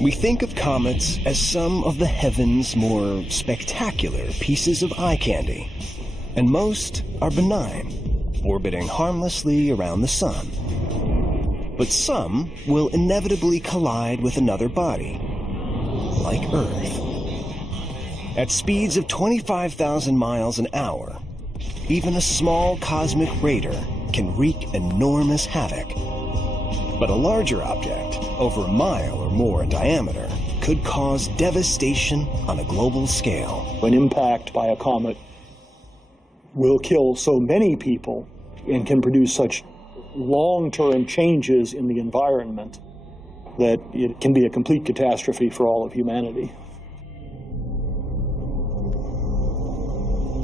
We think of comets as some of the heaven's more spectacular pieces of eye candy, and most are benign, orbiting harmlessly around the sun. But some will inevitably collide with another body, like Earth. At speeds of 25,000 miles an hour, even a small cosmic raider can wreak enormous havoc. But a larger object, over a mile or more in diameter, could cause devastation on a global scale. An impact by a comet will kill so many people and can produce such long-term changes in the environment that it can be a complete catastrophe for all of humanity.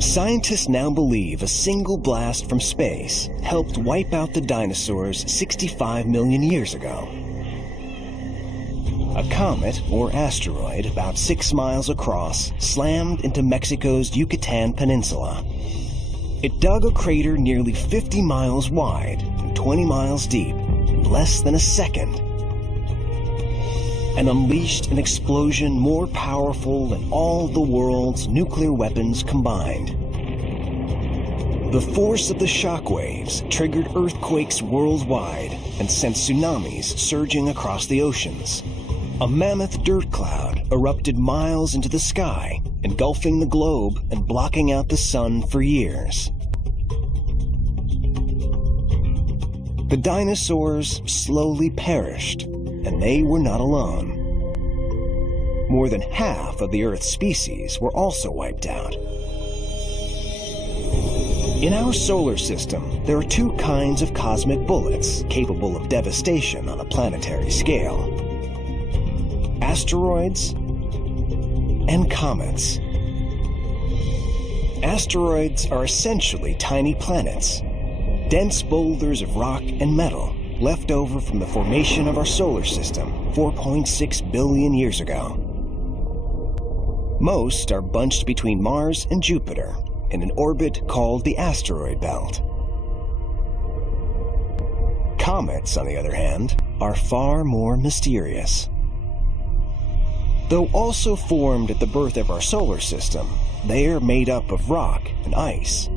Scientists now believe a single blast from space helped wipe out the dinosaurs 65 million years ago. A comet, or asteroid, about 6 miles across, slammed into Mexico's Yucatan Peninsula. It dug a crater nearly 50 miles wide and 20 miles deep in less than a second, and unleashed an explosion more powerful than all the world's nuclear weapons combined. The force of the shockwaves triggered earthquakes worldwide and sent tsunamis surging across the oceans. A mammoth dirt cloud erupted miles into the sky, engulfing the globe and blocking out the sun for years. The dinosaurs slowly perished, and they were not alone. More than half of the Earth's species were also wiped out. In our solar system, there are two kinds of cosmic bullets capable of devastation on a planetary scale: asteroids and comets. Asteroids are essentially tiny planets, dense boulders of rock and metal left over from the formation of our solar system 4.6 billion years ago. Most are bunched between Mars and Jupiter in an orbit called the asteroid belt. Comets, on the other hand, are far more mysterious. Though also formed at the birth of our solar system, they are made up of rock and ice.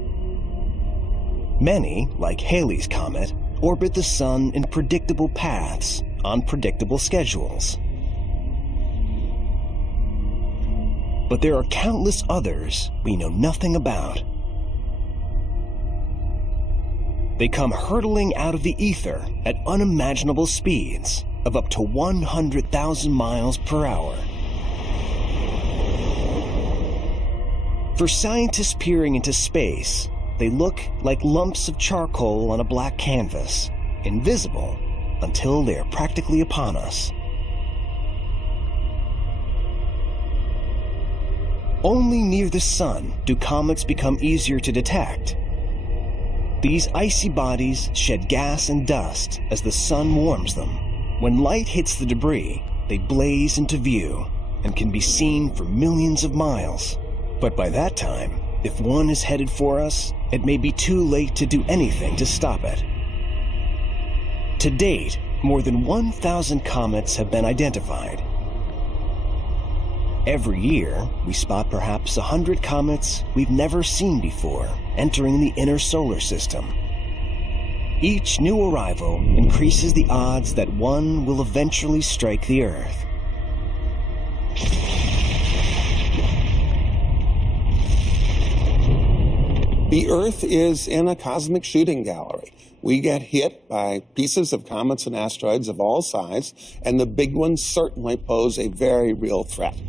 Many, like Halley's Comet, orbit the sun in predictable paths on predictable schedules. But there are countless others we know nothing about. They come hurtling out of the ether at unimaginable speeds of up to 100,000 miles per hour. For scientists peering into space, they look like lumps of charcoal on a black canvas, invisible until they are practically upon us. Only near the sun do comets become easier to detect. These icy bodies shed gas and dust as the sun warms them. When light hits the debris, they blaze into view and can be seen for millions of miles. But by that time, if one is headed for us, it may be too late to do anything to stop it. To date, more than 1,000 comets have been identified. Every year, we spot perhaps 100 comets we've never seen before entering the inner solar system. Each new arrival increases the odds that one will eventually strike the Earth. The Earth is in a cosmic shooting gallery. We get hit by pieces of comets and asteroids of all sizes, and the big ones certainly pose a very real threat.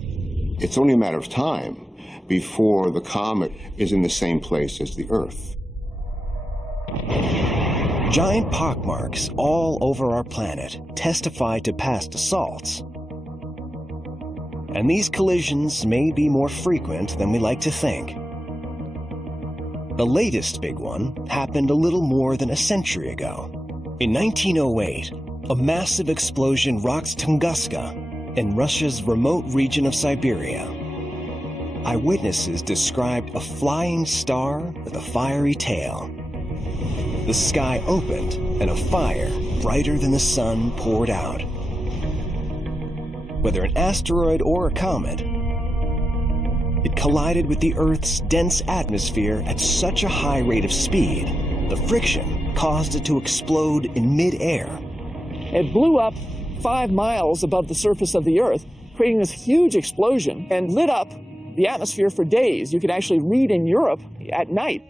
It's only a matter of time before the comet is in the same place as the Earth. Giant pockmarks all over our planet testify to past assaults. And these collisions may be more frequent than we like to think. The latest big one happened a little more than a century ago. In 1908, a massive explosion rocked Tunguska in Russia's remote region of Siberia. Eyewitnesses described a flying star with a fiery tail. The sky opened and a fire brighter than the sun poured out. whether an asteroid or a comet, it collided with the Earth's dense atmosphere at such a high rate of speed, the friction caused it to explode in mid-air. It blew up 5 miles above the surface of the Earth, creating this huge explosion, and lit up the atmosphere for days. You could actually read in Europe at night.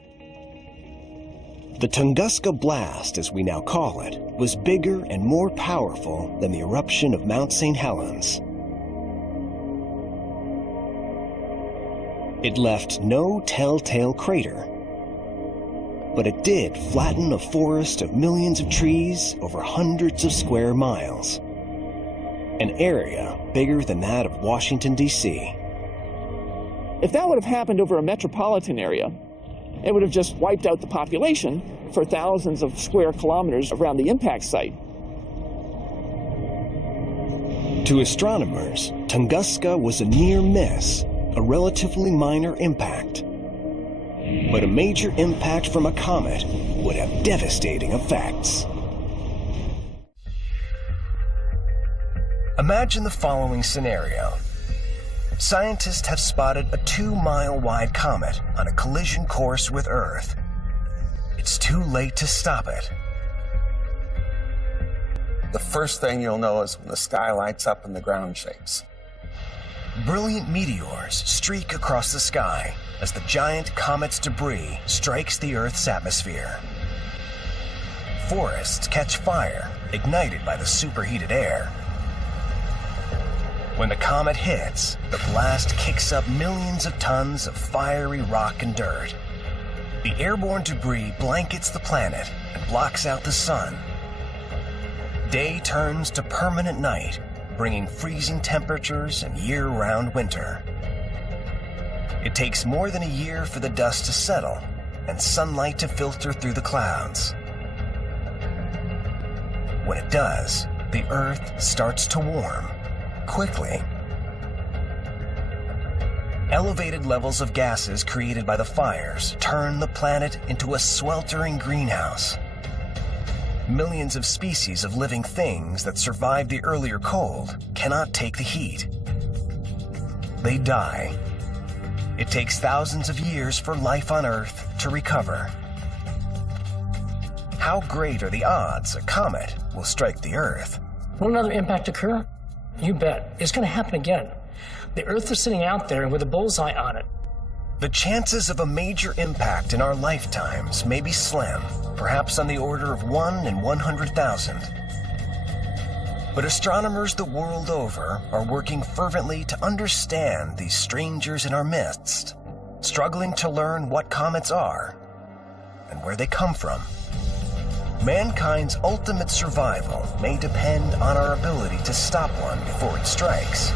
The Tunguska blast, as we now call it, was bigger and more powerful than the eruption of Mount St. Helens. It left no telltale crater, but it did flatten a forest of millions of trees over hundreds of square miles, an area bigger than that of Washington, D.C. If that would have happened over a metropolitan area, it would have just wiped out the population for thousands of square kilometers around the impact site. To astronomers, Tunguska was a near miss, a relatively minor impact. But a major impact from a comet would have devastating effects. Imagine the following scenario. Scientists have spotted a 2-mile-wide comet on a collision course with Earth. It's too late to stop it. The first thing you'll know is when the sky lights up and the ground shakes. Brilliant meteors streak across the sky as the giant comet's debris strikes the Earth's atmosphere. Forests catch fire, ignited by the superheated air. When the comet hits, the blast kicks up millions of tons of fiery rock and dirt. The airborne debris blankets the planet and blocks out the sun. Day turns to permanent night, bringing freezing temperatures and year-round winter. It takes more than a year for the dust to settle and sunlight to filter through the clouds. When it does, the Earth starts to warm, quickly. Elevated levels of gases created by the fires turn the planet into a sweltering greenhouse. Millions of species of living things that survived the earlier cold cannot take the heat. They die. It takes thousands of years for life on Earth to recover. How great are the odds a comet will strike the Earth? Will another impact occur? You bet. It's going to happen again. The Earth is sitting out there with a bullseye on it. The chances of a major impact in our lifetimes may be slim, perhaps on the order of 1 in 100,000. But astronomers the world over are working fervently to understand these strangers in our midst, struggling to learn what comets are and where they come from. Mankind's ultimate survival may depend on our ability to stop one before it strikes.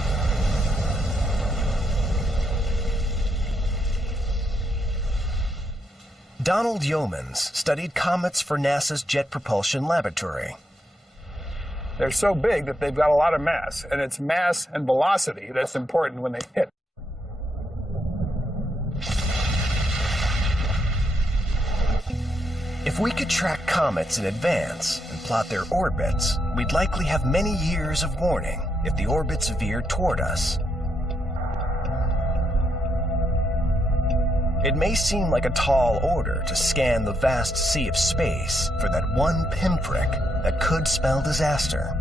Donald Yeomans studied comets for NASA's Jet Propulsion Laboratory. They're so big that they've got a lot of mass, and it's mass and velocity that's important when they hit. If we could track comets in advance and plot their orbits, we'd likely have many years of warning if the orbits veered toward us. It may seem like a tall order to scan the vast sea of space for that one pinprick that could spell disaster.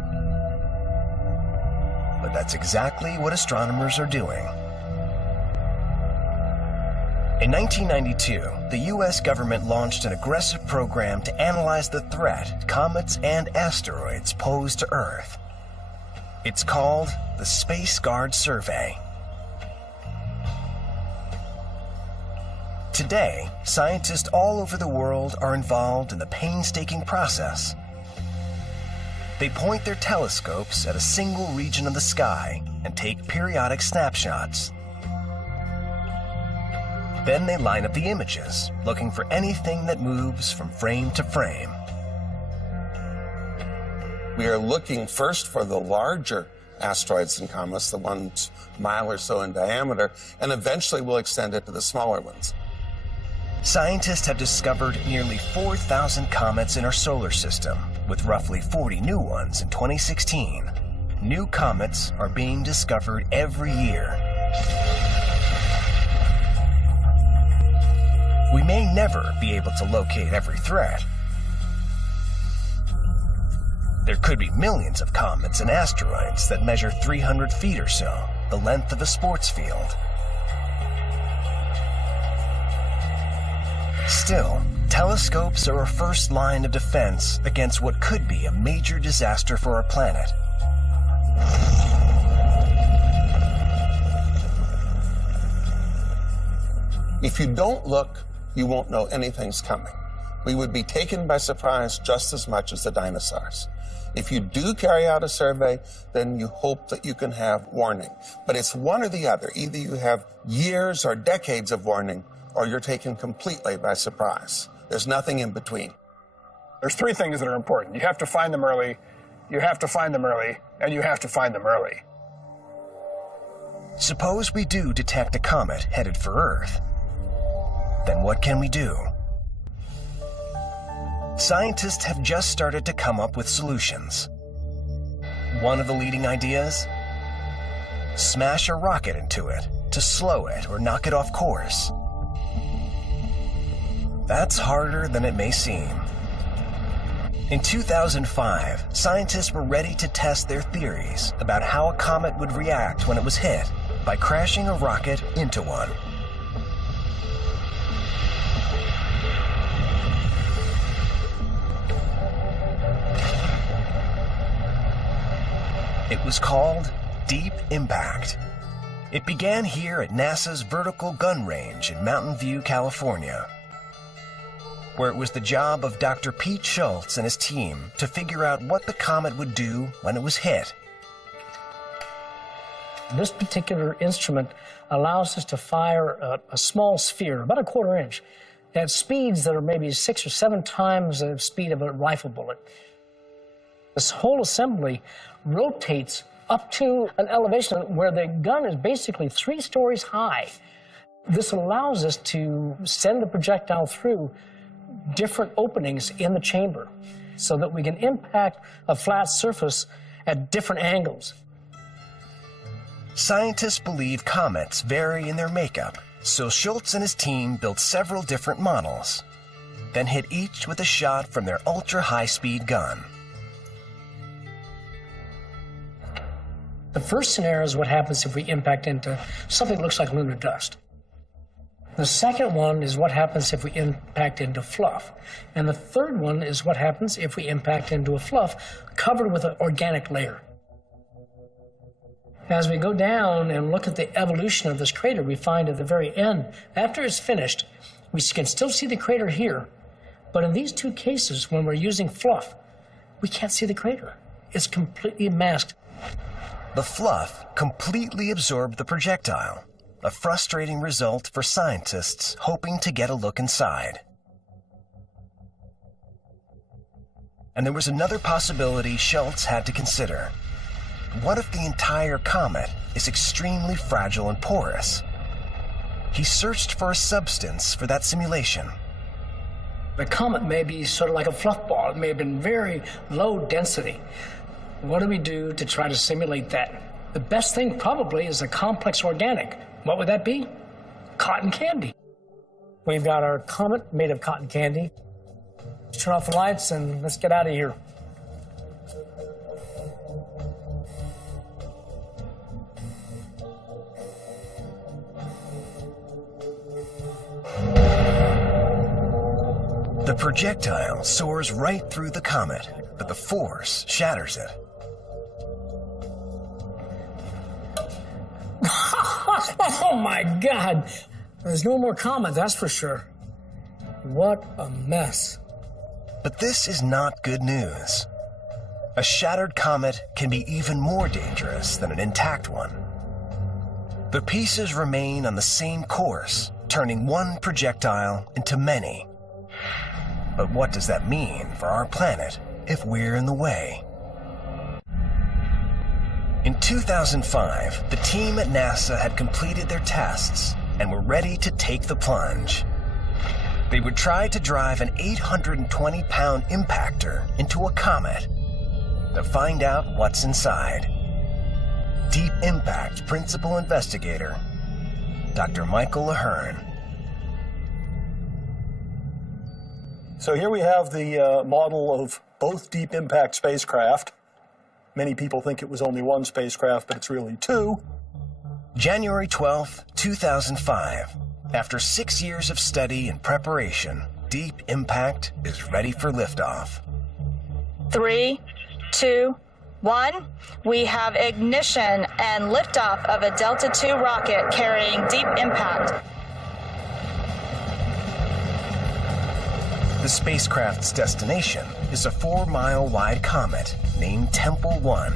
But that's exactly what astronomers are doing. In 1992, the U.S. government launched an aggressive program to analyze the threat comets and asteroids pose to Earth. It's called the Space Guard Survey. Today, scientists all over the world are involved in the painstaking process. They point their telescopes at a single region of the sky and take periodic snapshots. Then they line up the images, looking for anything that moves from frame to frame. We are looking first for the larger asteroids and comets, the ones a mile or so in diameter, and eventually we'll extend it to the smaller ones. Scientists have discovered nearly 4,000 comets in our solar system, with roughly 40 new ones in 2016. New comets are being discovered every year. We may never be able to locate every threat. There could be millions of comets and asteroids that measure 300 feet or so, the length of a sports field. Still, telescopes are a first line of defense against what could be a major disaster for our planet. If you don't look, you won't know anything's coming. We would be taken by surprise just as much as the dinosaurs. If you do carry out a survey, then you hope that you can have warning. But it's one or the other. Either you have years or decades of warning, or you're taken completely by surprise. There's nothing in between. There's three things that are important. You have to find them early, you have to find them early, and you have to find them early. Suppose we do detect a comet headed for Earth. Then what can we do? Scientists have just started to come up with solutions. One of the leading ideas? Smash a rocket into it to slow it or knock it off course. That's harder than it may seem. In 2005, scientists were ready to test their theories about how a comet would react when it was hit by crashing a rocket into one. It was called Deep Impact. It began here at NASA's Vertical Gun Range in Mountain View, California, where it was the job of Dr. Pete Schultz and his team to figure out what the comet would do when it was hit. This particular instrument allows us to fire a small sphere, about a quarter inch, at speeds that are maybe 6 or 7 times the speed of a rifle bullet. This whole assembly rotates up to an elevation where the gun is basically 3 stories high. This allows us to send the projectile through different openings in the chamber so that we can impact a flat surface at different angles. Scientists believe comets vary in their makeup, so Schultz and his team built several different models, then hit each with a shot from their ultra-high-speed gun. The first scenario is what happens if we impact into something that looks like lunar dust. The second one is what happens if we impact into fluff. And the third one is what happens if we impact into a fluff covered with an organic layer. As we go down and look at the evolution of this crater, we find at the very end, after it's finished, we can still see the crater here. But in these 2 cases, when we're using fluff, we can't see the crater. It's completely masked. The fluff completely absorbed the projectile, a frustrating result for scientists hoping to get a look inside. And there was another possibility Schultz had to consider. What if the entire comet is extremely fragile and porous? He searched for a substance for that simulation. The comet may be sort of like a fluff ball. It may have been very low density. What do we do to try to simulate that? The best thing probably is a complex organic. What would that be? Cotton candy. We've got our comet made of cotton candy. Let's turn off the lights and let's get out of here. The projectile soars right through the comet, but the force shatters it. Oh my God! There's no more comet, that's for sure. What a mess. But this is not good news. A shattered comet can be even more dangerous than an intact one. The pieces remain on the same course, turning one projectile into many. But what does that mean for our planet if we're in the way? In 2005, the team at NASA had completed their tests and were ready to take the plunge. They would try to drive an 820-pound impactor into a comet to find out what's inside. Deep Impact Principal Investigator, Dr. Michael Ahern. So here we have the model of both deep impact spacecraft. Many people think it was only one spacecraft, but it's really two. January 12th, 2005. After 6 years of study and preparation, Deep Impact is ready for liftoff. 3, 2, 1. We have ignition and liftoff of a Delta II rocket carrying Deep Impact. The spacecraft's destination is a 4-mile-wide comet named Tempel 1.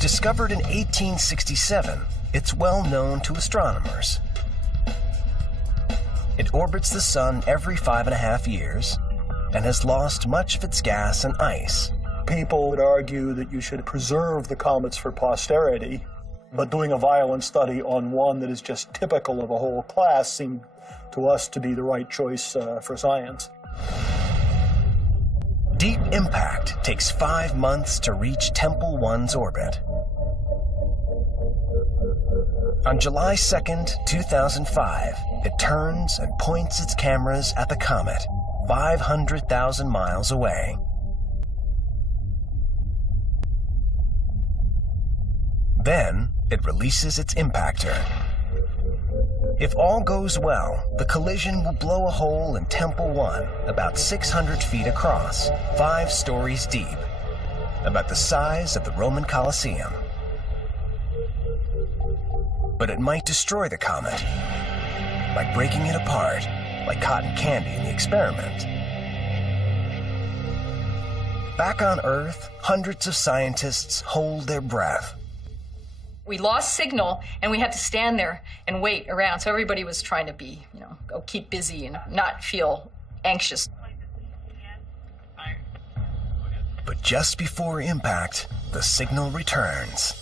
Discovered in 1867, it's well known to astronomers. It orbits the sun every 5.5 years and has lost much of its gas and ice. People would argue that you should preserve the comets for posterity, but doing a violent study on one that is just typical of a whole class seemed to us to be the right choice for science. Deep Impact takes 5 months to reach Tempel 1's orbit. On July 2nd, 2005, it turns and points its cameras at the comet, 500,000 miles away. Then, it releases its impactor. If all goes well, the collision will blow a hole in Tempel 1 about 600 feet across, 5 stories deep, about the size of the Roman Colosseum. But it might destroy the comet by breaking it apart like cotton candy in the experiment. Back on Earth, hundreds of scientists hold their breath. We lost signal, and we had to stand there and wait around. So everybody was trying to be, keep busy and not feel anxious. But just before impact, the signal returns.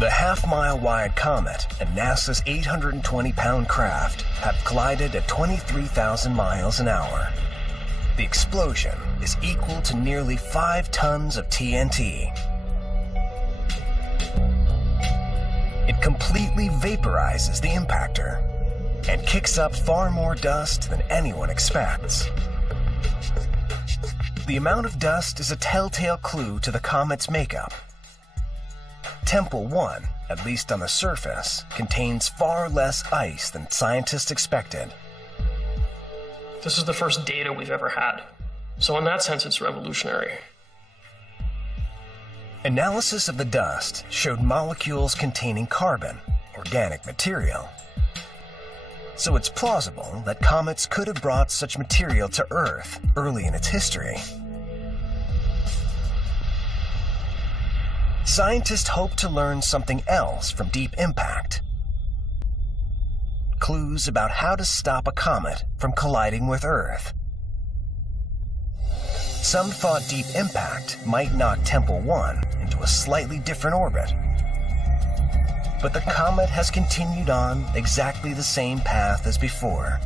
The half-mile-wide comet and NASA's 820-pound craft have collided at 23,000 miles an hour. The explosion is equal to nearly 5 tons of TNT. It completely vaporizes the impactor and kicks up far more dust than anyone expects. The amount of dust is a telltale clue to the comet's makeup. Tempel 1, at least on the surface, contains far less ice than scientists expected. This is the first data we've ever had. So in that sense, it's revolutionary. Analysis of the dust showed molecules containing carbon, organic material. So it's plausible that comets could have brought such material to Earth early in its history. Scientists hope to learn something else from Deep Impact. Clues about how to stop a comet from colliding with Earth. Some thought Deep Impact might knock Tempel 1 into a slightly different orbit. But the comet has continued on exactly the same path as before.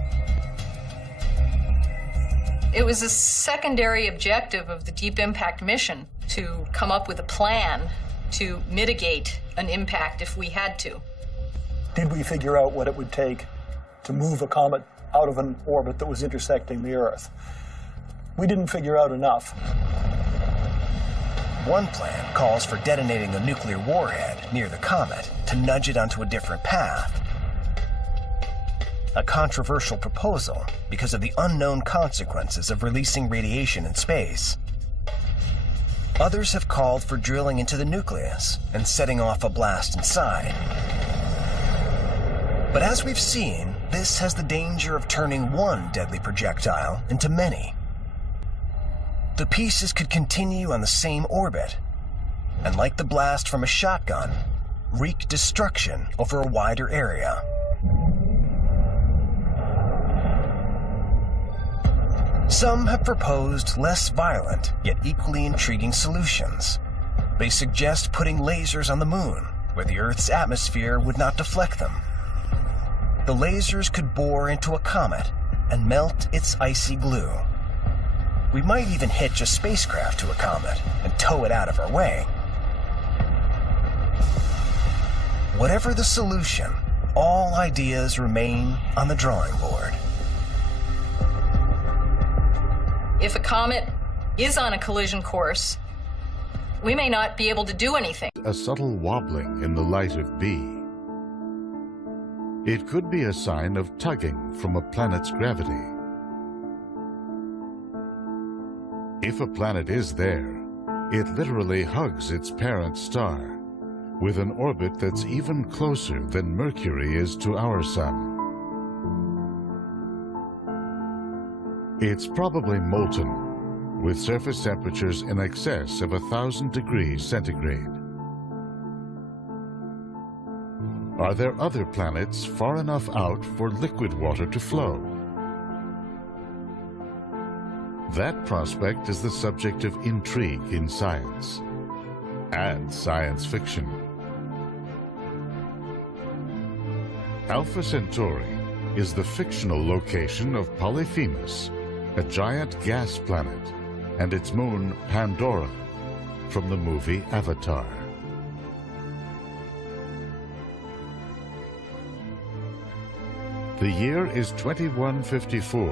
It was a secondary objective of the Deep Impact mission to come up with a plan to mitigate an impact if we had to. Did we figure out what it would take to move a comet out of an orbit that was intersecting the Earth? We didn't figure out enough. One plan calls for detonating a nuclear warhead near the comet to nudge it onto a different path. A controversial proposal because of the unknown consequences of releasing radiation in space. Others have called for drilling into the nucleus and setting off a blast inside. But as we've seen, this has the danger of turning one deadly projectile into many. The pieces could continue on the same orbit, and like the blast from a shotgun, wreak destruction over a wider area. Some have proposed less violent, yet equally intriguing solutions. They suggest putting lasers on the moon, where the Earth's atmosphere would not deflect them. The lasers could bore into a comet and melt its icy glue. We might even hitch a spacecraft to a comet and tow it out of our way. Whatever the solution, all ideas remain on the drawing board. If a comet is on a collision course, we may not be able to do anything. A subtle wobbling in the light of B. It could be a sign of tugging from a planet's gravity. If a planet is there, it literally hugs its parent star, with an orbit that's even closer than Mercury is to our sun. It's probably molten, with surface temperatures in excess of 1,000 degrees centigrade. Are there other planets far enough out for liquid water to flow? That prospect is the subject of intrigue in science and science fiction. Alpha Centauri is the fictional location of Polyphemus, a giant gas planet, and its moon Pandora from the movie Avatar. The year is 2154.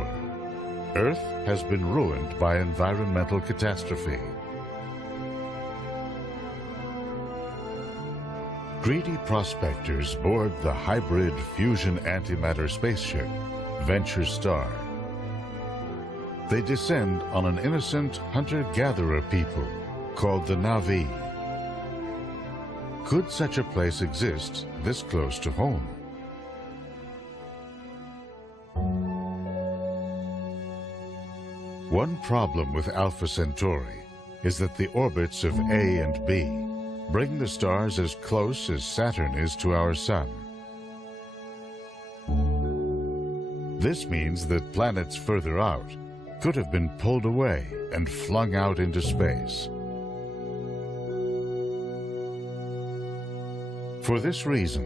Earth has been ruined by environmental catastrophe. Greedy prospectors board the hybrid fusion antimatter spaceship, Venture Star. They descend on an innocent hunter-gatherer people called the Na'vi. Could such a place exist this close to home? One problem with Alpha Centauri is that the orbits of A and B bring the stars as close as Saturn is to our Sun. This means that planets further out could have been pulled away and flung out into space. For this reason,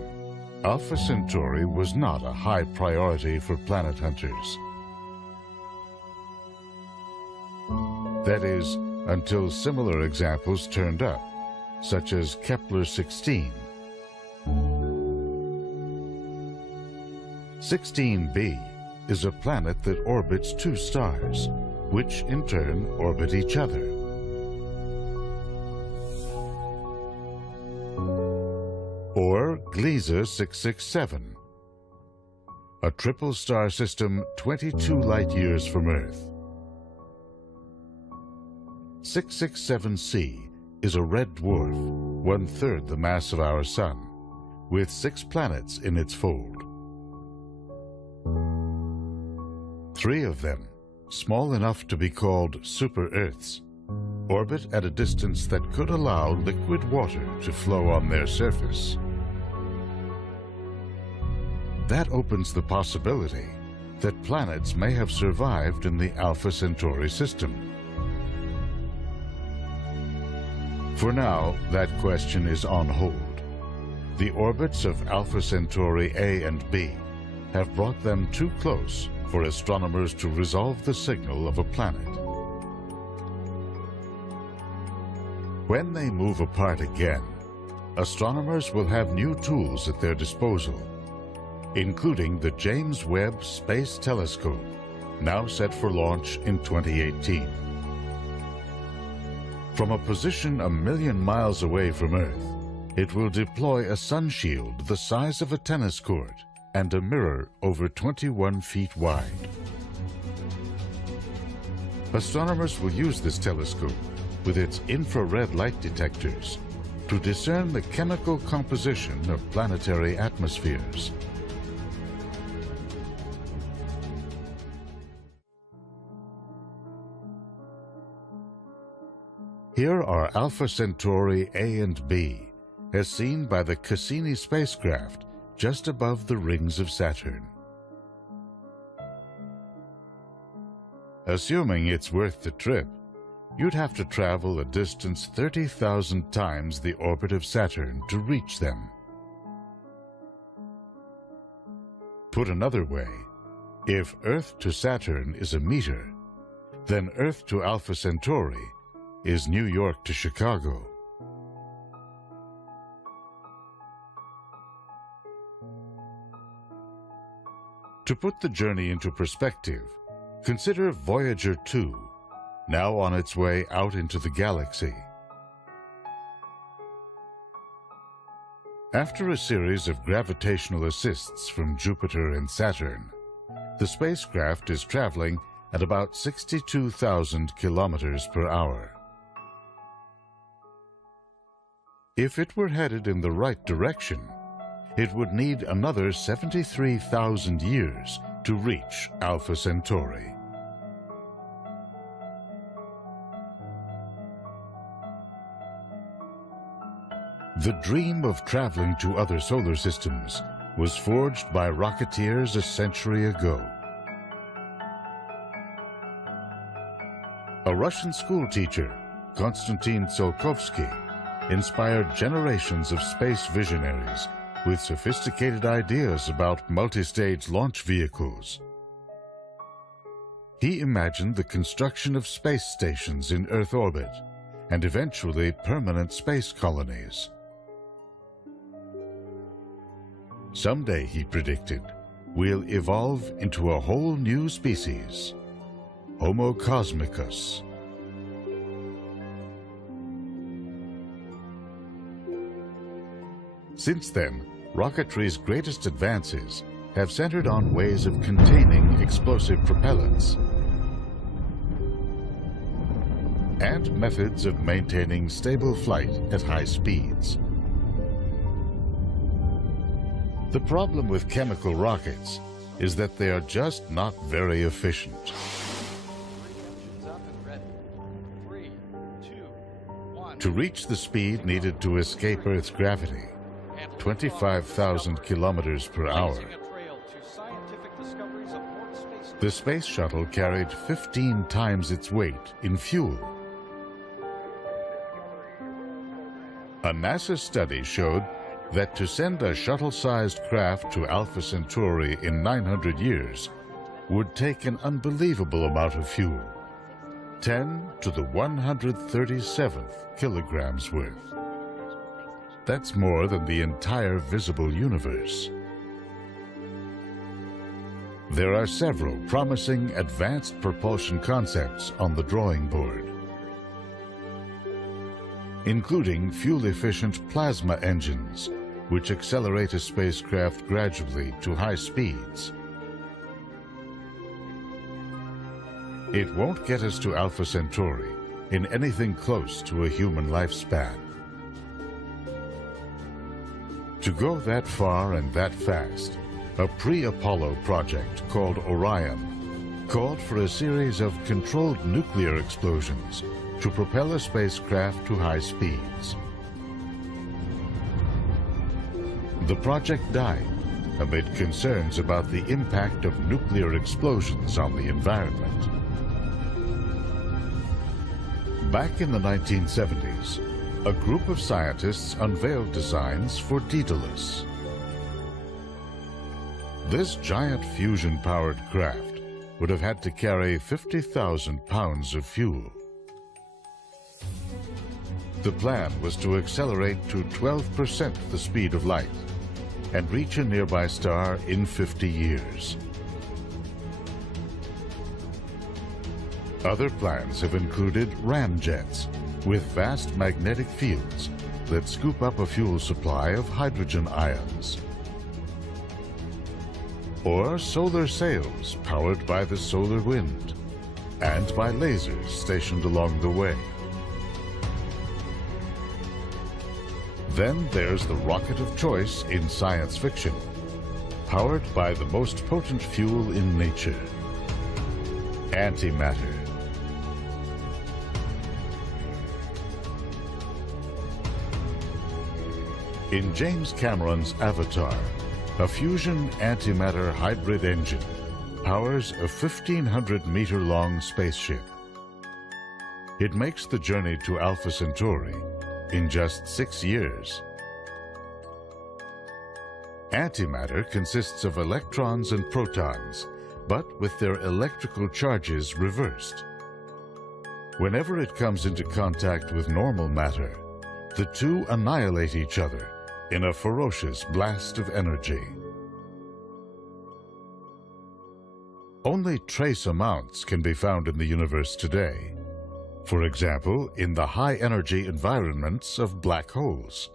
Alpha Centauri was not a high priority for planet hunters. That is, until similar examples turned up, such as Kepler-16. 16b is a planet that orbits two stars, which in turn orbit each other. Or Gliese 667, a triple star system 22 light-years from Earth. 667c is a red dwarf, 1/3 the mass of our Sun, with 6 planets in its fold. 3 of them, small enough to be called super-Earths, orbit at a distance that could allow liquid water to flow on their surface. That opens the possibility that planets may have survived in the Alpha Centauri system. For now, that question is on hold. The orbits of Alpha Centauri A and B have brought them too close for astronomers to resolve the signal of a planet. When they move apart again, astronomers will have new tools at their disposal, including the James Webb Space Telescope, now set for launch in 2018. From a position 1 million miles away from Earth, it will deploy a sun shield the size of a tennis court and a mirror over 21 feet wide. Astronomers will use this telescope with its infrared light detectors to discern the chemical composition of planetary atmospheres. Here are Alpha Centauri A and B, as seen by the Cassini spacecraft just above the rings of Saturn. Assuming it's worth the trip, you'd have to travel a distance 30,000 times the orbit of Saturn to reach them. Put another way, if Earth to Saturn is a meter, then Earth to Alpha Centauri is New York to Chicago. To put the journey into perspective, consider Voyager 2, now on its way out into the galaxy. After a series of gravitational assists from Jupiter and Saturn, the spacecraft is traveling at about 62,000 kilometers per hour. If it were headed in the right direction, it would need another 73,000 years to reach Alpha Centauri. The dream of traveling to other solar systems was forged by rocketeers a century ago. A Russian schoolteacher, Konstantin Tsiolkovsky, inspired generations of space visionaries with sophisticated ideas about multi-stage launch vehicles. He imagined the construction of space stations in Earth orbit and eventually permanent space colonies. Someday, he predicted, we'll evolve into a whole new species, Homo cosmicus. Since then, rocketry's greatest advances have centered on ways of containing explosive propellants and methods of maintaining stable flight at high speeds. The problem with chemical rockets is that they are just not very efficient. To reach the speed needed to escape Earth's gravity, 25,000 kilometers per hour, the space shuttle carried 15 times its weight in fuel. A NASA study showed that to send a shuttle-sized craft to Alpha Centauri in 900 years would take an unbelievable amount of fuel, 10 to the 137th kilograms worth. That's more than the entire visible universe. There are several promising advanced propulsion concepts on the drawing board, including fuel-efficient plasma engines, which accelerate a spacecraft gradually to high speeds. It won't get us to Alpha Centauri in anything close to a human lifespan. To go that far and that fast, a pre-Apollo project called Orion called for a series of controlled nuclear explosions to propel a spacecraft to high speeds. The project died amid concerns about the impact of nuclear explosions on the environment. Back in the 1970s, a group of scientists unveiled designs for Daedalus. This giant fusion-powered craft would have had to carry 50,000 pounds of fuel. The plan was to accelerate to 12% the speed of light and reach a nearby star in 50 years. Other plans have included ramjets with vast magnetic fields that scoop up a fuel supply of hydrogen ions, or solar sails powered by the solar wind and by lasers stationed along the way. Then there's the rocket of choice in science fiction, powered by the most potent fuel in nature, antimatter. In James Cameron's Avatar, a fusion antimatter hybrid engine powers a 1,500-meter-long spaceship. It makes the journey to Alpha Centauri in just 6 years. Antimatter consists of electrons and protons, but with their electrical charges reversed. Whenever it comes into contact with normal matter, the two annihilate each other in a ferocious blast of energy. Only trace amounts can be found in the universe today. For example, in the high-energy environments of black holes.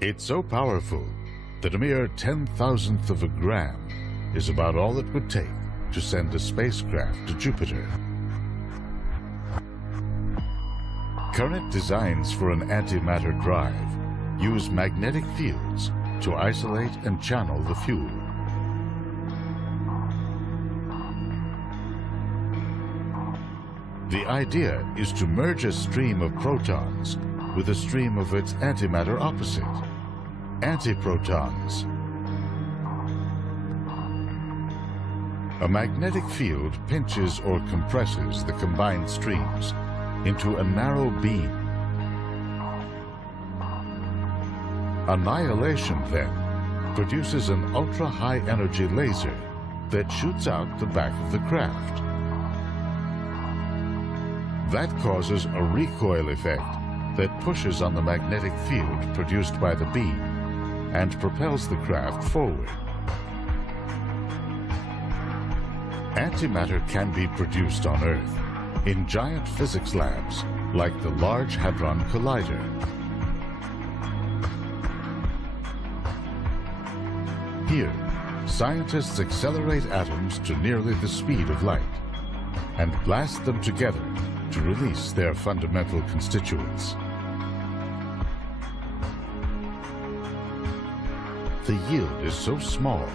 It's so powerful that a mere 10,000th of a gram is about all it would take to send a spacecraft to Jupiter. Current designs for an antimatter drive use magnetic fields to isolate and channel the fuel. The idea is to merge a stream of protons with a stream of its antimatter opposite, antiprotons. A magnetic field pinches or compresses the combined streams into a narrow beam. Annihilation then produces an ultra-high energy laser that shoots out the back of the craft. That causes a recoil effect that pushes on the magnetic field produced by the beam and propels the craft forward. Antimatter can be produced on Earth in giant physics labs like the Large Hadron Collider. Here, scientists accelerate atoms to nearly the speed of light and blast them together to release their fundamental constituents. The yield is so small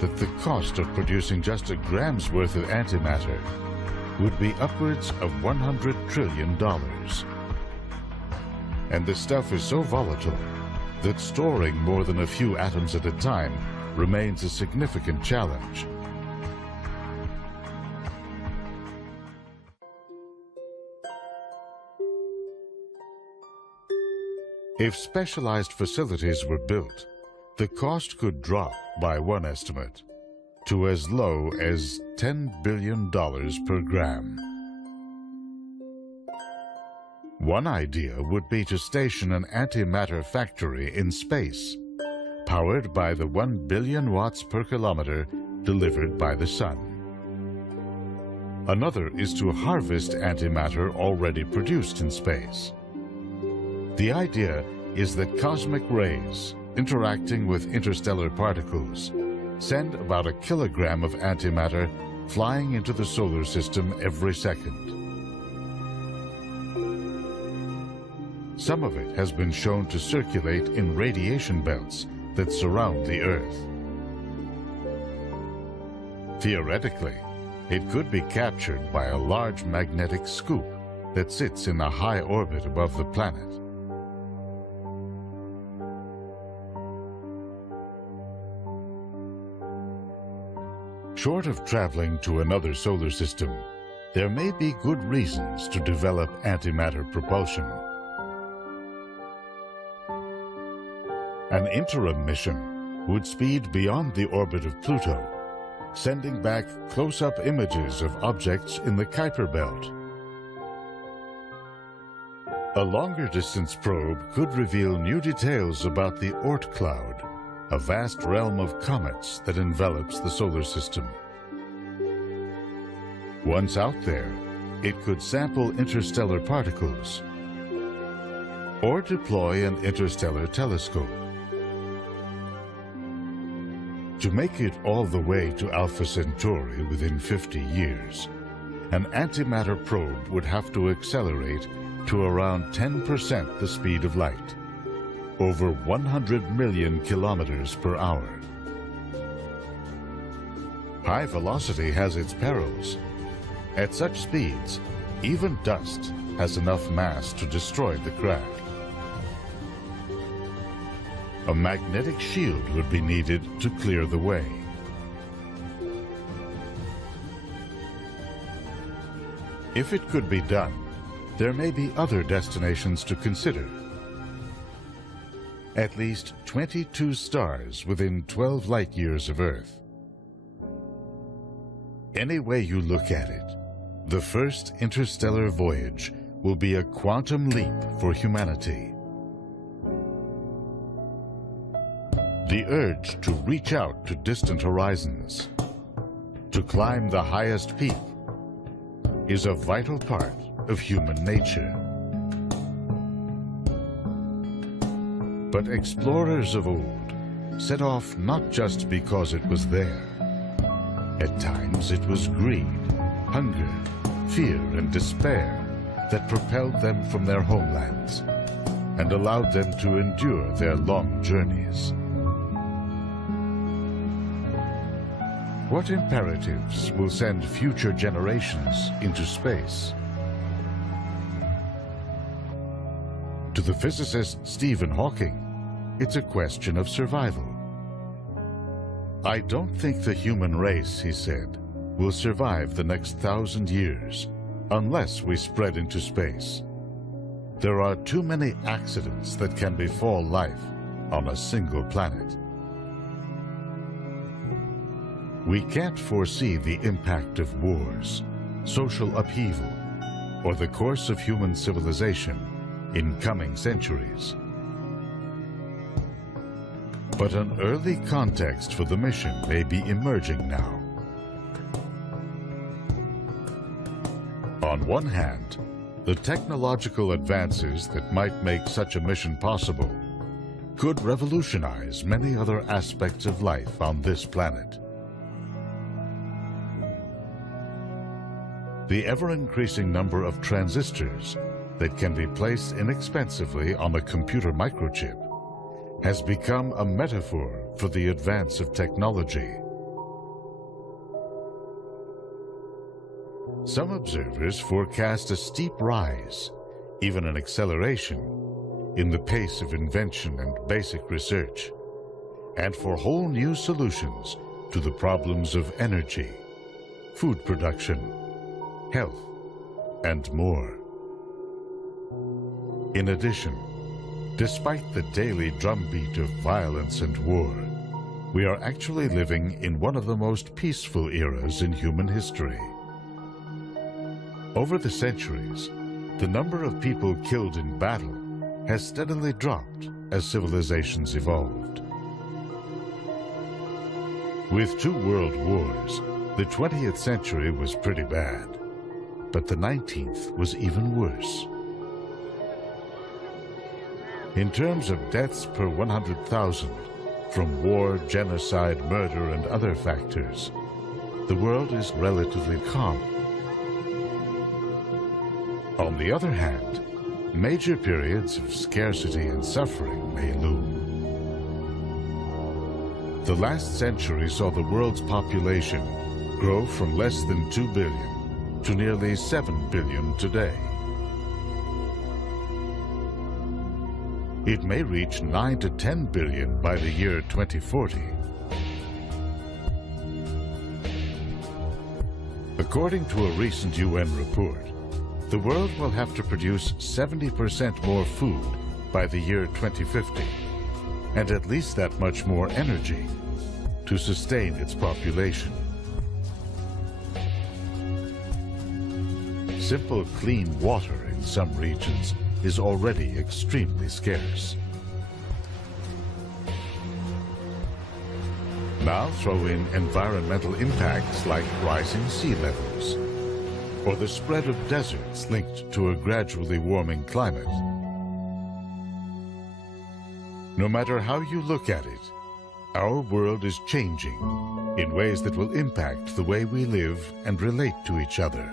that the cost of producing just a gram's worth of antimatter would be upwards of $100 trillion. And the stuff is so volatile that storing more than a few atoms at a time remains a significant challenge. If specialized facilities were built, the cost could drop by one estimate to as low as $10 billion per gram. One idea would be to station an antimatter factory in space, powered by the 1 billion watts per kilometer delivered by the sun. Another is to harvest antimatter already produced in space. The idea is that cosmic rays, interacting with interstellar particles, send about a kilogram of antimatter flying into the solar system every second. Some of it has been shown to circulate in radiation belts that surround the Earth. Theoretically, it could be captured by a large magnetic scoop that sits in a high orbit above the planet. Short of traveling to another solar system, there may be good reasons to develop antimatter propulsion. An interim mission would speed beyond the orbit of Pluto, sending back close-up images of objects in the Kuiper Belt. A longer-distance probe could reveal new details about the Oort cloud, a vast realm of comets that envelops the solar system. Once out there, it could sample interstellar particles or deploy an interstellar telescope. To make it all the way to Alpha Centauri within 50 years, an antimatter probe would have to accelerate to around 10% the speed of light, over 100 million kilometers per hour. High velocity has its perils. At such speeds, even dust has enough mass to destroy the craft. A magnetic shield would be needed to clear the way. If it could be done, there may be other destinations to consider. At least 22 stars within 12 light years of Earth. Any way you look at it, the first interstellar voyage will be a quantum leap for humanity. The urge to reach out to distant horizons, to climb the highest peak, is a vital part of human nature. But explorers of old set off not just because it was there. At times it was greed, hunger, fear, and despair that propelled them from their homelands and allowed them to endure their long journeys. What imperatives will send future generations into space? To the physicist Stephen Hawking, it's a question of survival. I don't think the human race, he said, will survive the next 1,000 years unless we spread into space. There are too many accidents that can befall life on a single planet. We can't foresee the impact of wars, social upheaval, or the course of human civilization in coming centuries. But an early context for the mission may be emerging now. On one hand, the technological advances that might make such a mission possible could revolutionize many other aspects of life on this planet. The ever-increasing number of transistors that can be placed inexpensively on a computer microchip has become a metaphor for the advance of technology. Some observers forecast a steep rise, even an acceleration, in the pace of invention and basic research, and for whole new solutions to the problems of energy, food production, health, and more. In addition, despite the daily drumbeat of violence and war, we are actually living in one of the most peaceful eras in human history. Over the centuries, the number of people killed in battle has steadily dropped as civilizations evolved. With 2 world wars, the 20th century was pretty bad, but the 19th was even worse. In terms of deaths per 100,000, from war, genocide, murder, and other factors, the world is relatively calm. On the other hand, major periods of scarcity and suffering may loom. The last century saw the world's population grow from less than 2 billion to nearly 7 billion today. It may reach 9 to 10 billion by the year 2040. According to a recent UN report, the world will have to produce 70% more food by the year 2050, and at least that much more energy to sustain its population. Simple, clean water in some regions is already extremely scarce. Now throw in environmental impacts like rising sea levels, or the spread of deserts linked to a gradually warming climate. No matter how you look at it, our world is changing in ways that will impact the way we live and relate to each other.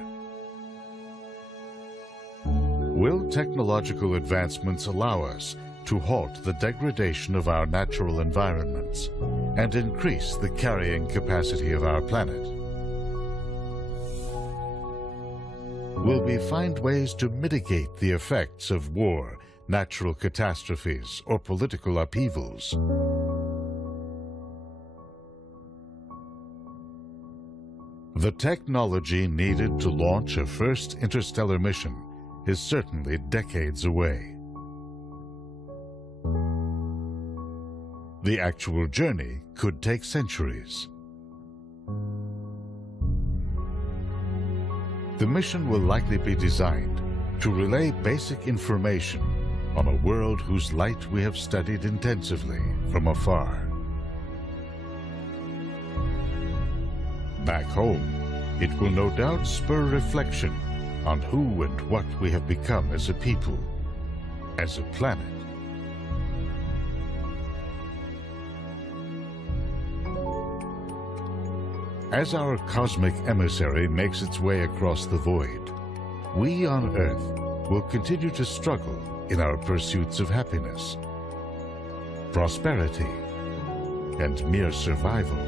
Will technological advancements allow us to halt the degradation of our natural environments and increase the carrying capacity of our planet? Will we find ways to mitigate the effects of war, natural catastrophes, or political upheavals? The technology needed to launch a first interstellar mission is certainly decades away. The actual journey could take centuries. The mission will likely be designed to relay basic information on a world whose light we have studied intensively from afar. Back home, it will no doubt spur reflection on who and what we have become as a people, as a planet. As our cosmic emissary makes its way across the void, we on Earth will continue to struggle in our pursuits of happiness, prosperity, and mere survival.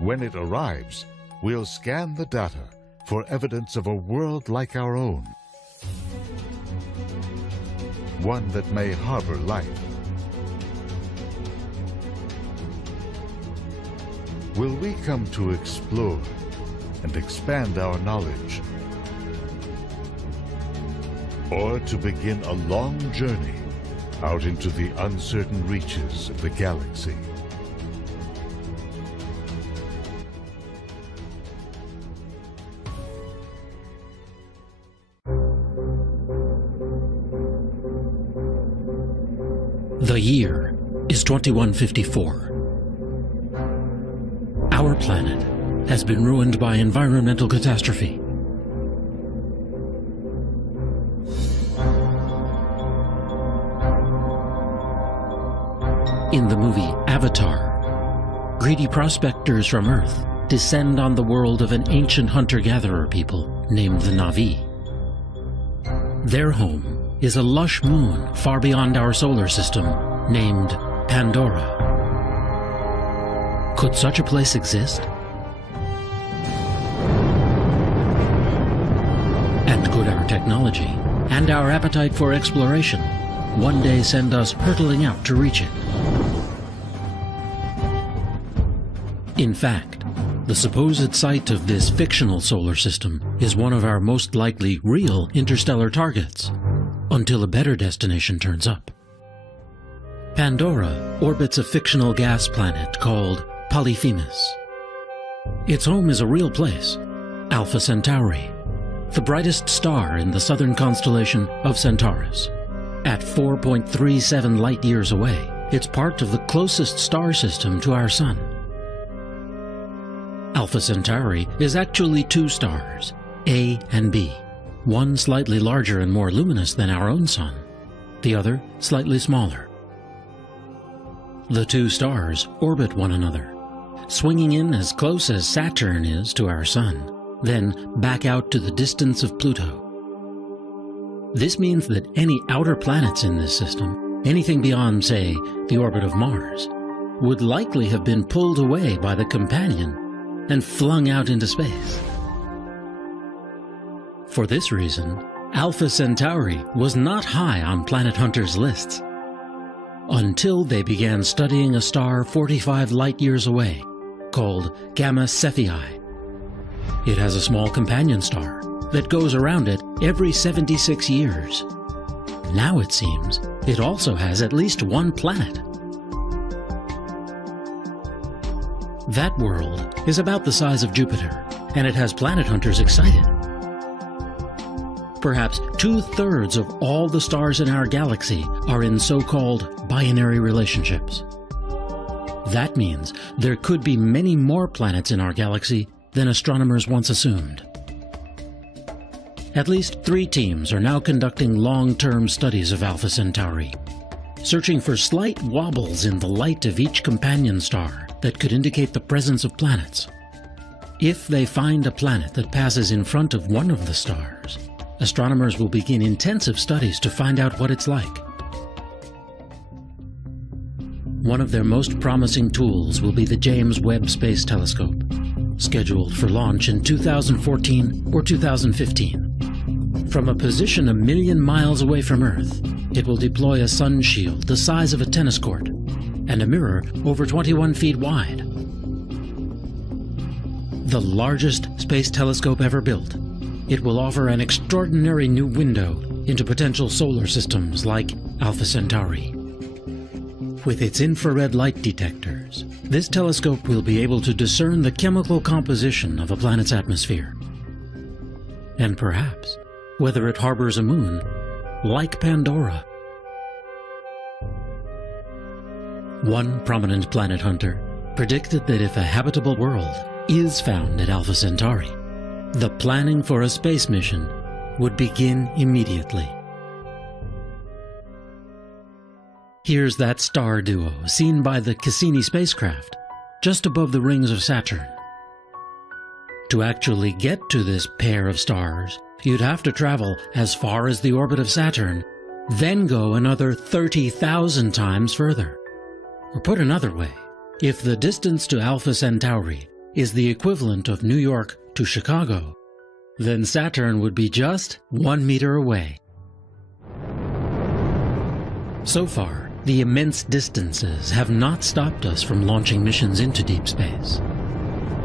When it arrives, we'll scan the data for evidence of a world like our own, one that may harbor life. Will we come to explore and expand our knowledge, or to begin a long journey out into the uncertain reaches of the galaxy? The year is 2154. Our planet has been ruined by environmental catastrophe. In the movie Avatar, greedy prospectors from Earth descend on the world of an ancient hunter-gatherer people named the Na'vi. Their home is a lush moon far beyond our solar system named Pandora. Could such a place exist? And could our technology and our appetite for exploration one day send us hurtling out to reach it? In fact, the supposed site of this fictional solar system is one of our most likely real interstellar targets, until a better destination turns up. Pandora orbits a fictional gas planet called Polyphemus. Its home is a real place, Alpha Centauri, the brightest star in the southern constellation of Centaurus. At 4.37 light-years away, it's part of the closest star system to our Sun. Alpha Centauri is actually two stars, A and B, one slightly larger and more luminous than our own Sun, the other slightly smaller. The two stars orbit one another, swinging in as close as Saturn is to our Sun, then back out to the distance of Pluto. This means that any outer planets in this system, anything beyond, say, the orbit of Mars, would likely have been pulled away by the companion and flung out into space. For this reason, Alpha Centauri was not high on planet hunters' lists, until they began studying a star 45 light-years away, called Gamma Cephei. It has a small companion star that goes around it every 76 years. Now it seems it also has at least one planet. That world is about the size of Jupiter, and it has planet hunters excited. Perhaps 2/3 of all the stars in our galaxy are in so-called binary relationships. That means there could be many more planets in our galaxy than astronomers once assumed. At least 3 teams are now conducting long-term studies of Alpha Centauri, searching for slight wobbles in the light of each companion star that could indicate the presence of planets. If they find a planet that passes in front of one of the stars, astronomers will begin intensive studies to find out what it's like. One of their most promising tools will be the James Webb Space Telescope, scheduled for launch in 2014 or 2015. From a position 1,000,000 miles away from Earth, it will deploy a sun shield the size of a tennis court, and a mirror over 21 feet wide. The largest space telescope ever built, it will offer an extraordinary new window into potential solar systems like Alpha Centauri. With its infrared light detectors, this telescope will be able to discern the chemical composition of a planet's atmosphere. And perhaps whether it harbors a moon, like Pandora. One prominent planet hunter predicted that if a habitable world is found at Alpha Centauri, the planning for a space mission would begin immediately. Here's that star duo seen by the Cassini spacecraft, just above the rings of Saturn. To actually get to this pair of stars, you'd have to travel as far as the orbit of Saturn, then go another 30,000 times further. Or put another way, if the distance to Alpha Centauri is the equivalent of New York to Chicago, then Saturn would be just 1 meter away. So far, the immense distances have not stopped us from launching missions into deep space.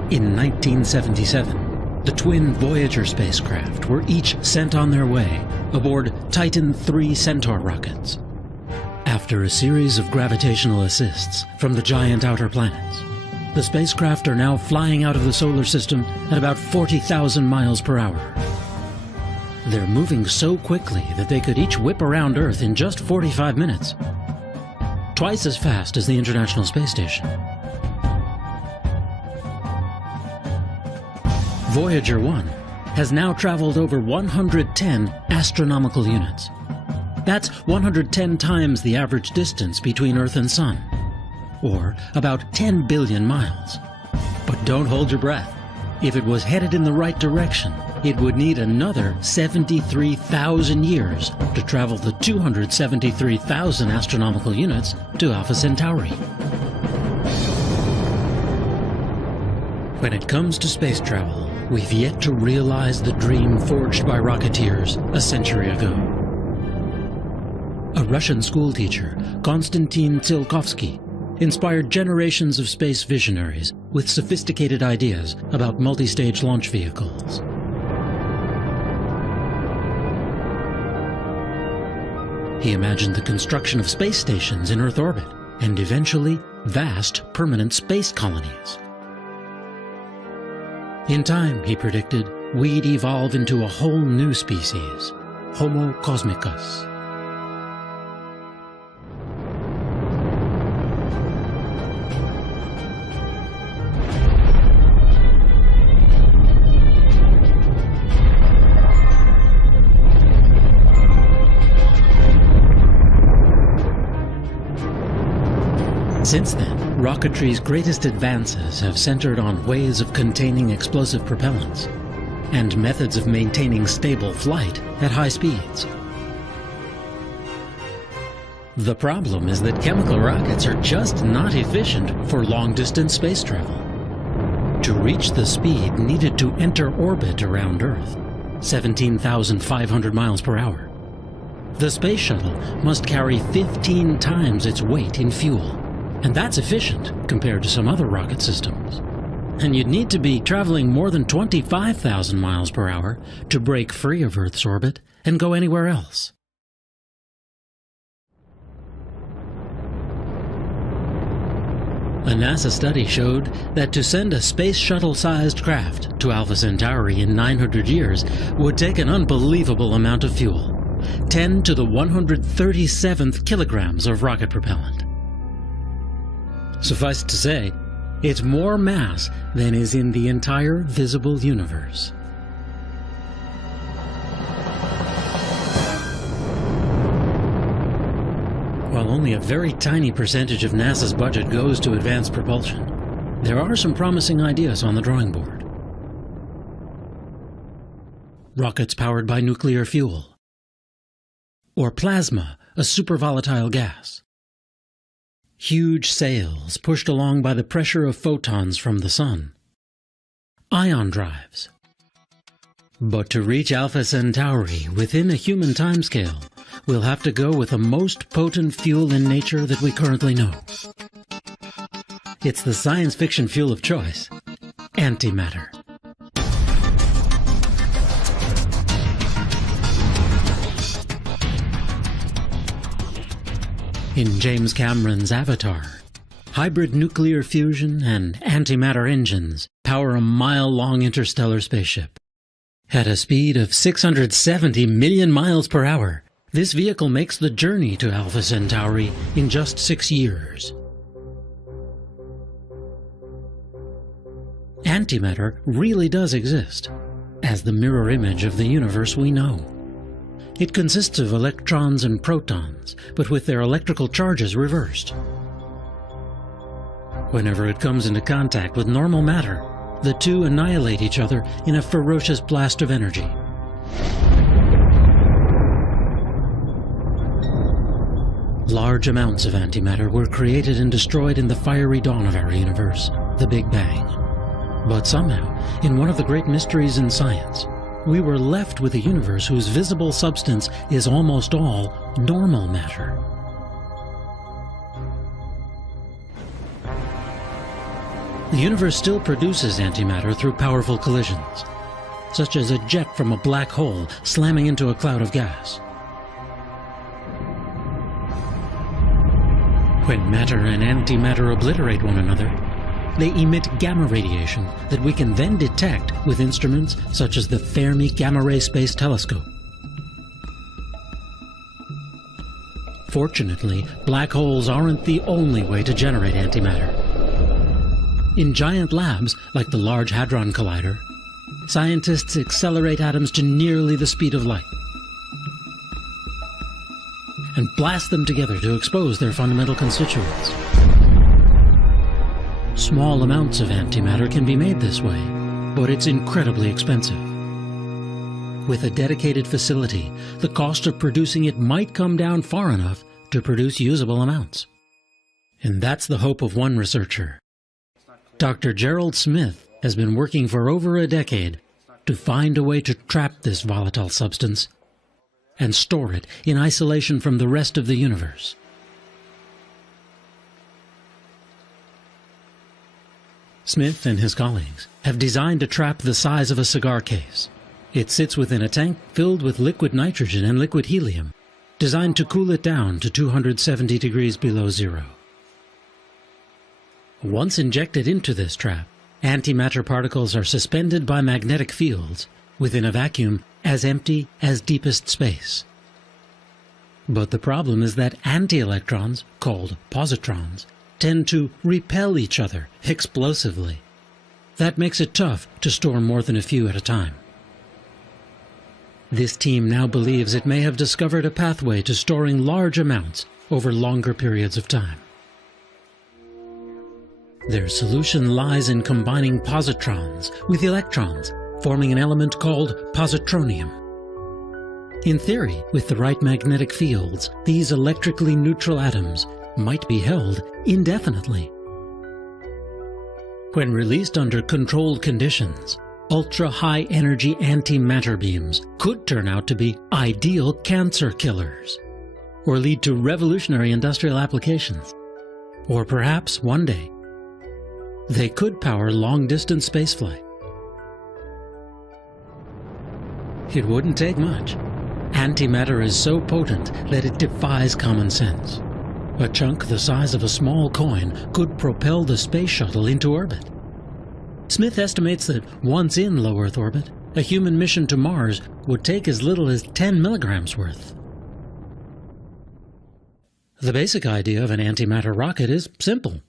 In 1977, the twin Voyager spacecraft were each sent on their way aboard Titan III Centaur rockets. After a series of gravitational assists from the giant outer planets, the spacecraft are now flying out of the solar system at about 40,000 miles per hour. They're moving so quickly that they could each whip around Earth in just 45 minutes. Twice as fast as the International Space Station. Voyager 1 has now traveled over 110 astronomical units. That's 110 times the average distance between Earth and Sun, or about 10 billion miles. But don't hold your breath. If it was headed in the right direction, it would need another 73,000 years to travel the 273,000 astronomical units to Alpha Centauri. When it comes to space travel, we've yet to realize the dream forged by rocketeers a century ago. A Russian schoolteacher, Konstantin Tsiolkovsky, inspired generations of space visionaries with sophisticated ideas about multi-stage launch vehicles. He imagined the construction of space stations in Earth orbit, and eventually vast permanent space colonies. In time, he predicted, we'd evolve into a whole new species, Homo cosmicus. Since then, rocketry's greatest advances have centered on ways of containing explosive propellants and methods of maintaining stable flight at high speeds. The problem is that chemical rockets are just not efficient for long-distance space travel. To reach the speed needed to enter orbit around Earth, 17,500 miles per hour, the space shuttle must carry 15 times its weight in fuel. And that's efficient compared to some other rocket systems. And you'd need to be traveling more than 25,000 miles per hour to break free of Earth's orbit and go anywhere else. A NASA study showed that to send a space shuttle-sized craft to Alpha Centauri in 900 years would take an unbelievable amount of fuel, 10 to the 137th kilograms of rocket propellant. Suffice it to say, it's more mass than is in the entire visible universe. While only a very tiny percentage of NASA's budget goes to advanced propulsion, there are some promising ideas on the drawing board. Rockets powered by nuclear fuel, or plasma, a supervolatile gas. Huge sails pushed along by the pressure of photons from the sun. Ion drives. But to reach Alpha Centauri within a human timescale, we'll have to go with the most potent fuel in nature that we currently know. it's the science fiction fuel of choice: antimatter. In James Cameron's Avatar, hybrid nuclear fusion and antimatter engines power a mile-long interstellar spaceship. At a speed of 670 million miles per hour, this vehicle makes the journey to Alpha Centauri in just 6 years. Antimatter really does exist, as the mirror image of the universe we know. It consists of electrons and protons, but with their electrical charges reversed. Whenever it comes into contact with normal matter, the two annihilate each other in a ferocious blast of energy. Large amounts of antimatter were created and destroyed in the fiery dawn of our universe, the Big Bang. But somehow, in one of the great mysteries in science, we were left with a universe whose visible substance is almost all normal matter. The universe still produces antimatter through powerful collisions, such as a jet from a black hole slamming into a cloud of gas. When matter and antimatter obliterate one another, they emit gamma radiation that we can then detect with instruments such as the Fermi Gamma Ray Space Telescope. Fortunately, black holes aren't the only way to generate antimatter. In giant labs, like the Large Hadron Collider, scientists accelerate atoms to nearly the speed of light and blast them together to expose their fundamental constituents. Small amounts of antimatter can be made this way, but it's incredibly expensive. With a dedicated facility, the cost of producing it might come down far enough to produce usable amounts. And that's the hope of one researcher. Dr. Gerald Smith has been working for over a decade to find a way to trap this volatile substance and store it in isolation from the rest of the universe. Smith and his colleagues have designed a trap the size of a cigar case. It sits within a tank filled with liquid nitrogen and liquid helium, designed to cool it down to 270 degrees below zero. Once injected into this trap, antimatter particles are suspended by magnetic fields within a vacuum as empty as deepest space. But the problem is that anti-electrons, called positrons, tend to repel each other explosively. That makes it tough to store more than a few at a time. This team now believes it may have discovered a pathway to storing large amounts over longer periods of time. Their solution lies in combining positrons with electrons, forming an element called positronium. In theory, with the right magnetic fields, these electrically neutral atoms might be held indefinitely. When released under controlled conditions, ultra-high energy antimatter beams could turn out to be ideal cancer killers, or lead to revolutionary industrial applications. Or perhaps, one day, they could power long-distance spaceflight. It wouldn't take much. Antimatter is so potent that it defies common sense. A chunk the size of a small coin could propel the space shuttle into orbit. Smith estimates that once in low Earth orbit, a human mission to Mars would take as little as 10 milligrams worth. The basic idea of an antimatter rocket is simple.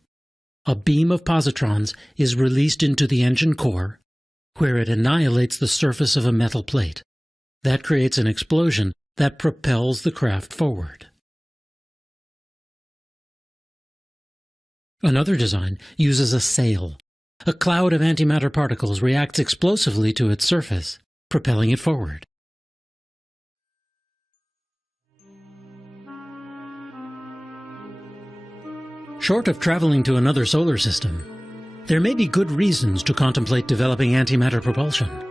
A beam of positrons is released into the engine core, where it annihilates the surface of a metal plate. That creates an explosion that propels the craft forward. Another design uses a sail. A cloud of antimatter particles reacts explosively to its surface, propelling it forward. Short of traveling to another solar system, there may be good reasons to contemplate developing antimatter propulsion.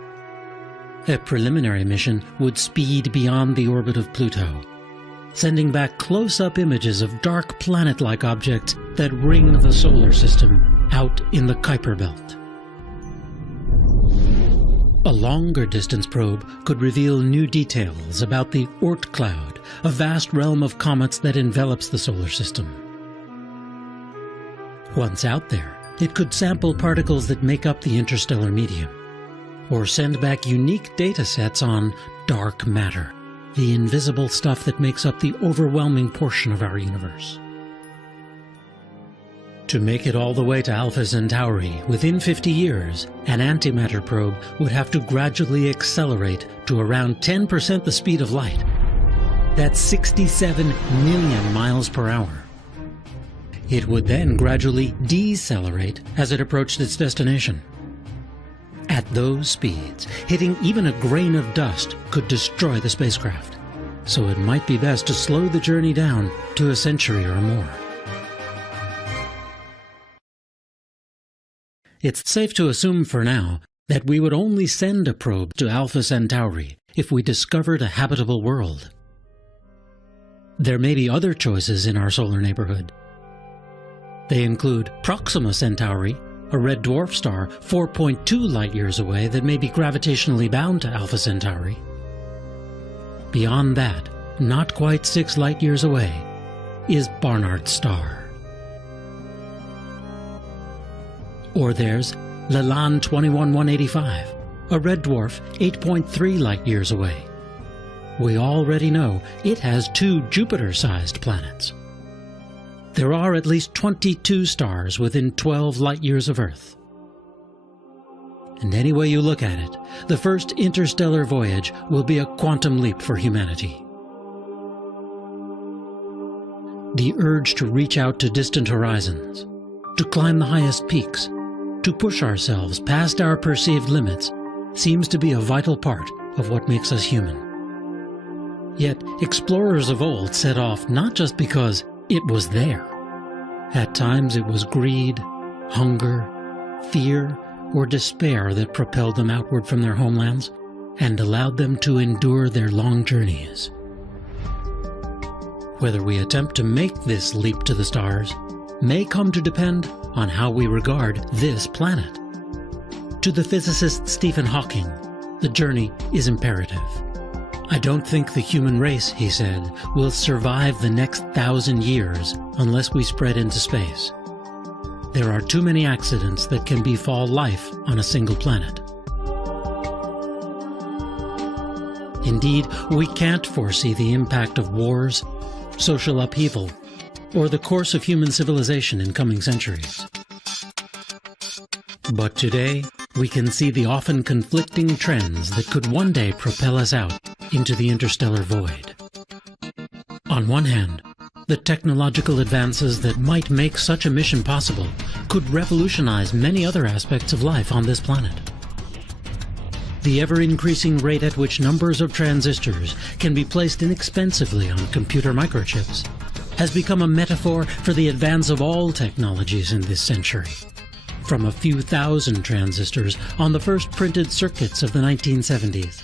A preliminary mission would speed beyond the orbit of Pluto, sending back close-up images of dark planet-like objects that ring the solar system out in the Kuiper Belt. A longer-distance probe could reveal new details about the Oort cloud, a vast realm of comets that envelops the solar system. Once out there, it could sample particles that make up the interstellar medium, or send back unique data sets on dark matter, the invisible stuff that makes up the overwhelming portion of our universe. To make it all the way to Alpha Centauri within 50 years, an antimatter probe would have to gradually accelerate to around 10% the speed of light. That's 67 million miles per hour. It would then gradually decelerate as it approached its destination. At those speeds, hitting even a grain of dust could destroy the spacecraft, so it might be best to slow the journey down to a century or more. It's safe to assume for now that we would only send a probe to Alpha Centauri if we discovered a habitable world. There may be other choices in our solar neighborhood. They include Proxima Centauri, a red dwarf star 4.2 light-years away that may be gravitationally bound to Alpha Centauri. Beyond that, not quite 6 light-years away, is Barnard's star. Or there's Leland 21185, a red dwarf 8.3 light-years away. We already know it has 2 Jupiter-sized planets. There are at least 22 stars within 12 light-years of Earth. And any way you look at it, the first interstellar voyage will be a quantum leap for humanity. The urge to reach out to distant horizons, to climb the highest peaks, to push ourselves past our perceived limits, seems to be a vital part of what makes us human. Yet, explorers of old set off not just because it was there. At times it was greed, hunger, fear, or despair that propelled them outward from their homelands and allowed them to endure their long journeys. Whether we attempt to make this leap to the stars may come to depend on how we regard this planet. To the physicist Stephen Hawking, the journey is imperative. I don't think the human race, he said, will survive the next 1,000 years unless we spread into space. There are too many accidents that can befall life on a single planet. Indeed, we can't foresee the impact of wars, social upheaval, or the course of human civilization in coming centuries. But today, we can see the often conflicting trends that could one day propel us out into the interstellar void. On one hand, the technological advances that might make such a mission possible could revolutionize many other aspects of life on this planet. The ever-increasing rate at which numbers of transistors can be placed inexpensively on computer microchips has become a metaphor for the advance of all technologies in this century. From a few thousand transistors on the first printed circuits of the 1970s,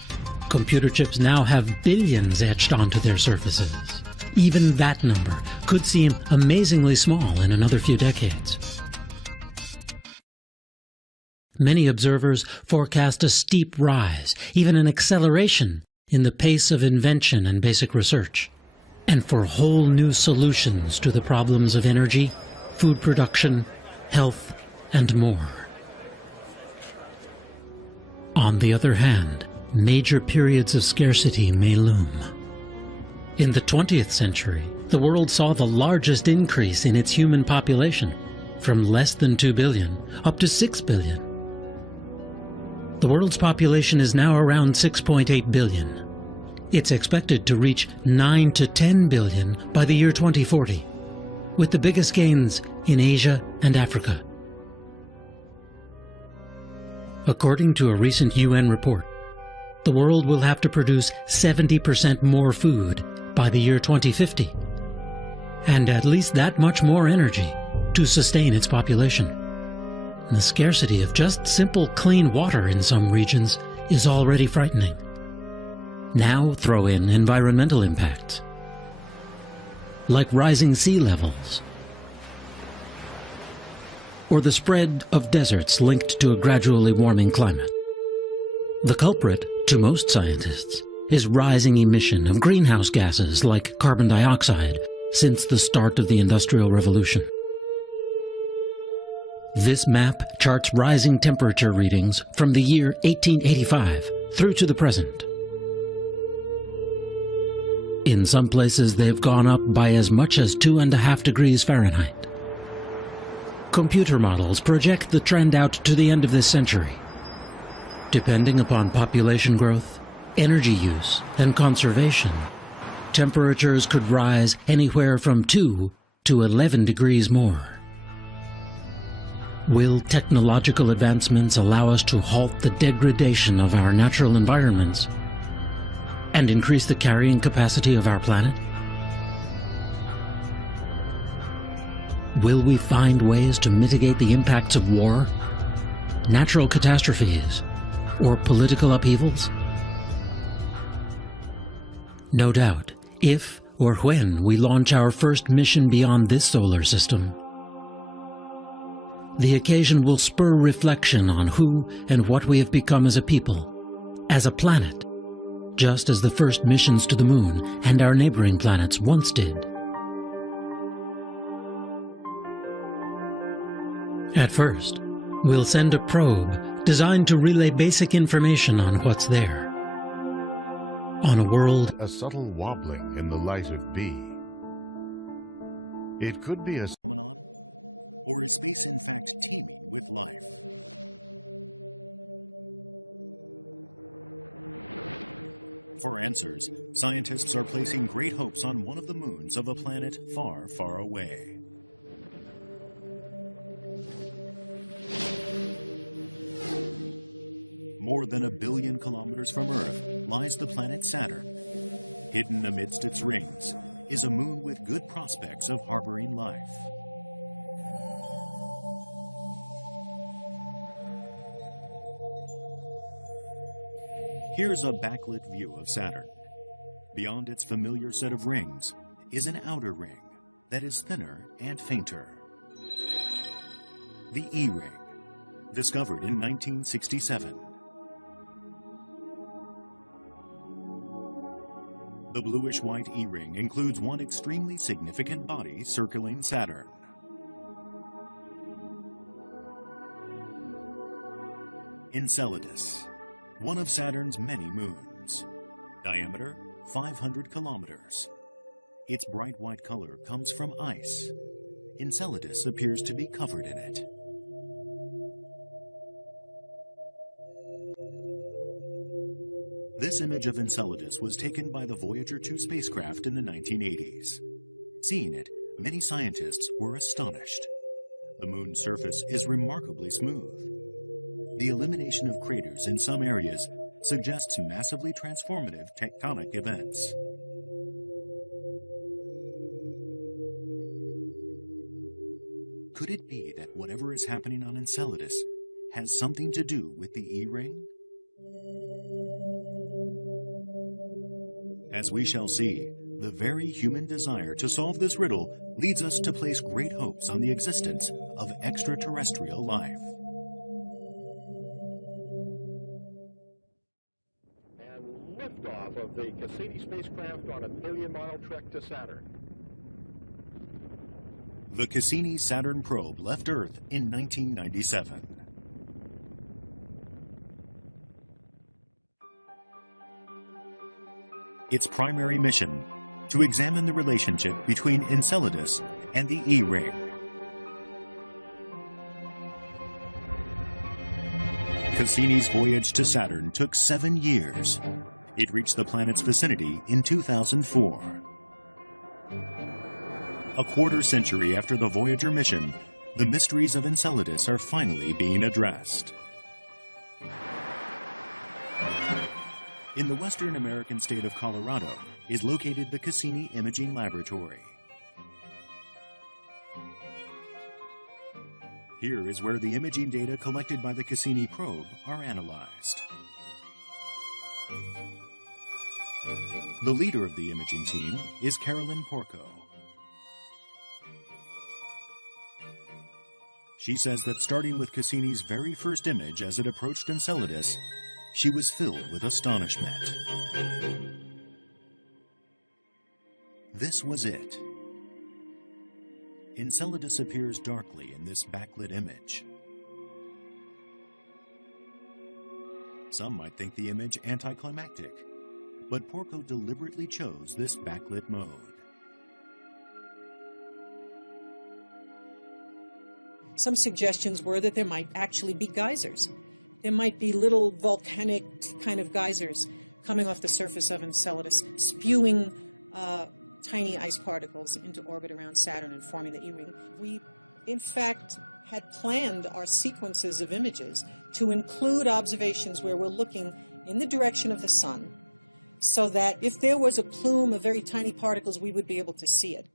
computer chips now have billions etched onto their surfaces. Even that number could seem amazingly small in another few decades. Many observers forecast a steep rise, even an acceleration, in the pace of invention and basic research, and for whole new solutions to the problems of energy, food production, health, and more. On the other hand, major periods of scarcity may loom. In the 20th century, the world saw the largest increase in its human population, from less than 2 billion up to 6 billion. The world's population is now around 6.8 billion. It's expected to reach 9 to 10 billion by the year 2040, with the biggest gains in Asia and Africa. According to a recent UN report, the world will have to produce 70% more food by the year 2050, and at least that much more energy to sustain its population. The scarcity of just simple clean water in some regions is already frightening. Now throw in environmental impacts. like rising sea levels, or the spread of deserts linked to a gradually warming climate. The culprit, to most scientists, is rising emission of greenhouse gases like carbon dioxide since the start of the Industrial Revolution. This map charts rising temperature readings from the year 1885 through to the present. In some places, they've gone up by as much as 2.5 degrees Fahrenheit. Computer models project the trend out to the end of this century. Depending upon population growth, energy use, and conservation, temperatures could rise anywhere from 2 to 11 degrees more. Will technological advancements allow us to halt the degradation of our natural environments and increase the carrying capacity of our planet? Will we find ways to mitigate the impacts of war, natural catastrophes, or political upheavals? No doubt, if or when we launch our first mission beyond this solar system, the occasion will spur reflection on who and what we have become as a people, as a planet, just as the first missions to the moon and our neighboring planets once did. At first, we'll send a probe designed to relay basic information on what's there. On a world, a subtle wobbling in the light of B. It could be a phenomenon, or is space in fact teeming with life? For answers, scientists are placing great hopes on one of the moons of a planet far, far away. More than 1 billion kilometers from Earth lies the planet Saturn. Hidden amidst its rings is a moon with good prospects of harboring life. Here's a backlit view of Saturn. Beyond its familiar set of rings is an outer ring that is thinner and fainter. The E-ring, discovered in 1967. The bluish-white E-ring includes one extremely significant body circling Saturn. Enceladus, one of Saturn's many moons. Diameter, 500 kilometers. Its bright white color comes from ice. Enceladus appears to be covered in it. This image of Enceladus was taken by the Voyager 2 spacecraft in the 1980s. Seeing it, many scientists were astonished. The moon's surface is remarkably smooth. The elimination of craters in some areas suggests massively transformative tectonic events. Could it be that whatever is happening on Enceladus has something to do with the E-ring? As we shall see, the very human desire to solve this riddle leads us to place great hopes on the existence of extraterrestrial life. And liftoff of the Cassini spacecraft on a billion-mile trek to Saturn. The Cassini Saturn probe left Earth in 1997. Its primary mission, to examine the relationship between Enceladus and the E-ring. Cassini's voyage to Saturn took 7 years. It reached the planet's vicinity in 2004. A quarter century after the Voyager mission, the mysteries of Enceladus are finally being addressed. In the western American state of Colorado is located the Cassini Imaging Laboratory. Here is where the imaging data collected by the Cassini probe are analyzed. The leader of the imaging team is Carolyn Porco. She says that starting with Cassini's very first image as it approached Enceladus, she was filled with astonishment. This was it. Enceladus appears darkly in this backlit image. Some might think the image anticlimactic, but Porco deliberately chose this backlit mode. Some suggestions were that there might actually be geysers. There might be little volcanic kind of geysers coming off the surface of Enceladus, spewing tiny ice particles into orbit around Saturn and forming the E-ring. We, in fact, had planned our sequences of images to include observations where we're looking in the direction of the sun, so that if there was a plume of very tiny particles, we would be able to see it.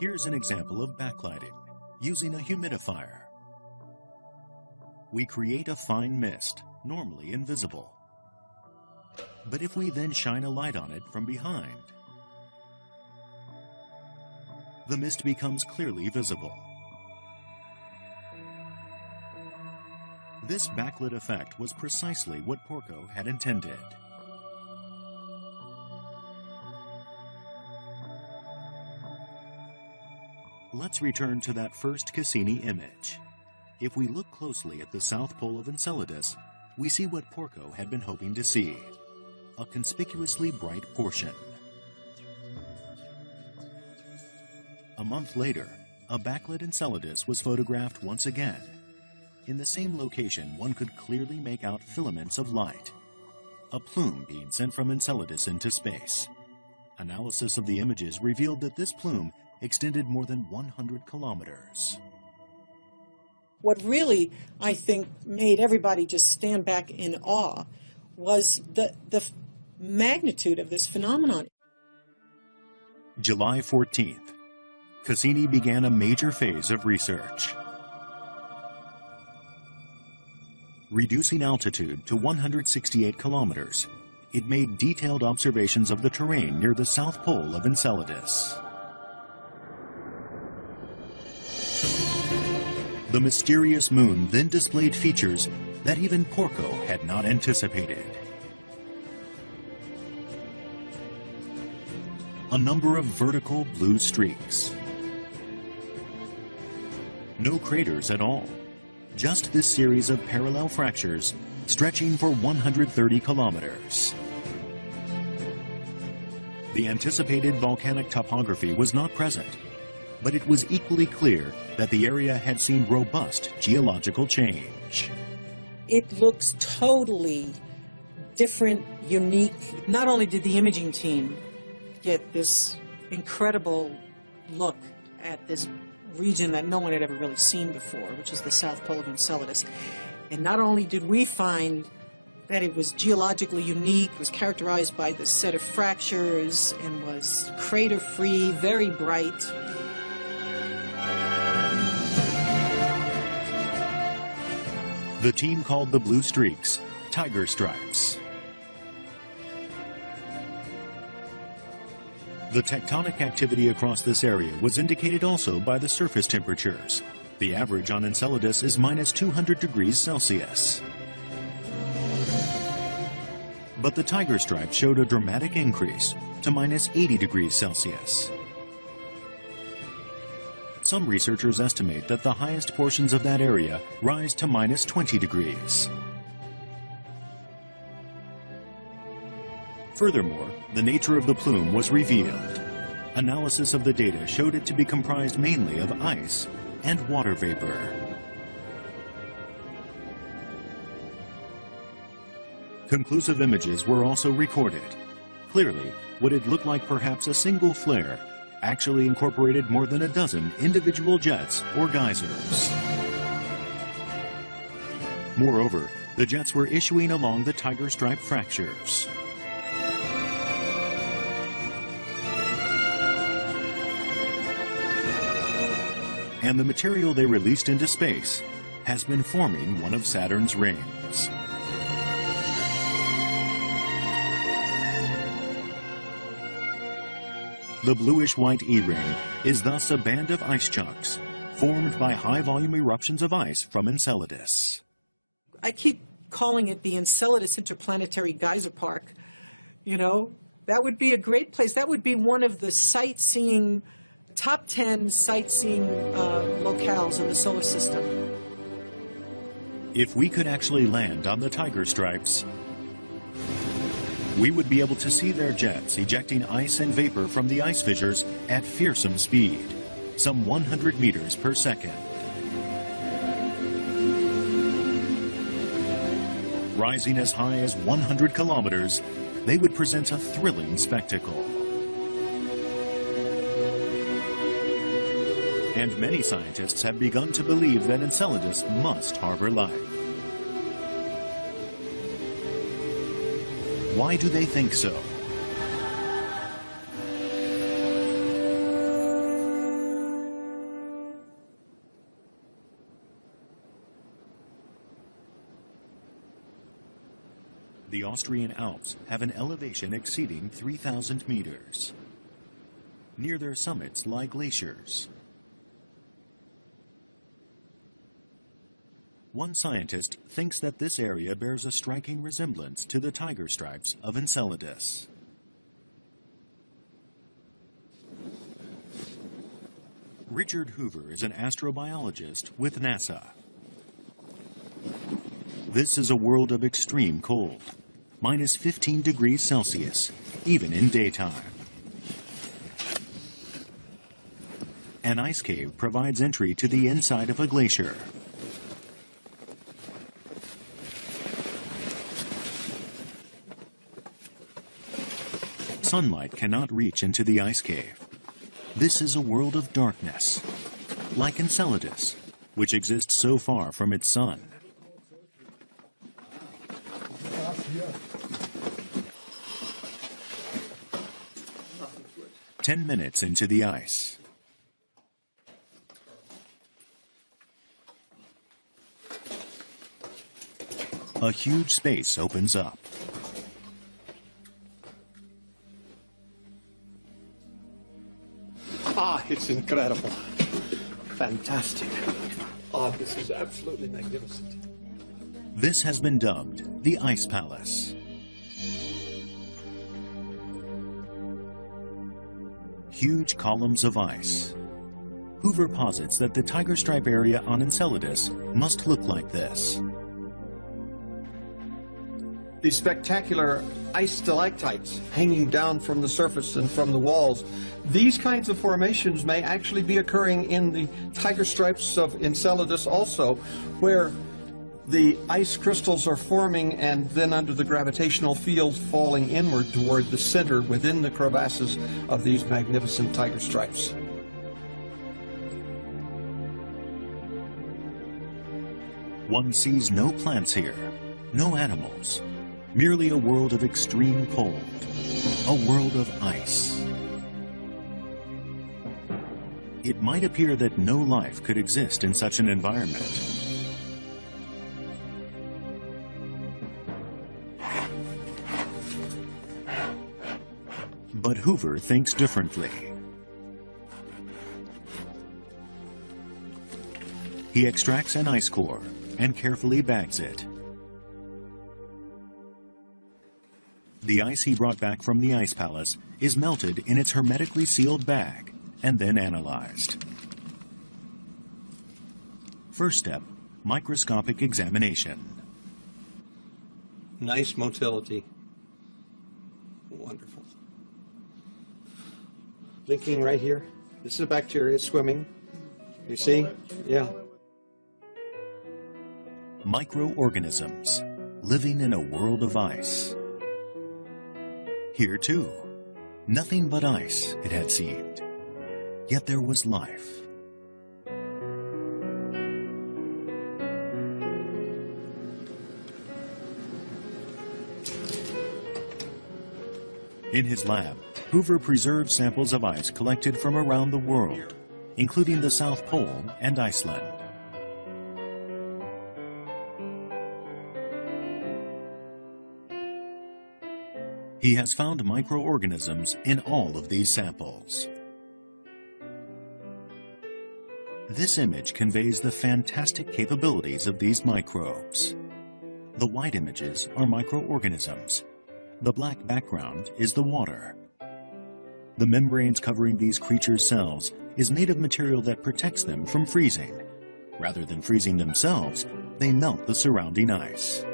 Here's an example of backlighting using a humidifier. We create a fine mist, normally invisible. But if we then shine a light on it from behind, the mist becomes clearly visible. This backlit effect was precisely what Porco had intended. Let's return to that first Cassini image. If we look closely at the south pole of Enceladus, we see what Porco had been hoping to see, a conspicuously bright portion. A month later, a backlit Enceladus was photographed once again. In the same location, one could clearly make out filaments of light, a plume being sent from Enceladus into space. Analysis of the images revealed that this plume extended more than 100 kilometers. What really, I think, made everybody just stand back in awe was the magnitude of this phenomenon. July 14th, Cassini began a major phase of research. Reducing altitude to 168 kilometers, it made detailed observations of the terrain near the south pole of Enceladus. The mysterious moon then displayed features that even Porco had not anticipated. A number of vertical blue streaks. No craters at all, just this series of parallel fractures stretching for 130 kilometers. The anticipated volcanic topography was not present, but it was equally clear that the area had seen robust geological change. It looks totally different, unique. Not only did the imaging team get this incredible look at this region that no one had ever really seen before, which is the south pole of Enceladus, and not only did we find that it was geologically unique, was characterized by this set of fractures, and was crater-free, very bright. The team called the blue streaks tiger stripes. The tectonic activity across this area was indicated also by the surface temperatures. The average on Enceladus is minus 200 degrees Celsius. But the tiger stripe showed a dramatic increase to minus 80 degrees Celsius. Some researchers estimate that the highest portions of that area rise to minus 20 degrees. Furthermore, the nature of the plume was revealed. Analysis of the data showed it to be comprised mainly of ice and water vapor. Conclusive images were also recorded. Clearly, what had looked like perhaps a single flare actually incorporated more than a dozen individual jets or geysers. Moreover, the jets were issuing along the tiger stripe fractures. And the material they released into space has been forming one of Saturn's rings. The bluish-white E-ring is thus a band of ice chunks formed by high-volume eruptions of ice from Enceladus. I keep calling it the Enceladus Interplanetary Geyser Park. You know, that would be a great place. That would be one of the sightseeing, top 10 sightseeing locales in the solar system. If we could actually land on the Tiger Stripes, we would be able to see their jets ejecting ice and vapor from the ice fissures at fearsome speed, some 100 meters per second. Rising as high as 100 kilometers, they would present a thrilling spectacle. And many scientists have begun to believe that Enceladus must harbor life. Why do they think so? The Austrian Alps have an elevation exceeding 3,000 meters. Near their summits lie glaciers. One scientist thinks that this area bears a striking resemblance to the Tiger Stripes of Enceladus. Richard Hoover is an astrobiologist with NASA. This is a world of extreme cold, minus 15 degrees Celsius, even in daytime. An ice cave provides entry to the inside of a glacier. Sunlight cannot reach into the ice cave. This is a world of darkness, like Enceladus, which exists so far from its sun. 10 minutes into the ice. A huge space opens up. Ah, it's incredible. Fantastic. Oh, this is absolutely magnificent. This has been dubbed the Ice Palace. Huge columns of ice. Hoover posits that the Tiger Stripe area on Enceladus must look like this. These spectacular ice stalactites hanging down from the surface and from the walls. These kinds of formations may actually be occurring in the Tiger Stripes of Enceladus also, where the ice crystals are forming and then under the gravitational field falling inward toward the center within the crevasses of these magnificent Tiger Stripes. One sees no plants here, no animals, merely a world of extreme cold, a world of ice. It might appear that no life could exist in such an environment. But Hoover thinks differently. He extracts an ice core and carefully bags it. The ice he brought back from the Ice Palace is melted in its hermetically sealed bag and then analyzed. First step, microscopic examination. Nice motility. Wonderful. Blinking right here. This is a bacteria swimming. You see? Yeah. Microorganisms living in a world of ice. Here too, nothing but ice, it had seemed. Yet there was life. In his lab, Hoover preserved samples of ice collected from around the world, including the South Pole and Iceland. He has found microorganisms in all of these samples. This image conveys the fantastic capabilities of these microbes. The white images are microorganisms. The black background is the water. The membranes covering these creatures' cells is made of material that protects them from freezing. Rather than freezing themselves, they melt the surrounding ice.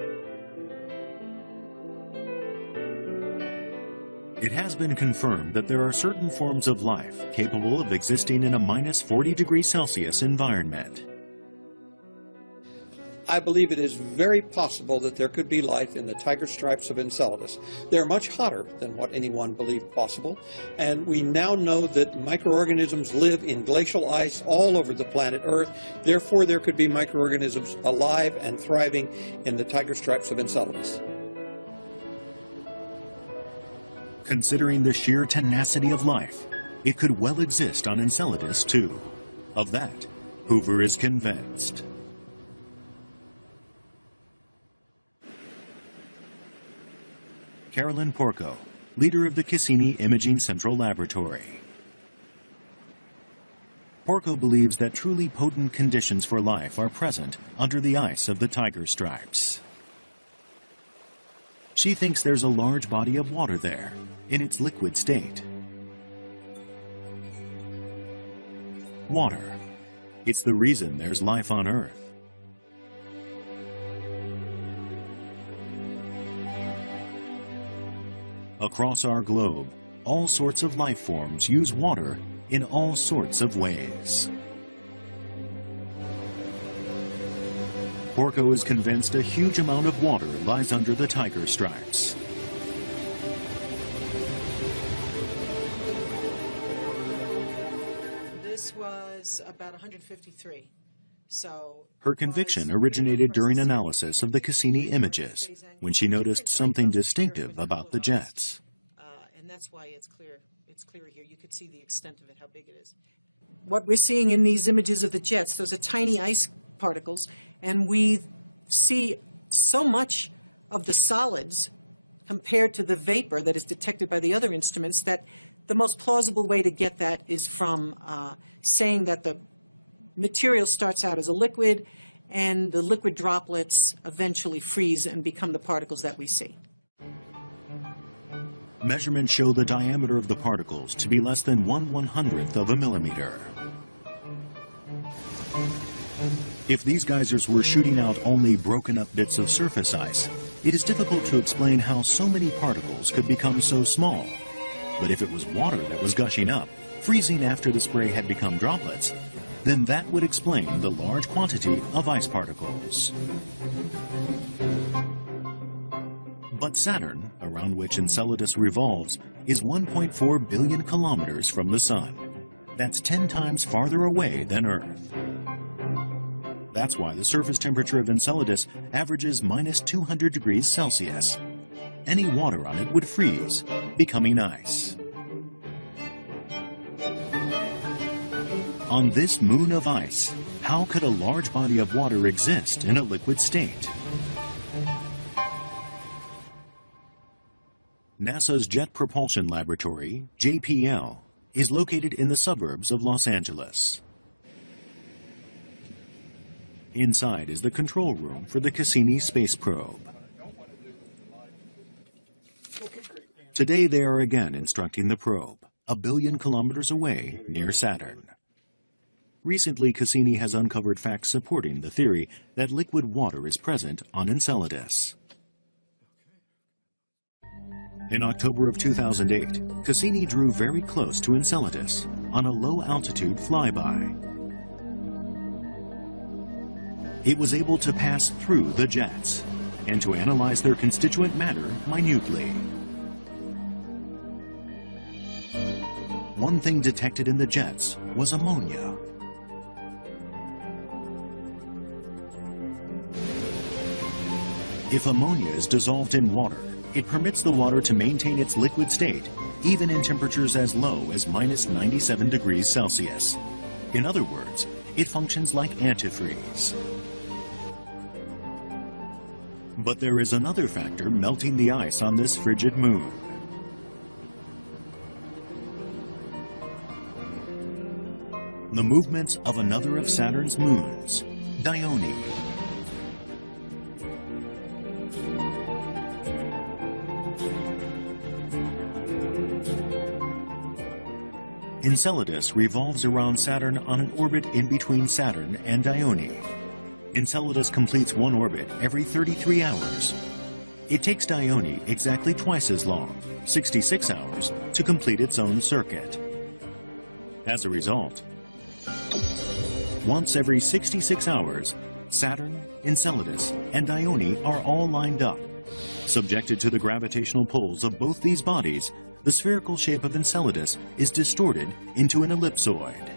It has been confirmed that there are certain forms of life capable of existing in a minus 40 degrees Celsius environment. I believe it is very possible that there could be life in the tiger stripes of Enceladus. They're much hotter than what anyone believed possible, and we now know that microorganisms live in glacial ice all over the planet Earth. Therefore, there could be microorganisms alive and thriving in the tiger stripes of Enceladus. Considering the sheer tenacity of life, it could well exist on Enceladus too. Of that, Hoover is convinced. Carolyn Porco, leader of the Cassini Imaging Central Laboratory. Porco believes that truly potent conditions for life are present under the ice of the tiger stripes. She thinks there's a large body of water there, in its liquid state. Water. It's the reason there's life on Earth. Across our globe, all sorts of life forms use water in all sorts of ways. Porco is convinced a huge amount of water lies under the tiger stripes. This was about 153. So her conviction originated during analysis of the Cassini images, when she noticed something distinctive about the jets. And that's why it's clear here. You could see the extent of it, how big it is. What we're seeing in these images of the jets, those are tiny ice particles, and we see so much of the solids compared to the vapor that is detected by the other instruments that the most plausible way to get that is from saying that the material starts out as a liquid and the liquid droplets eventually freeze and become the particles that we see. Measurements show the diameter of the particles to be less than 1/100th of a millimeter. If these geysers were shooting out only broken up bits of surface ice, it is difficult to explain how so many particles could become so small. But if it was water that was gushing up, freezing after the spray had become droplets, then that would explain the large quantity of ice particles. But Saturn, around which Enceladus revolves, is 1.4 billion kilometers from the Sun. That's 10 times farther away than Earth. That's why the surface temperature of Enceladus averages minus 200 degrees Celsius. Any water on it would freeze, becoming ice. On this moon of ice, how could a large body of water exist in a liquid state? NASA's Jet Propulsion Laboratory, JPL, is located in the suburbs of Los Angeles. Inside is the control room for the Cassini space probe. Today they are again instructing the probe, 1 billion kilometers away near Saturn. Recently, Cassini has uncovered facts supporting the theory that liquid water is present on Enceladus. In October of 2008, Cassini drew very close to Enceladus on a low-altitude flyby. It was able to pass through the jets and to analyze their constituent matter minutely. One thing detected in the jets was ammonia. If ammonia is dissolved in water, it permits the water to maintain its liquid state, even in temperatures as low as minus 97 degrees Celsius. In other words, it functions like antifreeze. But there is another factor melting the ice on this frigid moon. the movements of another of Saturn's moons, Dione. Enceladus revolves around Saturn on an orbit in between Saturn and Dione. Enceladus completes one orbit every 33 hours. It takes Dione exactly twice as long, 66 hours, to complete its own circuit. As a result, once every 66 hours, Saturn, Enceladus, and Dione are all lined up. Subjected to the gravitational pulls of both these bodies, the spherical shape of Enceladus is distorted into an ellipsoid.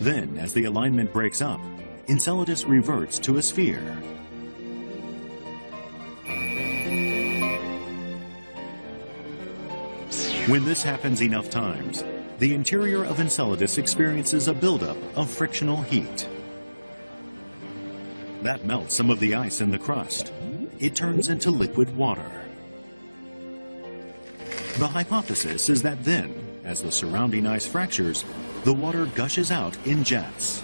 Then, as the alignment breaks up, Enceladus reverts to a sphere. When this happens enough times, the interior of Enceladus experiences a buildup of frictional heat. That melts some of the ice in the crust. It turns into liquid water. The hypothesis is that then, as the surrounding ice fractures, the water gushes out in jets.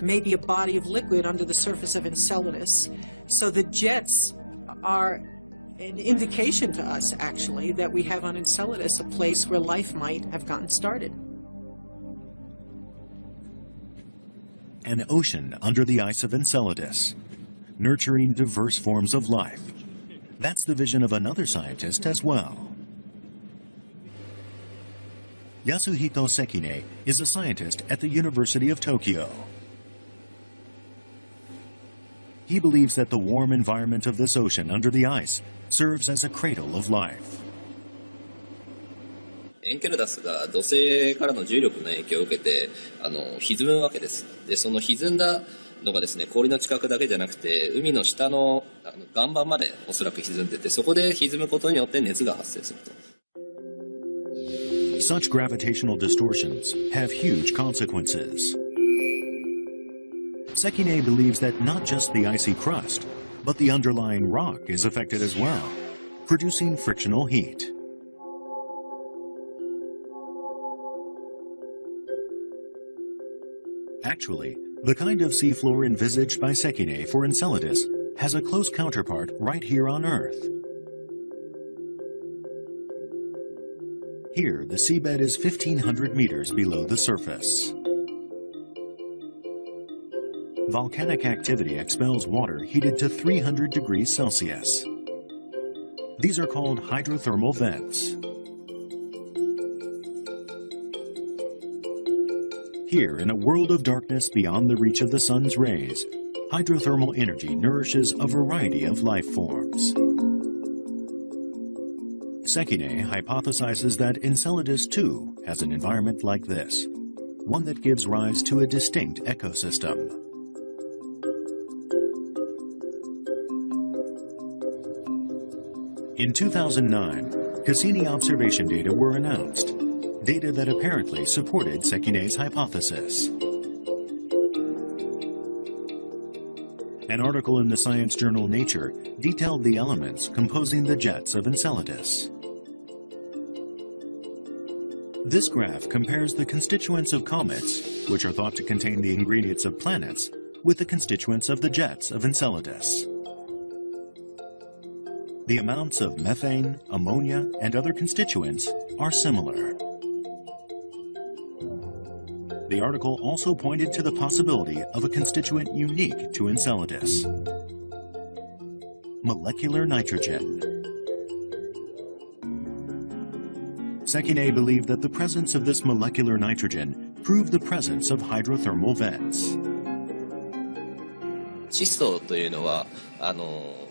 Maybe a body of liquid under the surface of Enceladus. So the jets are an indication to us, actually, that we have on Enceladus a place where life might have gotten started. An ocean under the ice of Enceladus, nurturing diverse forms of life. That's the vision of another scientist as well. Yasuhito Sekine is a scientist at the University of Tokyo. He believes that the warm environment of this ocean under the ice serves as a cradle of life. エンケルダスが土星からの重力の影響を受けて歪むわけです。で、その歪んだのがですね、氷の近くだけじゃなくて海の下の岩盤までおそらく歪んでて、そこで歪むことによって熱が発生すると。Such gravitational distortions have huge consequences. Sekine believes that not just the icy crust, but the underlying rock is affected as well, producing frictional heat. Actually, the kind of seafloor envisaged by Sekine for Enceladus has a close counterpart right here on Earth. Here, the seabed is 1,500 meters below the surface. Volcanic activity expels water heated to 300 degrees Celsius. These are called hydrothermal vents. Here, in a world of darkness beyond the reach of the sun's rays, hydrothermal energy nourishes a variety of life forms. Sekine hypothesizes that Enceladus too has an environment like this, one that gives rise to a distinct ecosystem. In 2009, Cassini observation data were announced, data that apparently supported Sekine's hypothesis. An article in the science journal Nature detailed the elements composing the jets of Enceladus. This graph compares the constituents of comets, which are thought to contain the ingredients of planets, with the constituents of the jets of Enceladus. The amounts of methane, ammonia, and other constituents are similar. The article also pointed to the possibility of a constituent unique to Enceladus: molecular nitrogen. Sekine believed that the presence of this molecular nitrogen proved the presence of hydrothermal vents. 窒素というのは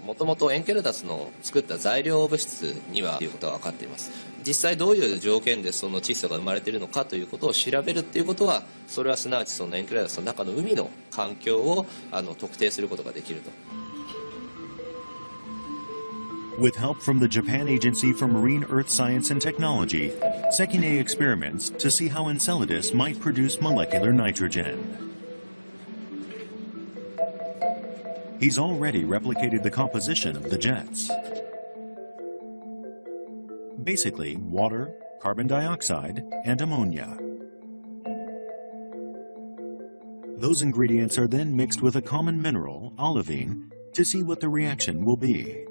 もともとエンケルダスの作った材料物質にはということが分かっています。実際どういう条件でその窒素が生まれているのかということを調べるっていうことは、それはすなわちそのエンケルダスの中の海の環境を特定することができると。With help from the Japan Agency for Marine Earth Science and Technology, Sekine experiments to see how Enceladus might produce molecular nitrogen. He's already replicated the composition of the jets. Basically, water, carbon dioxide, and ammonia. Those ingredients are then mixed with a common mineral, olivine, to see what the reaction will be.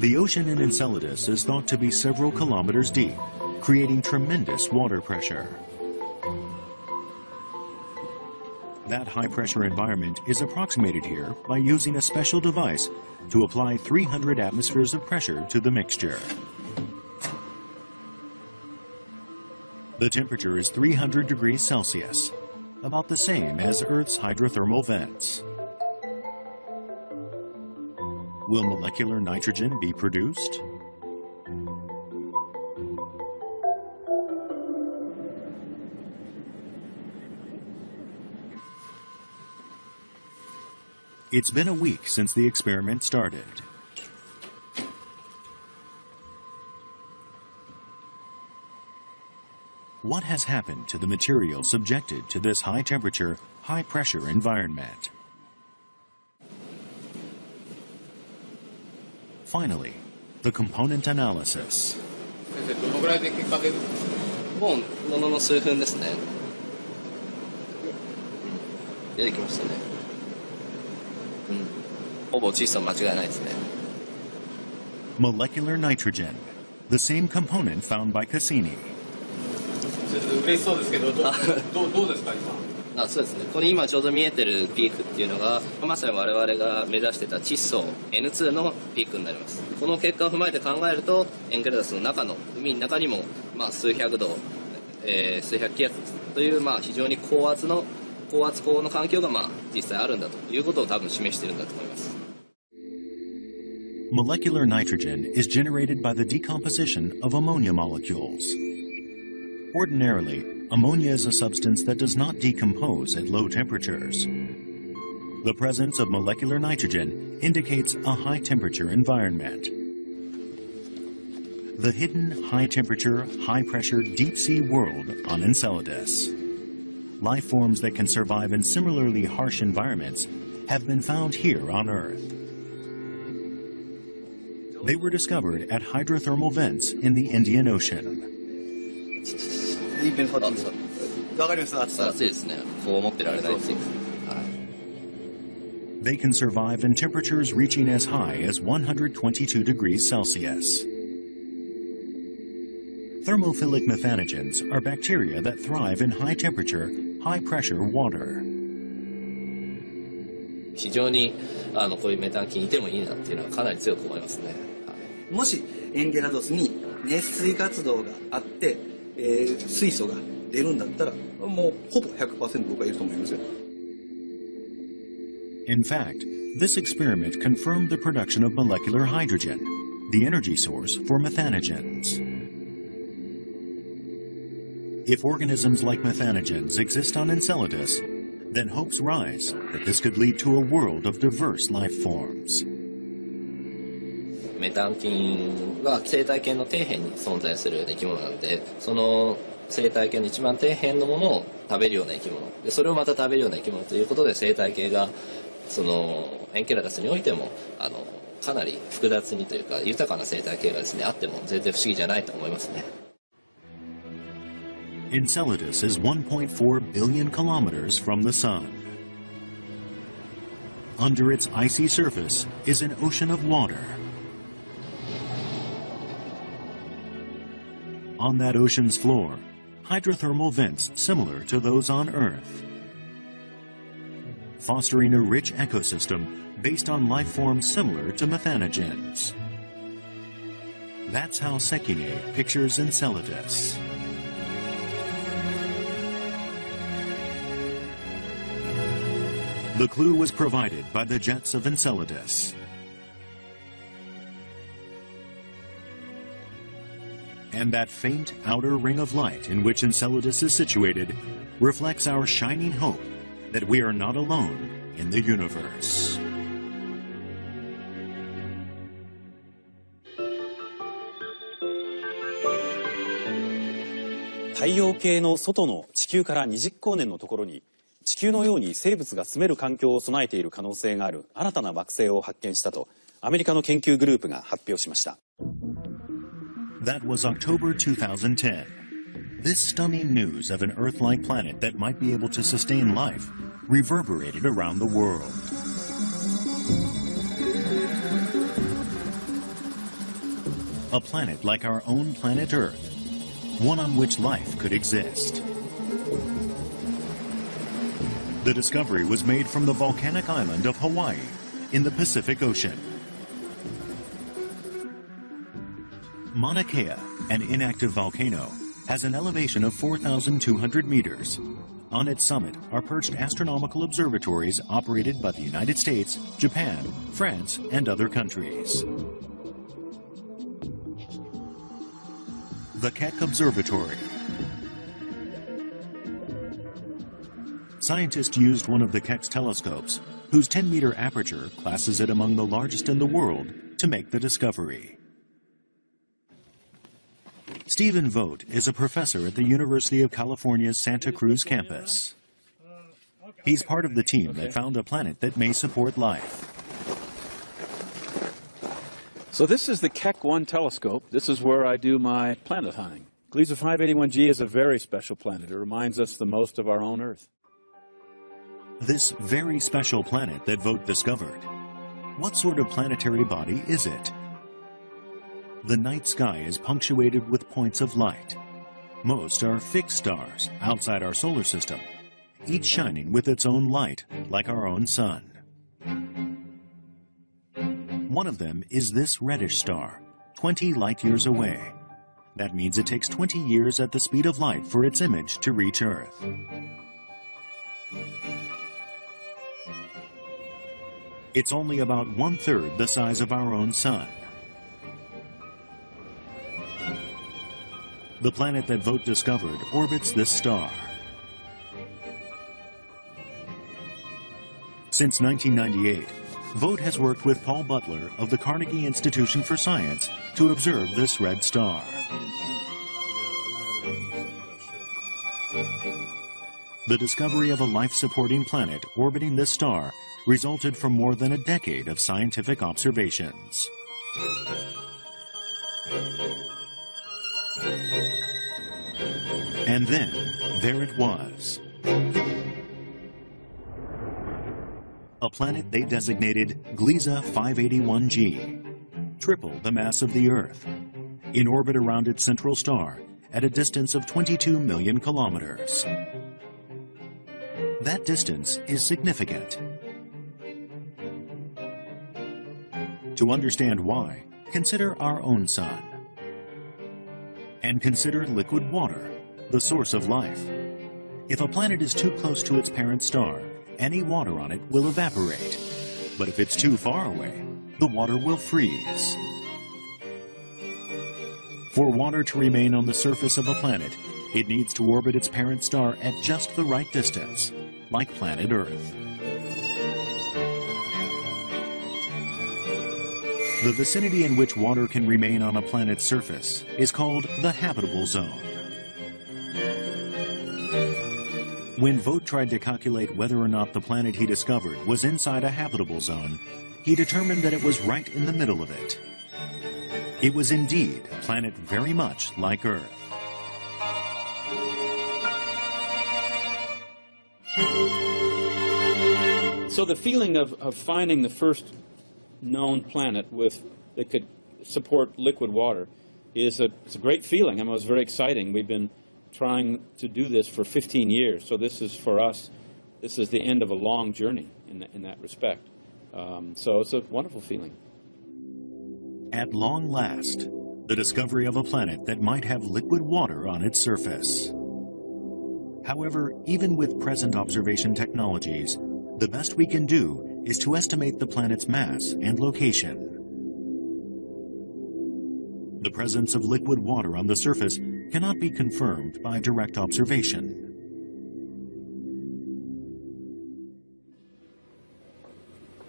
The ocean in Enceladus is thought to be several kilometers deep, creating tremendous water pressure. That high-pressure environment is approximated here by using a special device to apply 300 atmospheres of pressure to the mixture. The temperature is 300 degrees Celsius, about the same as Earth's hydrothermal vents. Will molecular nitrogen be produced? It's been a week since the experiment started. What has happened to the material subjected to this high-temperature, high-pressure environment? Finally, the component analysis. どのぐらいで結果出る？もうものの数分ですね。出てきましたね。ほぼ窒素間違いないですね。Molecular nitrogen, the same component found by Cassini. 嬉しそうですけど、どうですか今？そうですね。ここに今ちょうど見えてるピークっていうのが、まさに我々が目指してた窒素 N2 のピークになります。この結果を踏まえて考えると、エンケラダスの中の海の中にも数百度、数百気圧という非常に高圧高の環境が実際あるんだということを多分示しているんだと思います。Molecular nitrogen is generated by the decomposition of ammonia molecules. Ordinarily, ammonia is a substance that does not decompose at low temperatures. The presence of molecular nitrogen indicates a high-temperature environment. The hidden high-temperature, high-pressure deep-sea world on Enceladus. Life forms that can survive in similarly harsh environments have been found here on Earth. They were discovered at hydrothermal vents in the Indian Ocean. They can survive in temperatures reaching as high as 122 degrees Celsius. Thermophilic methanogens are bacteria that thrive in high-temperature, high-pressure water. 非常にこういうメタン菌いてもいいなっていうのはかなり強く思いますね。もしエンケラドスに熱水活動があって、水素が出るんだったらもうほぼ 100% 僕はいると思いますよ。In fact, this experiment confirmed the production of molecular hydrogen, the energy source for methanogens. If organisms like methanogens exist on Enceladus, then hopes rise that this could lead to a world of diverse life forms. メタン菌は生態系の底辺に存在する生き物なので、その生態系の一番底辺のものを食べるような生き物で、それをまた食べるような生き物ということで、生態系がそのエンケラダスにおいてもかなり複雑にというか豊かな生態系がですねあっても全然不思議じゃないと思いますね。Enceladus is 1.4 billion kilometers from the Sun. Under its icy surface is an ocean of water. On that ocean's floor, hydrothermal vents similar to those on Earth, fostering a rich ecosystem based on life forms similar to methanogens. That's how Sekine pictures Enceladus. The clue was provided by the jets of Enceladus. And that faint outer ring of light in which Enceladus is situated reflects our shining hope that we are not alone in the universe. 太陽系の外の地球から20光年のところに地球のように生物が住める環境を備えている可能性がある新たな惑星を発見したとアメリカの研究グループが発表しました。That was October 2010. This stunning news of an Earth-like planet that might be able to sustain life reverberated around the world. A planet like our own planet Earth, one on which life could exist. The discovery was made from the volcanic island of Hawaii in the Pacific Ocean. Mauna Kea, an inactive volcano, has an elevation of 4,200 meters. On its summit are perched astronomical observatories operated by the United States, Japan, France, and other countries. The Keck Observatory. Scientists used one of the Keck's telescopes, whose 10-meter aperture classes it among the largest in the world, to make the discovery. Stephen Vogt is a professor at the University of California's Santa Cruz campus. He's part of the team that found a planet that may support life. So this is the Keck 1 telescope. This is where I do my planet hunting. Gliese 581g is a very special planet. It reminds us the most of our own Earth. This very special planet that Vogt discovered. What sort of planetary body is it? The night sky is punctuated with points of light. Most are fixed stars outside our solar system, each shining with its own light, like our own sun. One of them is this reddish star, 20 light-years away. That means it takes 20 years at the speed of light for its image to reach Earth. It's only about 1/3 the size of our own sun. The planet that Vogt discovered orbits this star. Since 1998, Vogt has worked with Paul Butler of the Carnegie Institution for Science to observe this red star. The discovery of a life-supporting planet orbiting this star resulted from more than a decade of scientific observations. And then, there it was. A planet they designated Gliese 581g, triple the mass of the Earth, in orbit around its central star at a distance of 22 million kilometers. That distance is significant. To understand why, consider our own sun. And consider liquid water, the source of life. If a planet is too close to its parent star, any water on it will evaporate. But if it's too far away, the water will freeze. For water to remain on the surface of a planet, it needs to orbit its parent star at just the right distance, like planet Earth. The vicinity in which water can remain on a planet's surface is called the habitable zone. When Vogt tried to calculate whether or not the planet he discovered was inside a habitable zone, he determined that it was right in the middle of it. It was indeed a planet very much like Earth. So the feeling of finding the first known planet that could support liquid water it's a great feeling. I mean, it was very exciting. We've been trying to do this for 15 years, so this is, for us, this is the end of a long journey in that respect. So it's a wonderful feeling. At long last, the discovery of a planet that might have liquid water on its surface. However, even with present observation technologies, the best we can do is to estimate the planet's mass and location. The presence of liquid water on the surface cannot be confirmed by direct observation.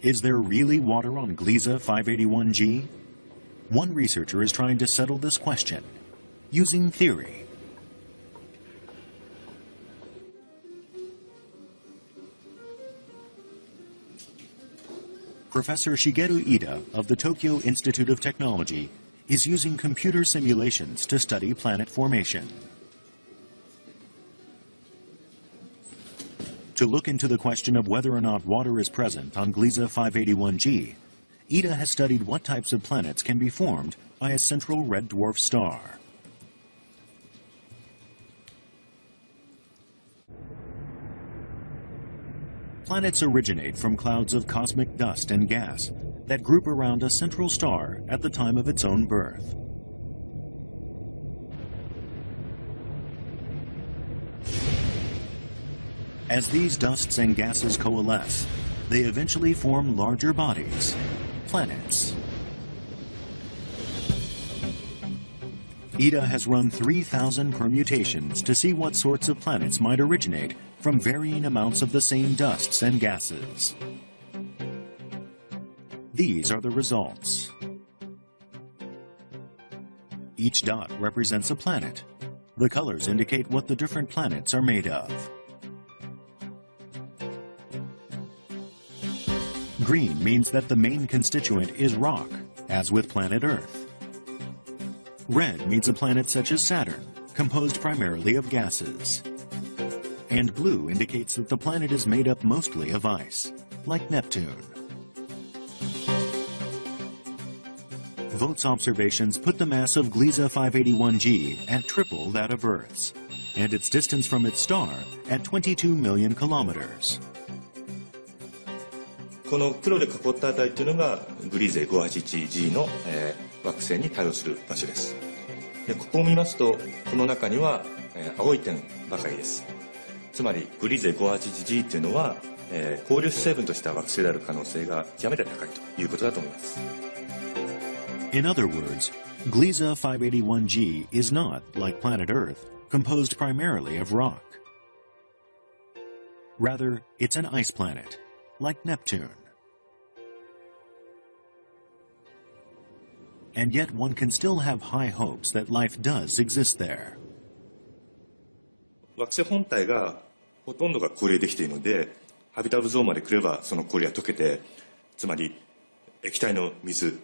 Is there really water on Gliese 581g? One researcher is trying to settle this question using theory. Professor Shigeru Ida of the Tokyo Institute of Technology is using computer simulations to study planet formation. To look into the question of whether or not water is present on Gliese 581G, Ida has studied what types of planets can be formed by a central red dwarf star. Planets originate from clouds of cosmic dust and gas that group around a central star at the time of its own birth. As these dusts and gases coalesce, they eventually form larger bodies, planets. Ida has run 3,000 permutations to see what sorts of planets might originate from varying amounts of the same dusts and gases. These are the results. Each dot represents a planet. The colors indicate what the different planets are made of. Green means that the main constituent is rock, as with planet Earth. Red means a planet such as Saturn, composed primarily of gases. And blue indicates that the planet is made up mostly of ice, like Neptune. Voigt's observations put the mass of Gliese 581G at triple that of Earth's, and its distance from its star at 22 million kilometers. この黒で囲った値というのがグリーゼ 581G の、惑星に対応する場所です。でここを見ますとこの中には、青い点ばかりです。つまりグリーゼ 581G というのは、交流子成分とした惑星である可能性が極めて高いということだと思います。In other words, Gliese 581G is not, like planet Earth, composed primarily of rock. Rather, it's an ice planet, like Neptune. And yet one can still have high hopes that life does exist there. 惑星本体がほとんどが氷でできているので、ハビタブゾーンまで来ればその氷は溶けて、つまり液体の水、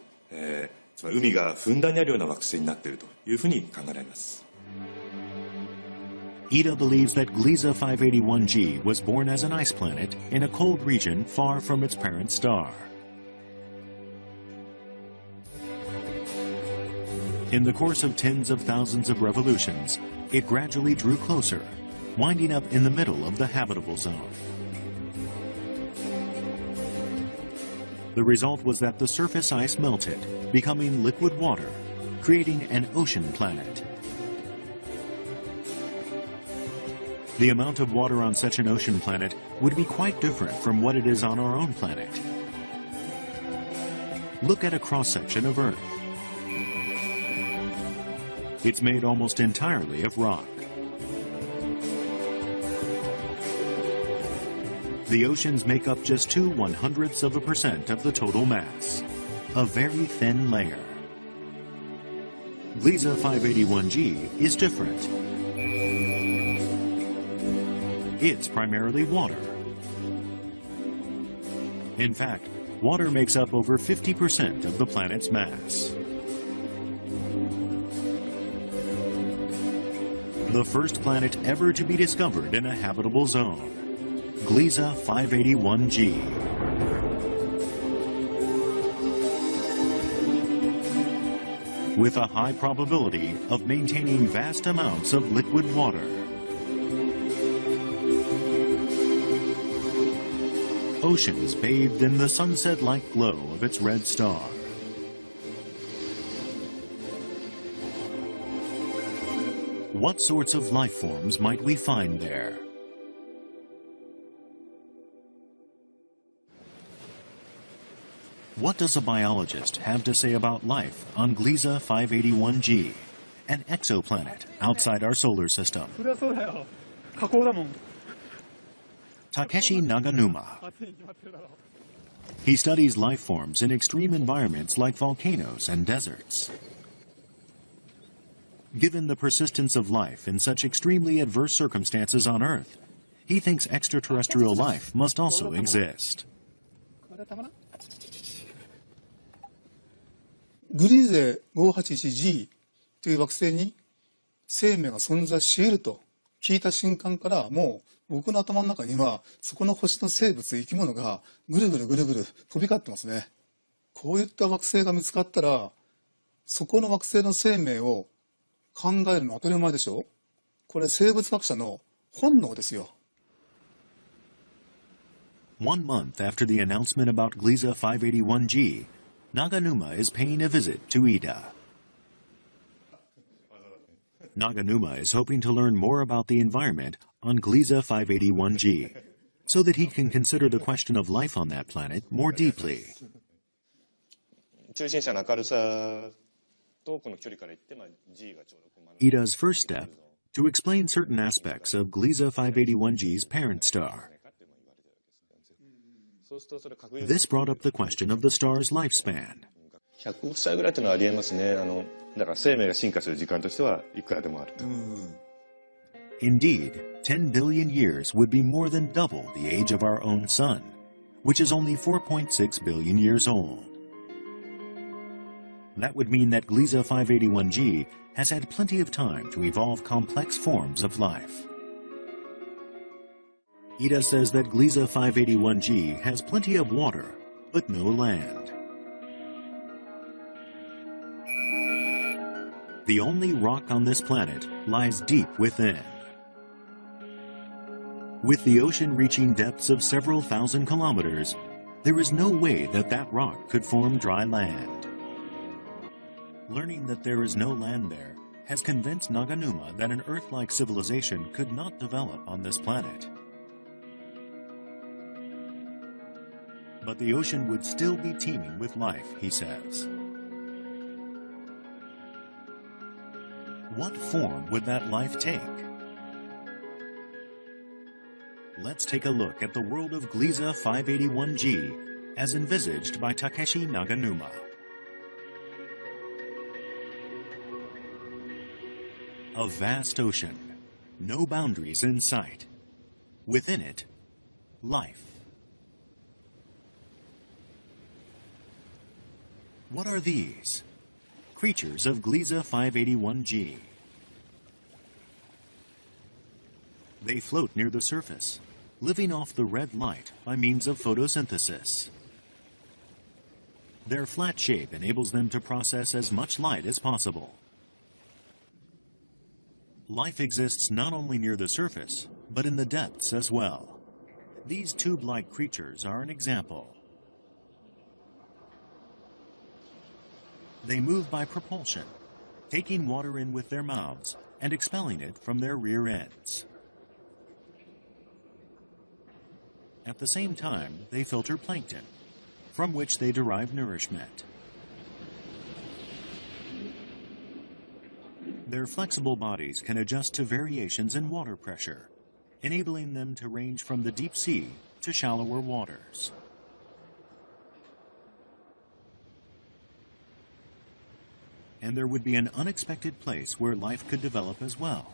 つまり海がふんだんにあるような惑星になっているというふうに考えられます。Ida believes that Gliese 581G was born as an ice planet in a cold region far from its parent star. In the course of tens of thousands of revolutions, it gradually drew closer, winding up in the middle of the habitable zone. The result was that the surface ice melted, becoming liquid water, creating an ocean planet. The amount of water on such an ocean planet would be quite different from what it is on our own planet. Look at a cross-section of Earth. It's made almost entirely of rock. The oceans make up just 0.02% of the total mass, a very thin layer. Gliese 581G is different. It's primarily water. In fact, water makes up over 50% of the planet's mass. The first planet ever to be discovered in a habitable zone, Gliese 581G. With a high probability of maintaining vast amounts of liquid water. Oceans bathed in the sunset-like glow of its red star. What sorts of life forms might we find there? What does a biologist have to say about life on Gliese 581G, an exoplanet outside our solar system? Takeshi Naganuma. He studies life forms in extreme environments like volcanoes and deserts. Given the persistence of life in such extremely adverse circumstances on Earth, he thinks extraterrestrial life must also exist. グリーゼ 581G という惑星に生命が存在し得ると聞いた瞬間から、もう僕の頭の中にはそこの星の生物生き物がぐるぐるぐるぐる飛び交ってますね。こういった惑星が見つかったら、そこの惑星の生命を考えるのは当たり前でしょ。これ生物学者の本能ですよ。1 month after the announcement about Gliese 581G, Naganuma is paying a visit to Ida. Naganuma is hoping to learn more about the environment on Gliese 581G, so that he can consider the question of life on that planet more deeply. Ida's first step, to explain certain aspects of Gliese 581G's parent star. This brought up the question of the star's lifespan. 100億歳ぐらいというのはありえますね。だから生命が進化する時間としてはいくらでもある。Indeed, 10 billion years would be more than double the age of our own sun, which is only 4.6 billion years old. That would mean that Gliese 581G has had plenty of time to evolve complex forms of life. Ida says that Gliese 581G has plenty of water, but no land. The only rock on this planet lies deep within. With the ocean reaching depths of several thousand kilometers, there is no way that that rock could form dry land. Learning that there is no land there has convinced Naganuma that an Earth-like civilization could not develop on this planet. But the ocean would still be teeming with life, he says. What form would that life take? Let's take a look at the world of Gliese 581G as envisaged by Takeshi Naganuma. A vast ocean, no boundaries in sight. Within it, life. What are these? Creatures of Gliese 581G. They float near the surface, living off the red light by means of photosynthesis. Their flat shape enables them to process as much light as possible. Life exists not only near the surface, but in the depths as well. These tube-like creatures are an example. They move by propulsion, taking water in with their mouths and expelling it from their rear ends. At the same time, they filter plankton, from which they derive nourishment. Their flexible bodies can adjust to variations in water pressure, enabling them to range from the deep sea to shallower waters. And there would be an unexpected place where life could develop as well.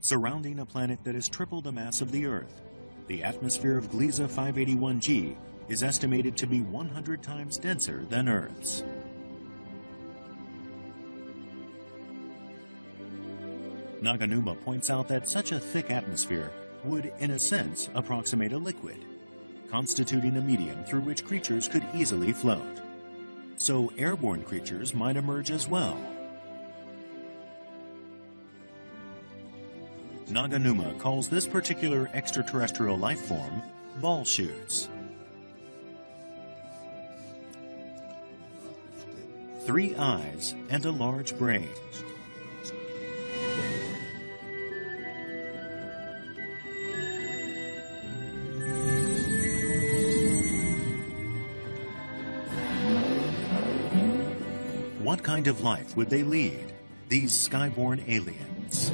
Surrounding a planet that is triple the mass of the Earth, the atmosphere of Gliese 581G is estimated to be 100 times denser than Earth's. Naganuma points out that such a thick atmosphere would, in a sense, approximate a liquid, constituting a medium through which creatures could easily float. So airborne creatures might emerge as well. Naganuma calls this particular extraterrestrial life form ball shoots. 3 eyes and a large brain. What kind of life would they lead, these skyborne aliens?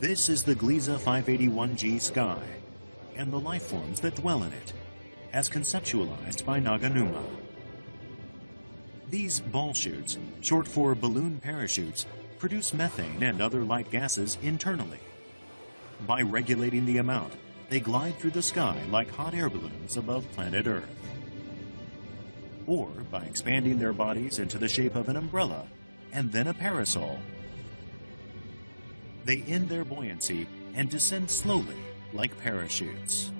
This is the Gliese 581G sky, and the life forms that dwell in it, as conceptualized by Naganuma. These ball chutes, short for balloon parachutes, produce methane and other light gases internally. By regulating the amount, they glide through the sky like hot air balloons above planet Earth. Or by expanding their bodies into the shape of an umbrella and then a parasol, they end their buoyancy and descend slowly like parachutes.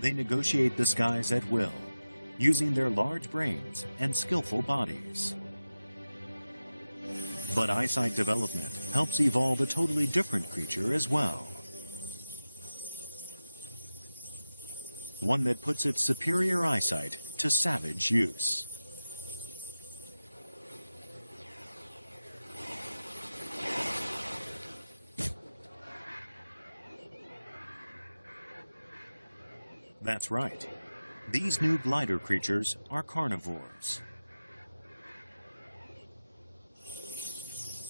They negotiate the skies at will, using their large brains and skillful bodies. But eyesight development helps evolve a totally different creature as well. One that puts its superior eyesight to savage use. That's right. These new glider creatures are carnivores.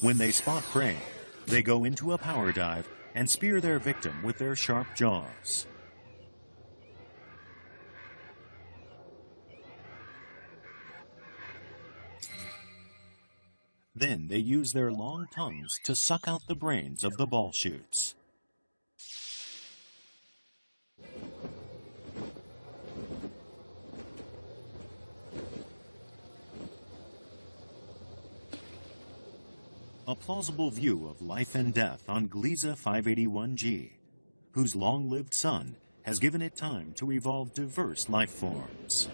When they spot prey, they go into a power dive and spear their victim with their sharp jaws. Then they use their long tongues to suck out the brains of the ball shoots. A plausible view of life and death on Gliese 581G, whose long-lived son has given it time to evolve diverse life forms.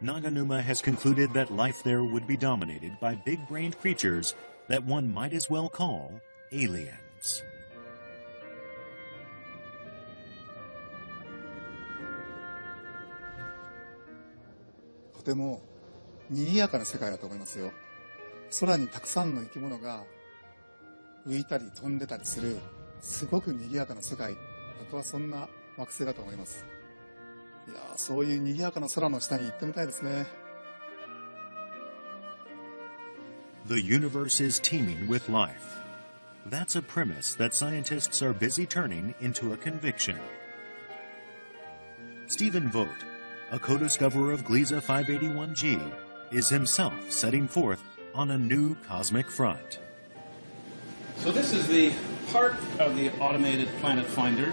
Naganuma has concluded that life there would be dominated by big-brained creatures that one might as well call aliens.とても賑やかな世界だと思いますよ。空にたくさんの生き物が浮いたり飛んでたりするすごく賑やかな世界。僕はそんな惑星だと思います。いやー、そういう賑やかな空の下に行ってみたいですね。The universe is teeming with life. That's a premise that scientists are busy turning into a conviction. Stephen Vogt, a co-discoverer of Gliese 581G, is himself setting forth on a new cosmic front. So this is the heart of the automated planet finder.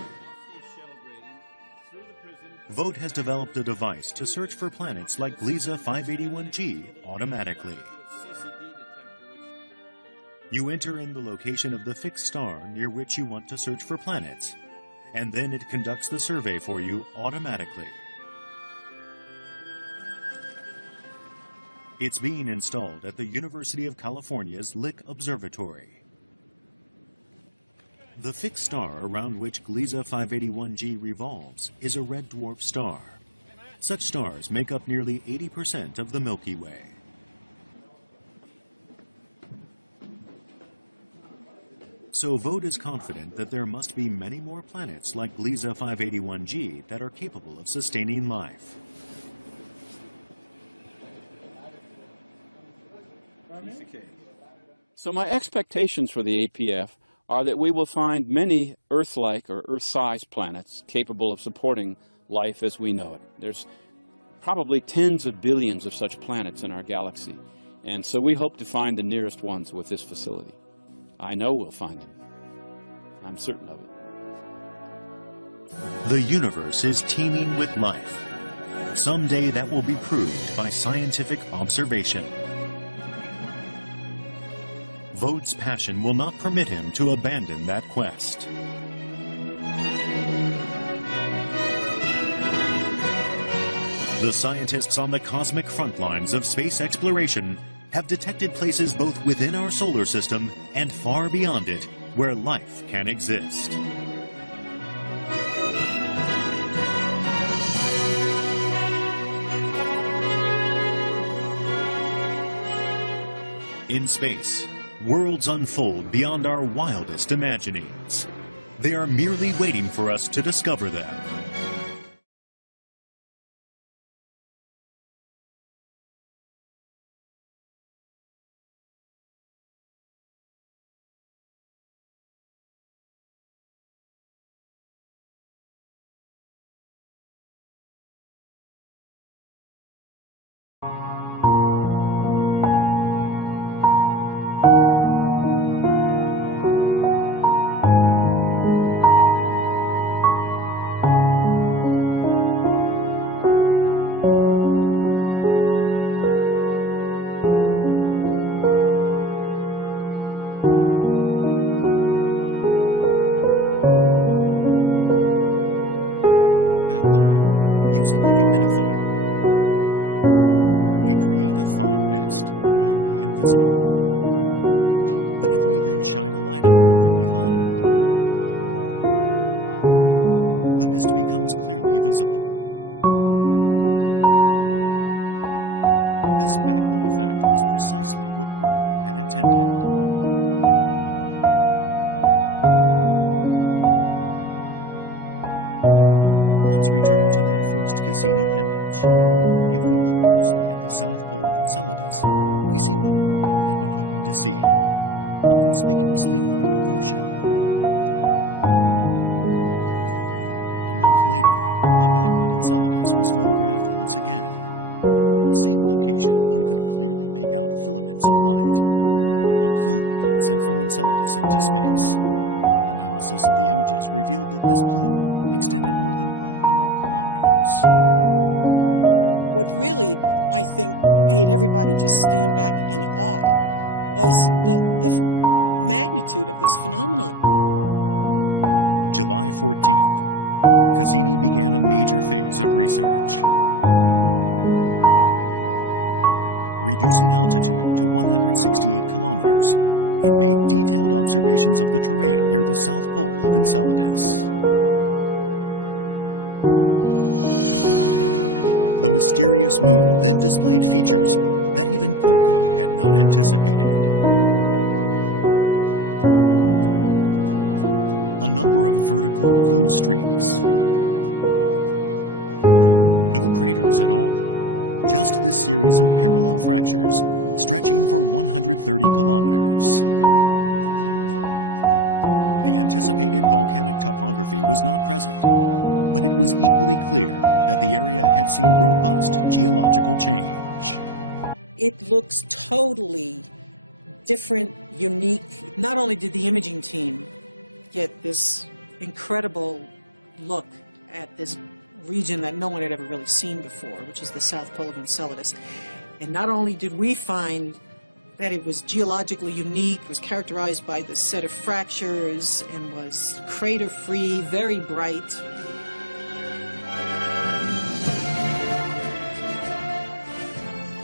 Vogt has developed a device to search for planets like Gliese 581G automatically. You enter in the location of the fixed star near which you want to search for planets, and then it conducts the survey for you automatically. It's being installed at the University of California's Lick Observatory. The fixed star around which Gliese 581G revolves is a red dwarf star. Such stars make up nearly 80% of the Milky Way. So Vogt is confident that there must be many more planets like Gliese 581G that are capable of sustaining life. So my expectations for the APF are that we will find many Earth-like or Earth-sized planets capable of supporting life as we know it. There's probably tens of billions of such planets in our galaxy, and so we hope to find the nearest ones with this facility. I know we'll find them. I'm certain of it. The universe is teeming with life. Someday that will be proved by scientific observation. Vogt's passion will not permit him to abandon that quest. The scientists on the cosmic front lines of space exploration have detected places both within our solar system and far beyond it where life can exist. In space, worlds unfold beyond our wildest imaginings. They are merely waiting for us to discover them. visible. But if we then shine a light on it from behind, the mist becomes clearly visible. This backlit effect was precisely what Porco had intended. Let's return to that first Cassini image. If we look closely at the south pole of Enceladus, we see what Porco had been hoping to see, a conspicuously bright portion. A month later, a backlit Enceladus was photographed once again. In the same location, one could clearly make out filaments of light. A plume being sent from Enceladus into space. Analysis of the images revealed that this plume extended more than 100 kilometers. What really, I think, made everybody just stand back in awe was the magnitude of this phenomenon. July 14th, Cassini began a major phase of research. Reducing altitude to 168 kilometers, it made detailed observations of the terrain near the south pole of Enceladus. The mysterious moon then displayed features that even Porco had not anticipated. A number of vertical blue streaks. No craters at all. Just this series of parallel fractures stretching for 130 kilometers. The anticipated volcanic topography was not present, but it was equally clear that the area had seen robust geological change. It looks totally different, unique. Not only did the imaging team get this incredible look at this region that no one had ever really seen before, which is the south pole of Enceladus, and not only did we find that it was geologically unique, was characterized by this set of fractures, and was crater-free, very bright.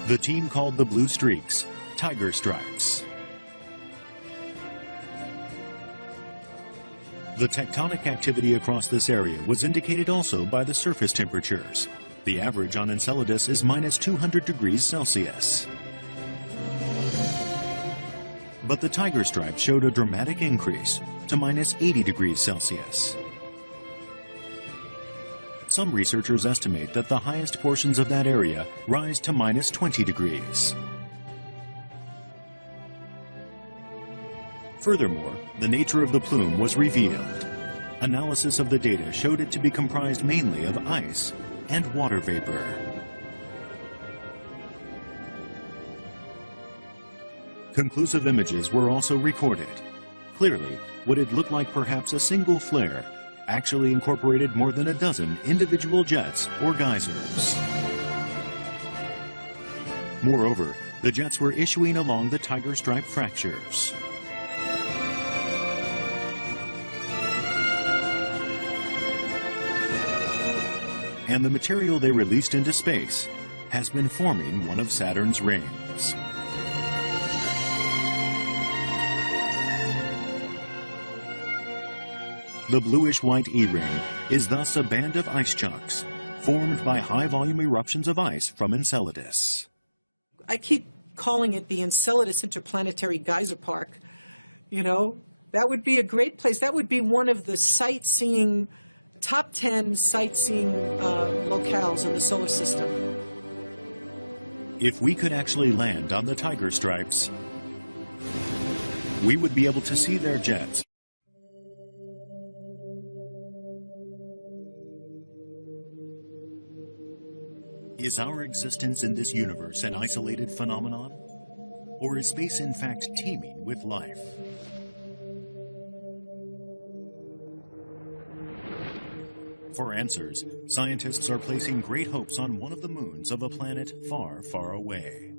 The team called the blue streaks tiger stripes. The tectonic activity across this area was indicated also by the surface temperatures. The average on Enceladus is minus 200 degrees Celsius. But the tiger stripe showed a dramatic increase to minus 80 degrees Celsius. Some researchers estimate that the highest portions of that area rise to minus 20 degrees. Furthermore, the nature of the plume was revealed. Analysis of the data showed it to be comprised mainly of ice and water vapor. Conclusive images were also recorded. Clearly, what had looked like perhaps a single flare actually incorporated more than a dozen individual jets or geysers. Moreover, the jets were issuing along the tiger stripe fractures. And the material they released into space has been forming one of Saturn's rings. The bluish-white E-ring is thus a band of ice chunks formed by high-volume eruptions of ice from Enceladus. I keep calling it the Enceladus Interplanetary Geyser Park. You know, that would be a great place. That would be one of the sightseeing, top 10 sightseeing locales in the solar system. If we could actually land on the tiger stripes, we would be able to see their jets. Is our existence in this universe an isolated phenomenon? Or is space in fact teeming with life? For answers, scientists are placing great hopes on one of the moons of a planet far, far away.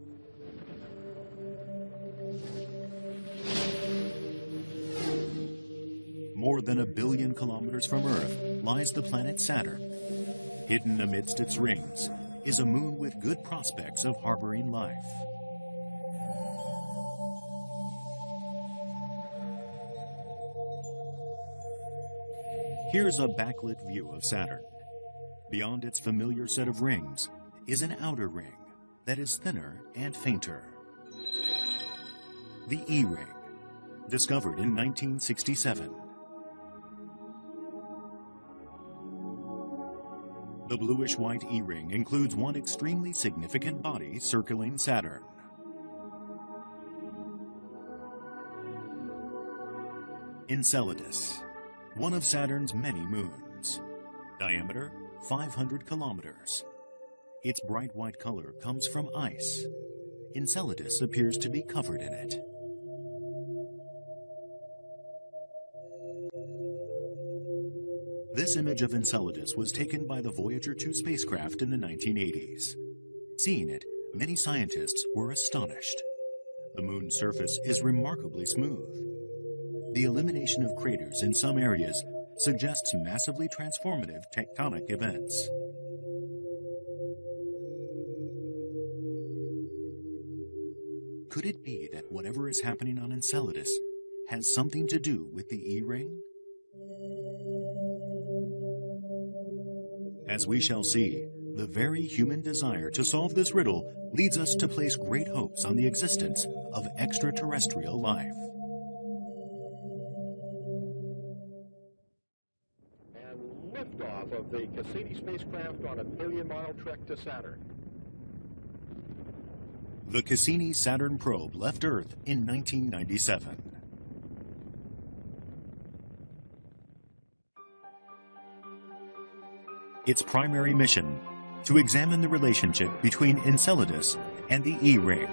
More than 1 billion kilometers from Earth lies the planet Saturn. Hidden amidst its rings is a moon with good prospects of harboring life. Here's a backlit view of Saturn. Beyond its familiar set of rings is an outer ring that is thinner and fainter. The E-ring, discovered in 1967. The bluish-white E-ring includes one extremely significant body circling Saturn. Enceladus, one of Saturn's many moons. Diameter 500 kilometers. Its bright white color comes from ice. Enceladus appears to be covered in it. This image of Enceladus was taken by the Voyager 2 spacecraft in the 1980s. Seeing it, many scientists were astonished. The moon's surface is remarkably smooth. The elimination of craters in some areas suggests massively transformative tectonic events. Could it be that whatever is happening on Enceladus has something to do with the E-ring? As we shall see, the very human desire to solve this riddle leads us to place great hopes on the existence of extraterrestrial life. And liftoff of the Cassini spacecraft on a billion-mile trek to Saturn. The Cassini Saturn probe left Earth in 1997. Its primary mission, to examine the relationship between Enceladus and the E-ring.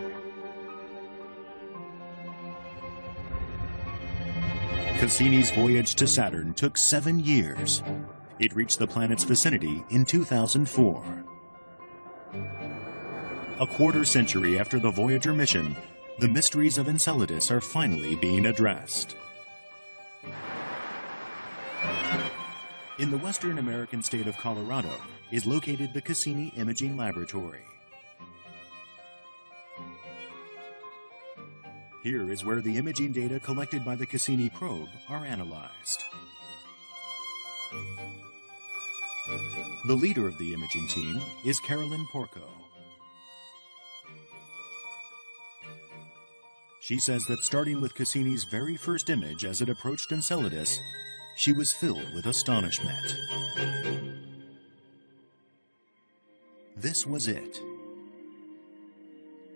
Cassini's voyage to Saturn took 7 years. It reached the planet's vicinity in 2004. A quarter century after the Voyager mission, the mysteries of Enceladus are finally being addressed. In the western American state of Colorado is located the Cassini Imaging Laboratory. Here is where the imaging data collected by the Cassini probe are analyzed. The leader of the imaging team is Carolyn Porco. She says that starting with Cassini's very first image as it approached Enceladus, she was filled with astonishment. This was it.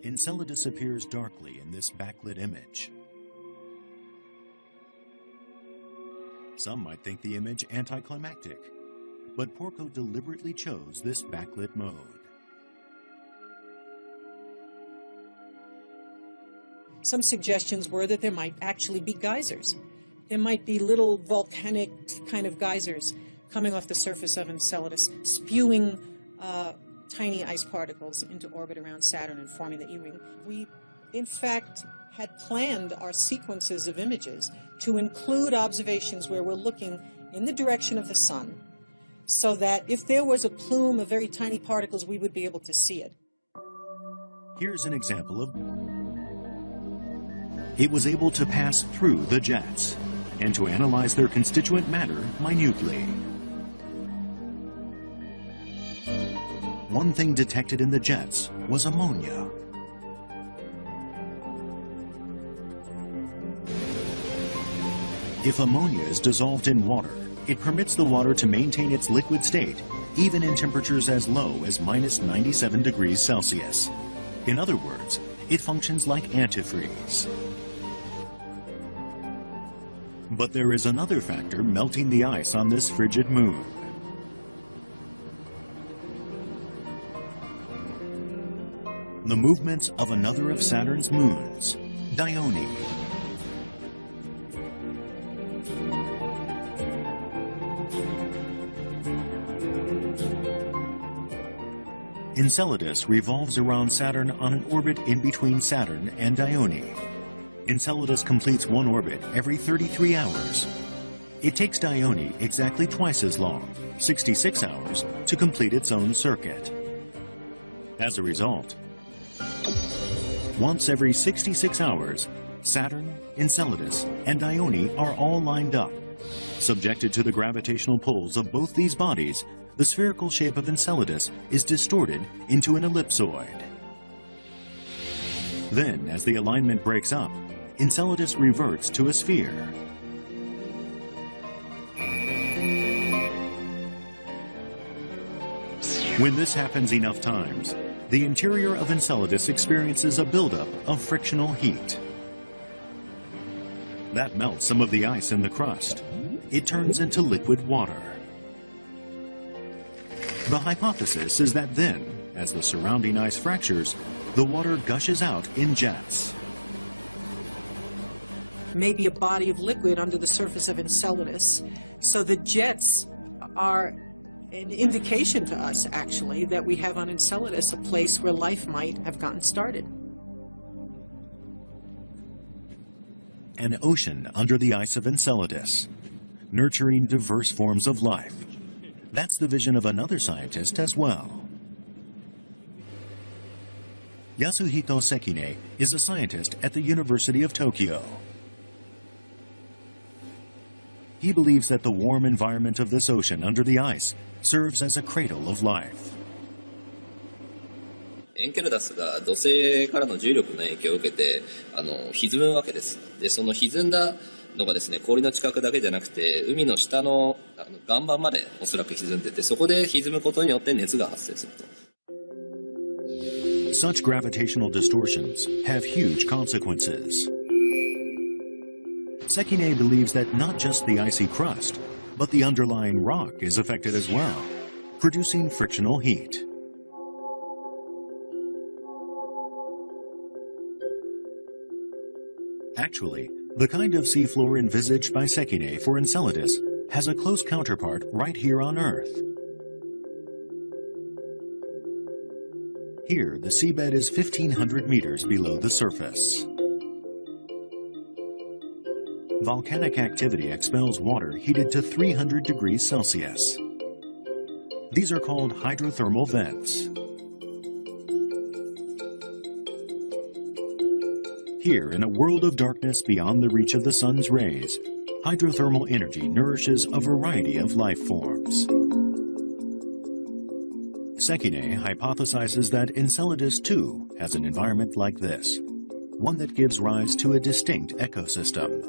Enceladus appears darkly in this backlit image. Some might think the image anticlimactic, but Porco deliberately chose this backlit mode. Some suggestions were that there might actually be geysers. There might be little volcanic kind of geysers coming off the surface of Enceladus, spewing tiny ice particles into orbit around Saturn and forming the E-ring. We, in fact, had planned our sequences of images to include observations where we're looking in the direction of the sun, so that if there was a plume of very tiny particles, we would be able to see it. Here's an example of it was able to pass through the jets and to analyze their constituent matter minutely. One thing detected in the jets was ammonia. If ammonia is dissolved in water, it permits the water to maintain its liquid state, even in temperatures as low as -97 degrees Celsius. In other words, it functions like antifreeze. But there is another factor melting the ice on this frigid moon. The movements of another of Saturn's moons, Dione. Enceladus revolves around Saturn on an orbit in between Saturn and Dione. Enceladus completes one orbit every 33 hours. It takes Dione exactly twice as long, 66 hours, to complete its own circuit. As a result, once every 66 hours, Saturn, Enceladus, and Dione are all lined up, Subjected to the gravitational pulls of both these bodies, the spherical shape of Enceladus is distorted into an ellipsoid. Then, as the alignment breaks up, Enceladus reverts to a sphere. When this happens enough times, the interior of Enceladus experiences a buildup of frictional heat. That melts some of the ice in the crust. It turns into liquid water. The hypothesis is that then, as the surrounding ice fractures, the water gushes out in jets. Maybe a body of liquid under the surface of Enceladus. So the jets are an indication to us, actually, that we have on Enceladus a place where life might have gotten started. An ocean under the ice of Enceladus, nurturing diverse forms of life. That's the vision of another scientist as well. Yasuhito Sekine is a scientist at the University of Tokyo. He believes that the warm environment of this ocean under the ice serves as a cradle of life. エンケルダスが土星からの重力の影響を受けて歪むわけです。で、その歪んだのがですね、氷の近くだけじゃなくて海の下の岩盤までおそらく歪んでて、そこで歪むことによって熱が発生すると。Such gravitational distortions have huge consequences. Sekine believes that not just the icy crust, but the underlying rock is affected as well, producing frictional heat. Actually, the kind of seafloor envisaged by Sekine for Enceladus has a close counterpart right here on Earth. Here, the seabed is 1,500 meters below the surface. Volcanic activity expels water heated to 300 degrees Celsius. These are called hydrothermal vents. Here, in a world of darkness beyond the reach of the sun's rays, hydrothermal energy nourishes a variety of life forms. Sekine hypothesizes that Enceladus too has an environment like this, one that gives rise to a distinct ecosystem.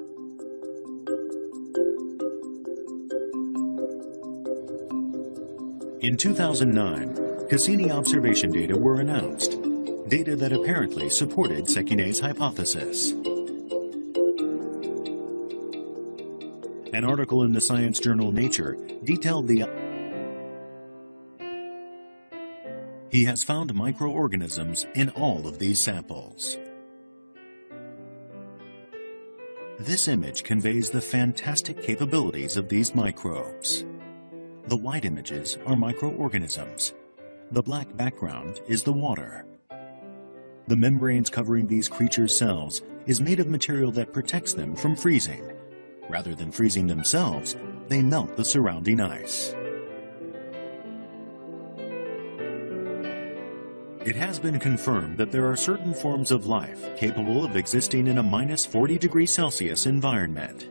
In 2009, Cassini observation data were announced, data that apparently supported Sekine's hypothesis. An article in the science journal Nature detailed He has found microorganisms in all of these samples. This image conveys the fantastic capabilities of these microbes. The white images are microorganisms. The black background is the water. The membranes covering these creatures' cells is made of material that protects them from freezing. Rather than freezing themselves, they melt the surrounding ice. It has been confirmed that there are certain forms of life capable of existing in a minus 40 degrees Celsius environment.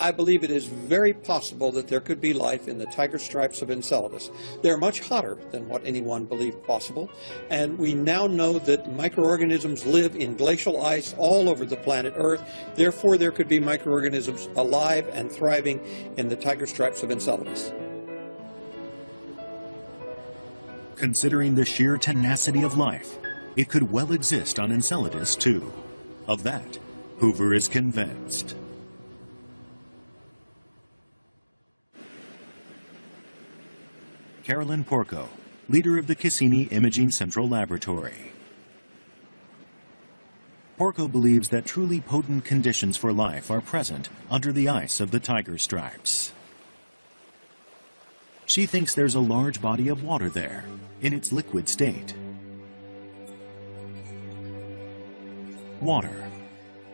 I believe it is very possible that there could be life in the tiger stripes of Enceladus. They're much hotter than what anyone believed possible, and we now know that microorganisms live in glacial ice all over the planet Earth. Therefore, there could be microorganisms alive and thriving in the tiger stripes of Enceladus. Considering the sheer tenacity of life, it could well exist on Enceladus too. Of that, Hoover is convinced. Carolyn Porco, leader of the Cassini Imaging Central Laboratory. Porco believes that truly potent conditions for life are present under the ice of the tiger stripes. She thinks there's a large body of water there, in its liquid state. Water.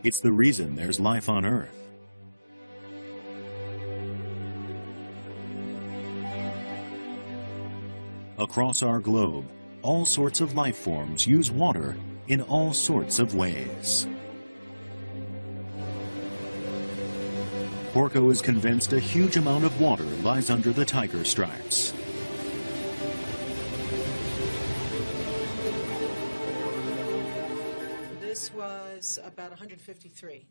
It's the reason there's life on Earth. Across our globe, all sorts of life forms use water in all sorts of ways. Porco is convinced a huge amount of water lies under the tiger stripes. This was about 153.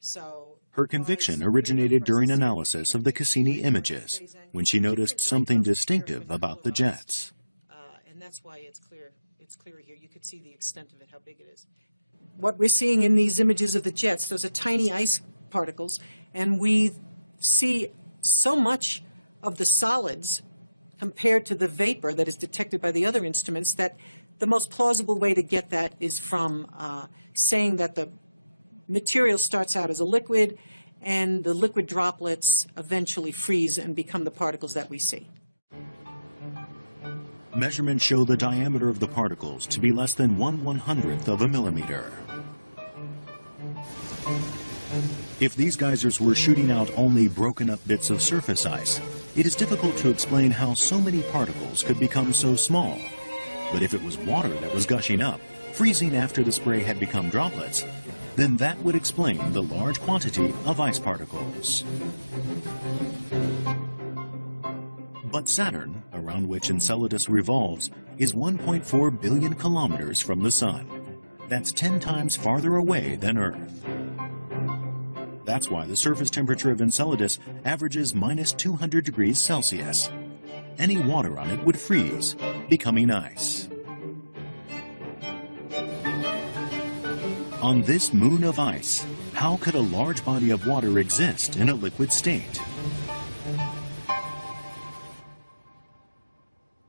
So Her conviction originated during analysis of the Cassini images, when she noticed something distinctive about the jets. And that's why it's clear. It's clear here. You could see the extent of it, how big it is. What we're seeing in these images of the jets, those are tiny ice particles, and we see so much of the solids compared to the vapor that is detected by the other instruments that the most plausible way to get that is from saying that the material starts out as a liquid and the liquid droplets eventually freeze and become the particles that we see. Measurements show the diameter of the particles to be less than 1/100th of a millimeter. If these geysers were shooting out only broken up bits of surface ice, it is difficult to explain how so many particles could become so small. But if it was water that was gushing up, freezing after the spray had become droplets, then that would explain the large quantity of ice particles. But Saturn, around which Enceladus revolves, is 1.4 billion kilometers from the Sun. That's 10 times farther away than Earth. That's why the surface temperature of Enceladus averages minus 200 degrees Celsius. Any water on it would freeze, becoming ice. On this moon of ice, how could a large body of water exist in a liquid state?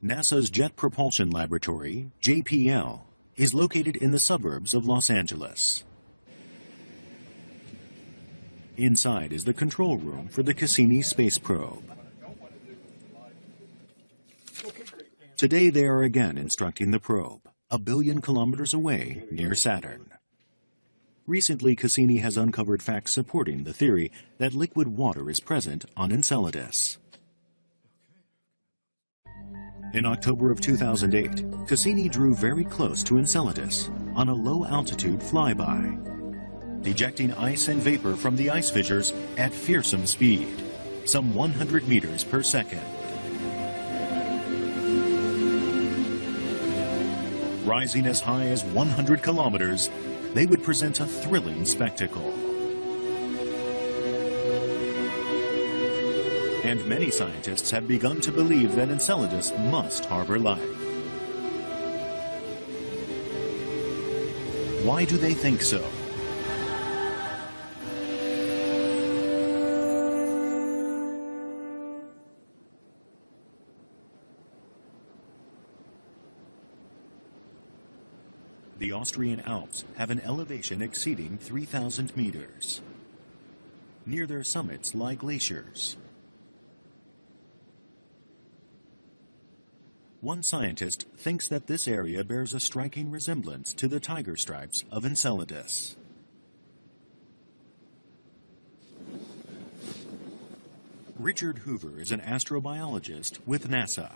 NASA's Jet Propulsion Laboratory, JPL, is located in the suburbs of Los Angeles. Inside is the control room for the Cassini space probe. Today they are again instructing the probe, 1 billion kilometers away near Saturn. Recently, Cassini has uncovered facts supporting the theory that liquid water is present on Enceladus. In October of 2008, Cassini drew very close to Enceladus on a low-altitude flyby, ejecting ice and vapor from the ice fissures at fearsome speed, some 100 meters per second. Rising as high as 100 kilometers, they would present a thrilling spectacle. And many scientists have begun to believe that Enceladus must harbor life. Why do they think so? The Austrian Alps have an elevation exceeding 3,000 meters. Near their summits lie glaciers. One scientist thinks that this area bears a striking resemblance to the tiger stripes of Enceladus. Richard Hoover is an astrobiologist with NASA.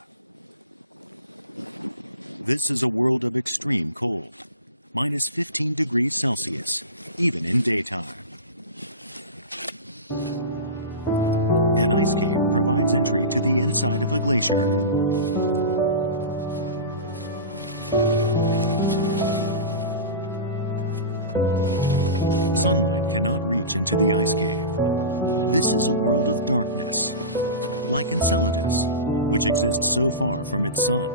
This is a world of extreme cold, minus 15 degrees Celsius, even in daytime. An ice cave provides entry to the inside of a glacier. Sunlight cannot reach into the ice cave. This is a world of darkness, like Enceladus, which exists so far from its sun.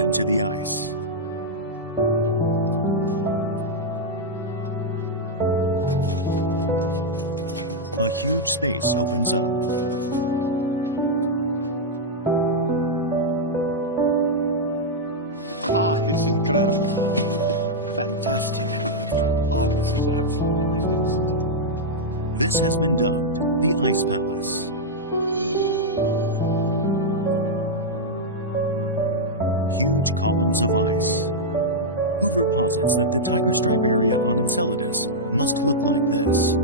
Into the ice. A huge space opens up. It's incredible. Fantastic. This is absolutely magnificent. This has been dubbed the Ice Palace. Huge columns of ice. Hoover posits that the tiger stripe area on Enceladus must look like this.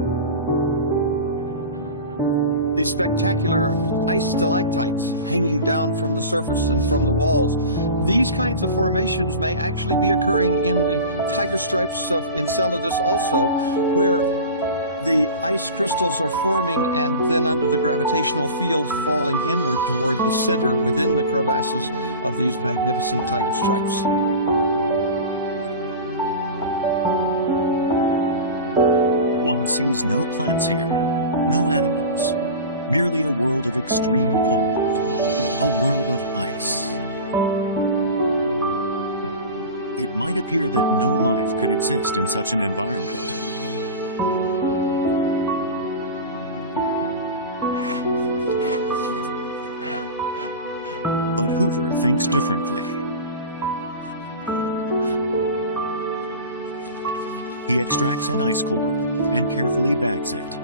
these spectacular ice stalactites hanging down from the surface and from the walls. These kinds of formations may actually be occurring in the tiger stripes of Enceladus also, where the ice crystals are forming and then under the gravitational field falling inward toward the center within the crevasses of these magnificent tiger stripes. One sees no plants here, no animals, merely a world of extreme cold, a world of ice. It might appear that no life could exist in such an environment. But Hoover thinks differently. He extracts an ice core and carefully bags it.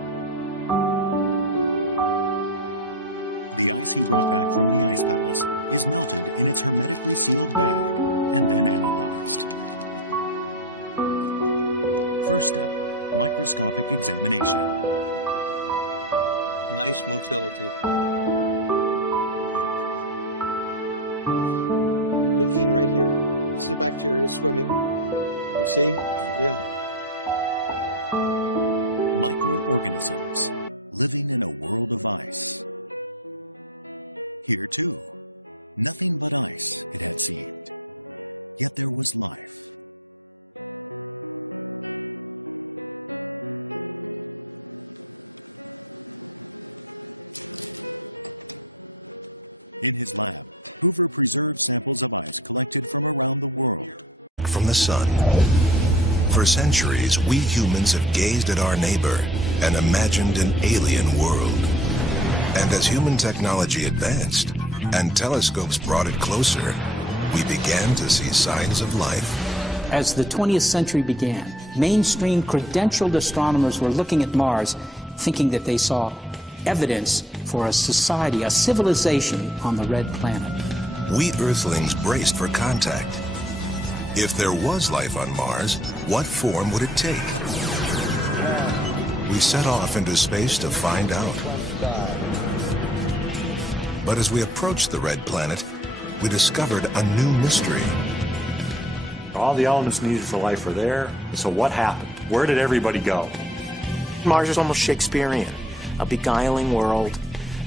The ice he brought back from the ice palace is melted in its hermetically sealed bag and then analyzed. First step, microscopic examination. Nice motility. Looking right here. This is a bacteria swimming. You see? Yeah. Microorganisms living in a world of ice. Here too, nothing but ice, it had seemed. Yet there was life. In his lab, Hoover preserved samples of ice collected from around the world. From the sun. For centuries, we humans have gazed at our neighbor and imagined an alien world. And as human technology advanced and telescopes brought it closer, we began to see signs of life. As the 20th century began, mainstream credentialed astronomers were looking at Mars, thinking that they saw evidence for a society, a civilization on the red planet. We Earthlings braced for contact. If there was life on Mars, what form would it take? We set off into space to find out. But as we approached the red planet, we discovered a new mystery. All the elements needed for life were there. So what happened? Where did everybody go? Mars is almost Shakespearean, a beguiling world.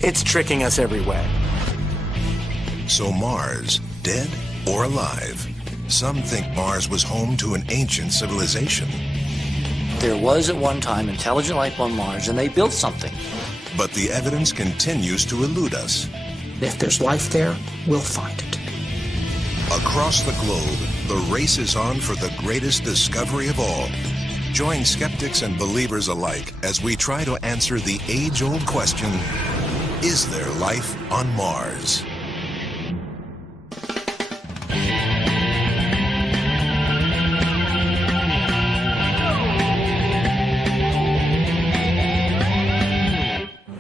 It's tricking us every way. So Mars, dead or alive? Some think Mars was home to an ancient civilization. There was at one time intelligent life on Mars, and they built something. But the evidence continues to elude us. If there's life there, we'll find it. Across the globe, the race is on for the greatest discovery of all. Join skeptics and believers alike as we try to answer the age-old question, is there life on Mars?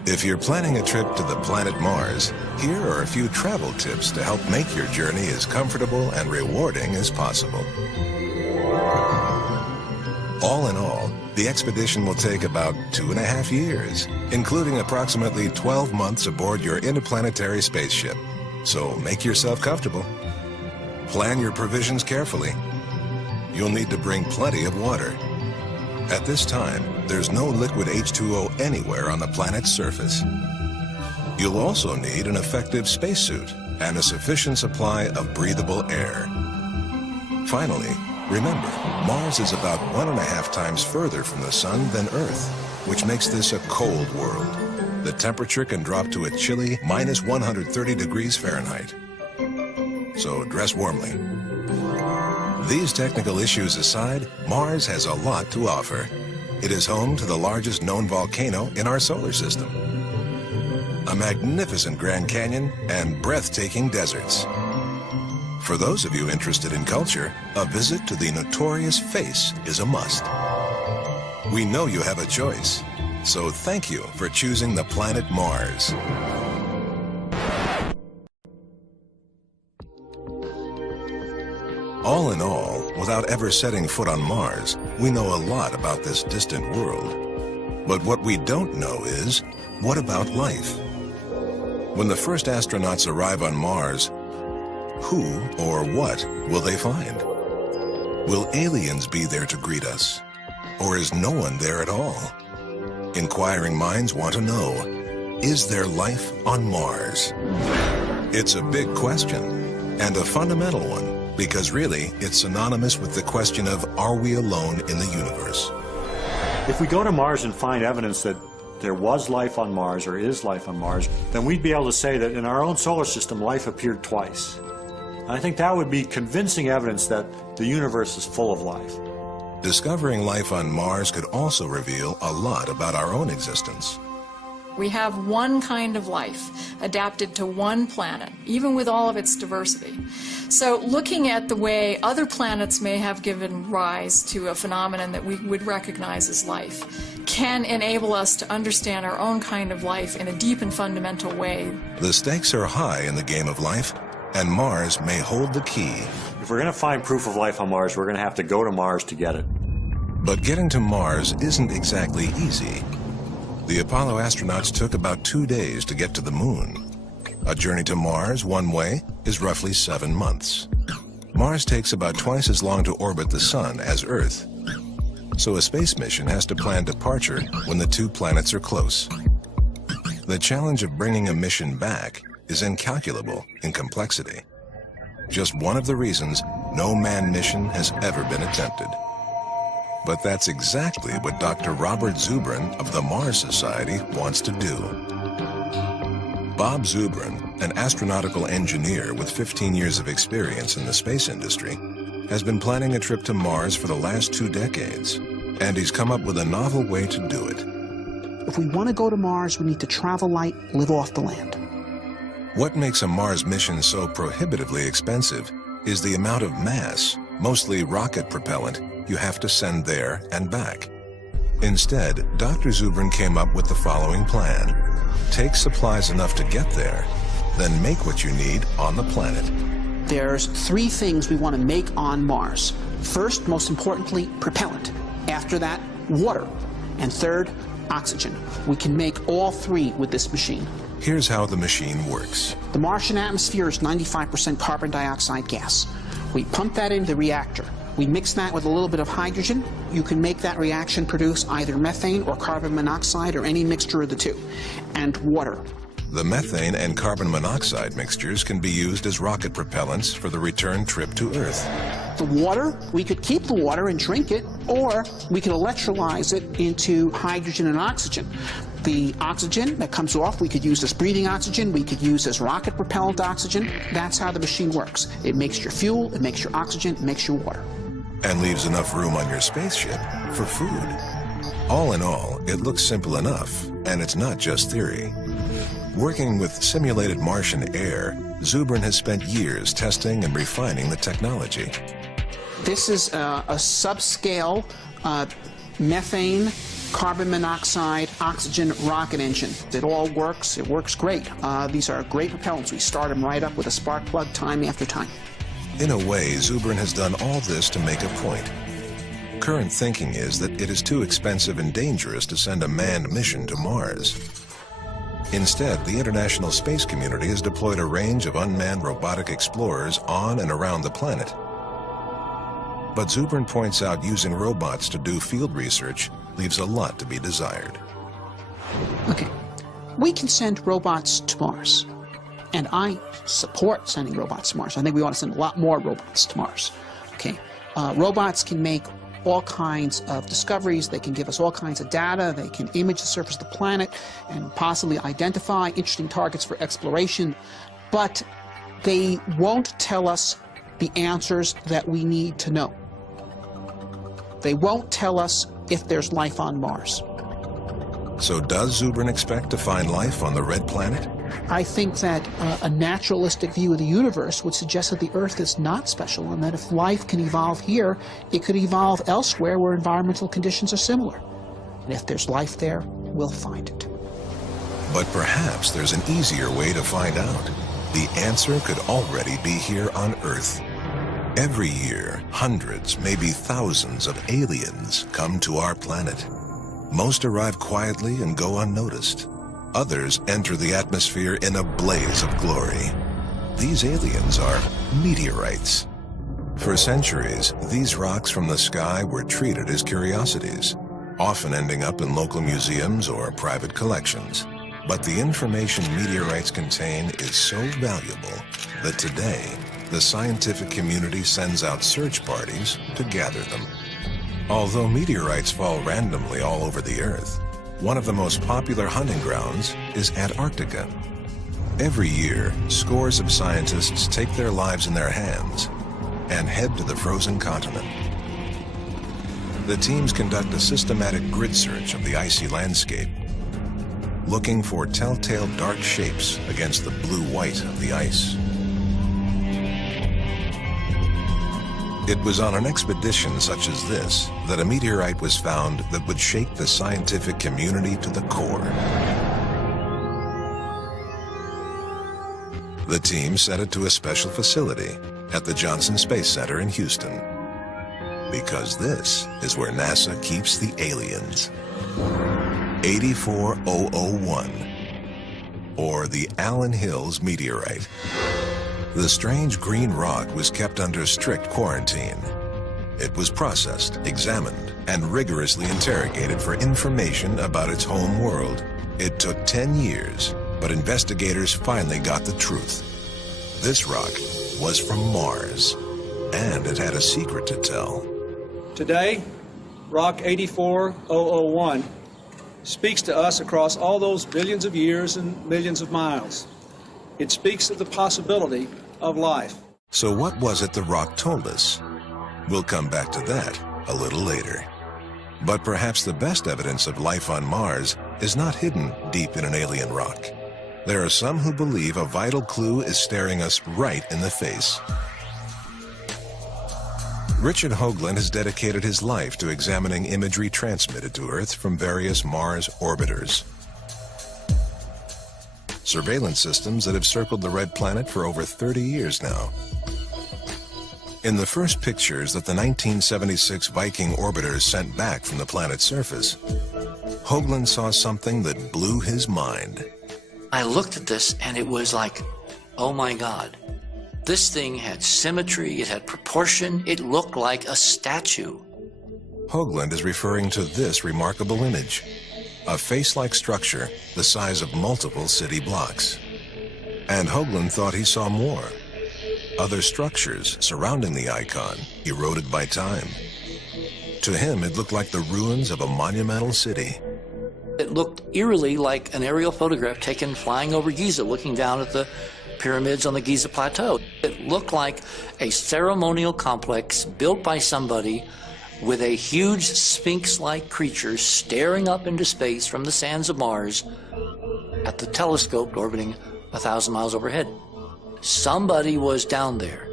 If you're planning a trip to the planet Mars, here are a few travel tips to help make your journey as comfortable and rewarding as possible. All in all, the expedition will take about 2.5 years, including approximately 12 months aboard your interplanetary spaceship. So make yourself comfortable. Plan your provisions carefully. You'll need to bring plenty of water. At this time, there's no liquid H2O anywhere on the planet's surface. You'll also need an effective spacesuit and a sufficient supply of breathable air. Finally, remember, Mars is about 1.5 times further from the sun than Earth, which makes this a cold world. The temperature can drop to a chilly minus 130 degrees Fahrenheit. So dress warmly. These technical issues aside, Mars has a lot to offer. It is home to the largest known volcano in our solar system, a magnificent Grand Canyon, and breathtaking deserts. For those of you interested in culture, a visit to the notorious Face is a must. We know you have a choice, so thank you for choosing the planet Mars. All in all, without ever setting foot on Mars, we know a lot about this distant world. But what we don't know is, what about life? When the first astronauts arrive on Mars, who or what will they find? Will aliens be there to greet us? Or is no one there at all? Inquiring minds want to know, is there life on Mars? It's a big question, and a fundamental one, because really, it's synonymous with the question of, are we alone in the universe? If we go to Mars and find evidence that there was life on Mars or is life on Mars, then we'd be able to say that in our own solar system, life appeared twice. And I think that would be convincing evidence that the universe is full of life. Discovering life on Mars could also reveal a lot about our own existence. We have one kind of life adapted to one planet, even with all of its diversity. So looking at the way other planets may have given rise to a phenomenon that we would recognize as life can enable us to understand our own kind of life in a deep and fundamental way. The stakes are high in the game of life, and Mars may hold the key. If we're going to find proof of life on Mars, we're going to have to go to Mars to get it. But getting to Mars isn't exactly easy. The Apollo astronauts took about 2 days to get to the moon. A journey to Mars one way is roughly 7 months. Mars takes about twice as long to orbit the Sun as Earth. So a space mission has to plan departure when the two planets are close. The challenge of bringing a mission back is incalculable in complexity. Just one of the reasons no manned mission has ever been attempted. But that's exactly what Dr. Robert Zubrin of the Mars Society wants to do. Bob Zubrin, an astronautical engineer with 15 years of experience in the space industry, has been planning a trip to Mars for the last 2 decades, and he's come up with a novel way to do it. If we want to go to Mars, we need to travel light, live off the land. What makes a Mars mission so prohibitively expensive is the amount of mass, mostly rocket propellant, you have to send there and back. Instead, Dr. Zubrin came up with the following plan. Take supplies enough to get there, then make what you need on the planet. There's 3 things we want to make on Mars. First, most importantly, propellant. After that, water. And third, oxygen. We can make all 3 with this machine. Here's how the machine works. The Martian atmosphere is 95% carbon dioxide gas. We pump that into the reactor. We mix that with a little bit of hydrogen. You can make that reaction produce either methane or carbon monoxide or any mixture of the two. And water. The methane and carbon monoxide mixtures can be used as rocket propellants for the return trip to Earth. The water, we could keep the water and drink it, or we could electrolyze it into hydrogen and oxygen. The oxygen that comes off, we could use as breathing oxygen, we could use as rocket propellant oxygen. That's how the machine works. It makes your fuel, it makes your oxygen, it makes your water. And leaves enough room on your spaceship for food. All in all, it looks simple enough, and it's not just theory. Working with simulated Martian air, Zubrin has spent years testing and refining the technology. This is a subscale methane, carbon monoxide, oxygen rocket engine. It all works. It works great. These are great propellants. We start them right up with a spark plug time after time. In a way, Zubrin has done all this to make a point. Current thinking is that it is too expensive and dangerous to send a manned mission to Mars. Instead, the international space community has deployed a range of unmanned robotic explorers on and around the planet. But Zubrin points out using robots to do field research leaves a lot to be desired. Okay, we can send robots to Mars. And I support sending robots to Mars. I think we ought to send a lot more robots to Mars. Okay, robots can make all kinds of discoveries. They can give us all kinds of data. They can image the surface of the planet and possibly identify interesting targets for exploration. But they won't tell us the answers that we need to know. They won't tell us if there's life on Mars. So does Zubrin expect to find life on the red planet? I think that a naturalistic view of the universe would suggest that the Earth is not special, and that if life can evolve here, it could evolve elsewhere where environmental conditions are similar. And if there's life there, we'll find it. But perhaps there's an easier way to find out. The answer could already be here on Earth. Every year, hundreds, maybe thousands of aliens come to our planet. Most arrive quietly and go unnoticed. Others enter the atmosphere in a blaze of glory. These aliens are meteorites. For centuries, these rocks from the sky were treated as curiosities, often ending up in local museums or private collections. But the information meteorites contain is so valuable that today, the scientific community sends out search parties to gather them. Although meteorites fall randomly all over the Earth, one of the most popular hunting grounds is Antarctica. Every year, scores of scientists take their lives in their hands and head to the frozen continent. The teams conduct a systematic grid search of the icy landscape, looking for telltale dark shapes against the blue-white of the ice. It was on an expedition such as this that a meteorite was found that would shake the scientific community to the core. The team sent it to a special facility at the Johnson Space Center in Houston, because this is where NASA keeps the aliens. 84001, or the Allen Hills meteorite. The strange green rock was kept under strict quarantine. It was processed, examined, and rigorously interrogated for information about its home world. It took 10 years, but investigators finally got the truth. This rock was from Mars, and it had a secret to tell. Today, Rock 84001 speaks to us across all those billions of years and millions of miles. It speaks of the possibility of life. So what was it the rock told us? We'll come back to that a little later. But perhaps the best evidence of life on Mars is not hidden deep in an alien rock. There are some who believe a vital clue is staring us right in the face. Richard Hoagland has dedicated his life to examining imagery transmitted to Earth from various Mars orbiters. Surveillance systems that have circled the red planet for over 30 years now. In the first pictures that the 1976 Viking orbiters sent back from the planet's surface, Hoagland saw something that blew his mind. I looked at this and it was like, oh my God. This thing had symmetry, it had proportion, it looked like a statue. Hoagland is referring to this remarkable image, a face-like structure the size of multiple city blocks. And Hoagland thought he saw more. Other structures surrounding the icon, eroded by time. To him, it looked like the ruins of a monumental city. It looked eerily like an aerial photograph taken flying over Giza, looking down at the pyramids on the Giza Plateau. It looked like a ceremonial complex built by somebody with a huge sphinx-like creature staring up into space from the sands of Mars at the telescope orbiting 1,000 miles overhead. Somebody was down there,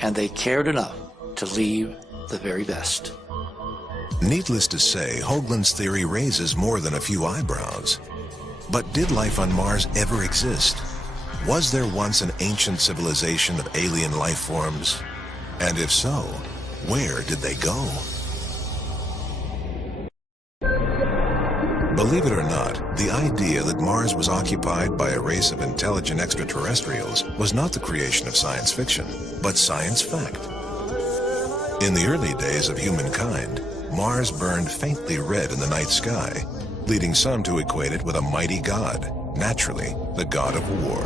and they cared enough to leave the very best. Needless to say, Hoagland's theory raises more than a few eyebrows. But did life on Mars ever exist? Was there once an ancient civilization of alien life forms? And if so, where did they go? Believe it or not, the idea that Mars was occupied by a race of intelligent extraterrestrials was not the creation of science fiction, but science fact. In the early days of humankind, Mars burned faintly red in the night sky, leading some to equate it with a mighty god, naturally, the god of war.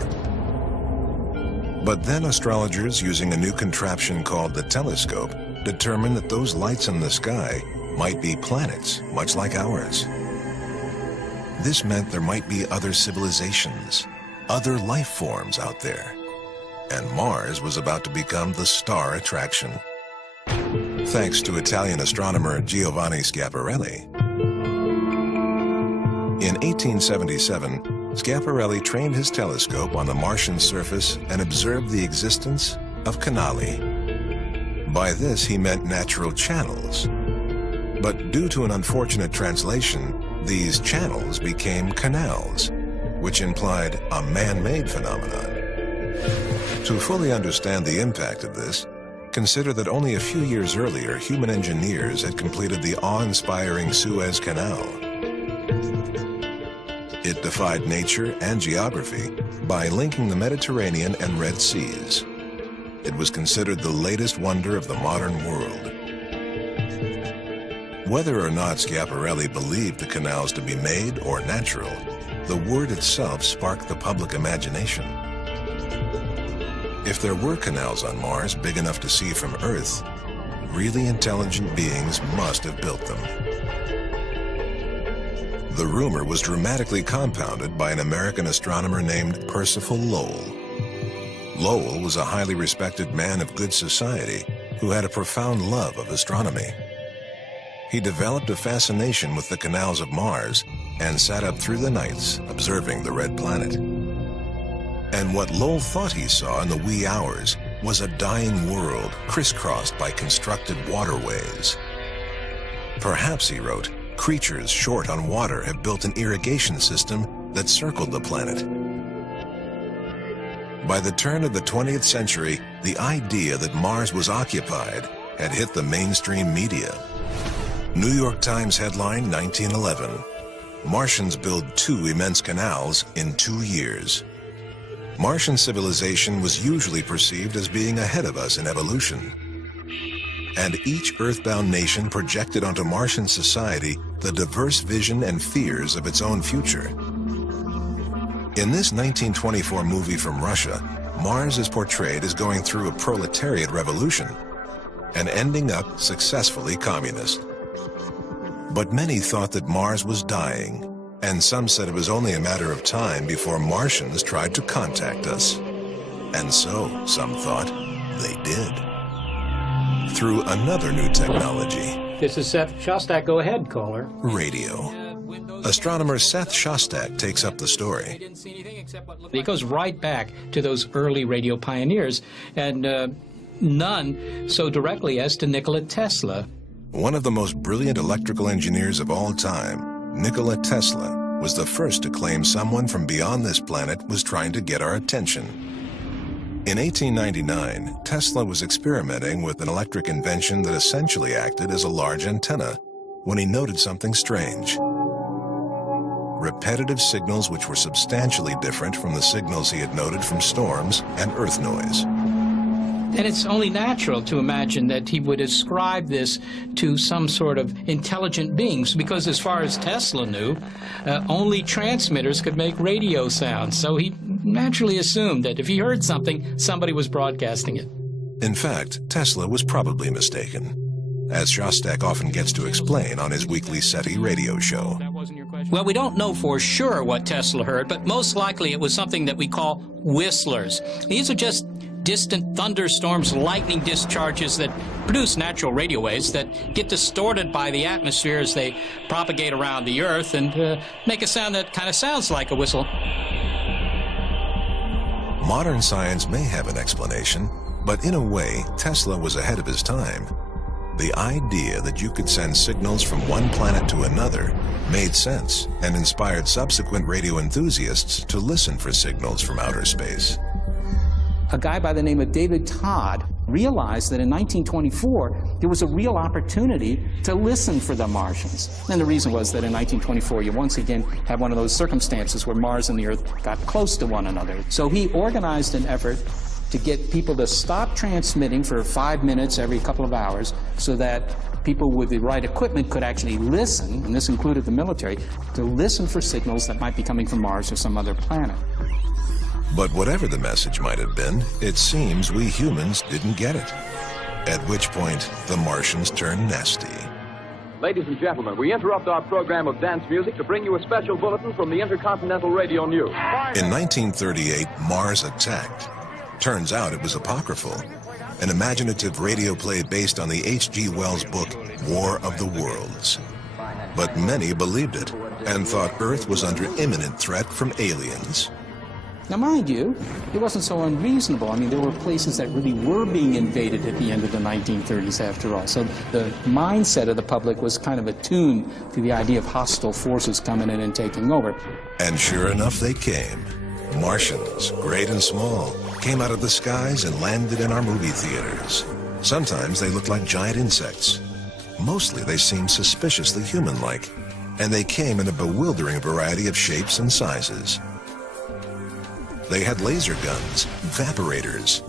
But then astrologers, using a new contraption called the telescope, determined that those lights in the sky might be planets, much like ours. This meant there might be other civilizations, other life forms out there. And Mars was about to become the star attraction. Thanks to Italian astronomer Giovanni Schiaparelli. In 1877, Schiaparelli trained his telescope on the Martian surface and observed the existence of canali. By this, he meant natural channels. But due to an unfortunate translation, these channels became canals, which implied a man-made phenomenon. To fully understand the impact of this, consider that only a few years earlier, human engineers had completed the awe-inspiring Suez Canal. It defied nature and geography by linking the Mediterranean and Red Seas. It was considered the latest wonder of the modern world. Whether or not Schiaparelli believed the canals to be made or natural, the word itself sparked the public imagination. If there were canals on Mars big enough to see from Earth, really intelligent beings must have built them. The rumor was dramatically compounded by an American astronomer named Percival Lowell. Lowell was a highly respected man of good society who had a profound love of astronomy. He developed a fascination with the canals of Mars and sat up through the nights observing the red planet. And what Lowell thought he saw in the wee hours was a dying world crisscrossed by constructed waterways. Perhaps, he wrote, creatures short on water have built an irrigation system that circled the planet. By the turn of the 20th century, the idea that Mars was occupied had hit the mainstream media. New York Times headline, 1911, Martians build 2 immense canals in 2 years. Martian civilization was usually perceived as being ahead of us in evolution. And each earthbound nation projected onto Martian society the diverse vision and fears of its own future. In this 1924 movie from Russia, Mars is portrayed as going through a proletariat revolution and ending up successfully communist. But many thought that Mars was dying, and some said it was only a matter of time before Martians tried to contact us. And so, some thought, they did. Through another new technology. This is Seth Shostak. Go ahead, caller. Radio. Astronomer Seth Shostak takes up the story. It goes right back to those early radio pioneers, and none so directly as to Nikola Tesla. One of the most brilliant electrical engineers of all time, Nikola Tesla, was the first to claim someone from beyond this planet was trying to get our attention. In 1899, Tesla was experimenting with an electric invention that essentially acted as a large antenna when he noted something strange. Repetitive signals which were substantially different from the signals he had noted from storms and earth noise. And it's only natural to imagine that he would ascribe this to some sort of intelligent beings, because as far as Tesla knew, only transmitters could make radio sounds. So he naturally assumed that if he heard something, somebody was broadcasting it. In fact, Tesla was probably mistaken, as Shostak often gets to explain on his weekly SETI radio show. Well, we don't know for sure what Tesla heard, but most likely it was something that we call whistlers. These are just distant thunderstorms, lightning discharges that produce natural radio waves that get distorted by the atmosphere as they propagate around the Earth and make a sound that kind of sounds like a whistle. Modern science may have an explanation, but in a way, Tesla was ahead of his time. The idea that you could send signals from one planet to another made sense and inspired subsequent radio enthusiasts to listen for signals from outer space. A guy by the name of David Todd realized that in 1924 there was a real opportunity to listen for the Martians. And the reason was that in 1924 you once again had one of those circumstances where Mars and the Earth got close to one another. So he organized an effort to get people to stop transmitting for 5 minutes every couple of hours so that people with the right equipment could actually listen, and this included the military, to listen for signals that might be coming from Mars or some other planet. But whatever the message might have been, it seems we humans didn't get it. At which point, the Martians turned nasty. Ladies and gentlemen, we interrupt our program of dance music to bring you a special bulletin from the Intercontinental Radio News. In 1938, Mars attacked. Turns out it was apocryphal, an imaginative radio play based on the H.G. Wells book, War of the Worlds. But many believed it and thought Earth was under imminent threat from aliens. Now, mind you, it wasn't so unreasonable. I mean, there were places that really were being invaded at the end of the 1930s, after all. So the mindset of the public was kind of attuned to the idea of hostile forces coming in and taking over. And sure enough, they came. Martians, great and small, came out of the skies and landed in our movie theaters. Sometimes they looked like giant insects. Mostly they seemed suspiciously human-like. and they came in a bewildering variety of shapes and sizes. They had laser guns, evaporators,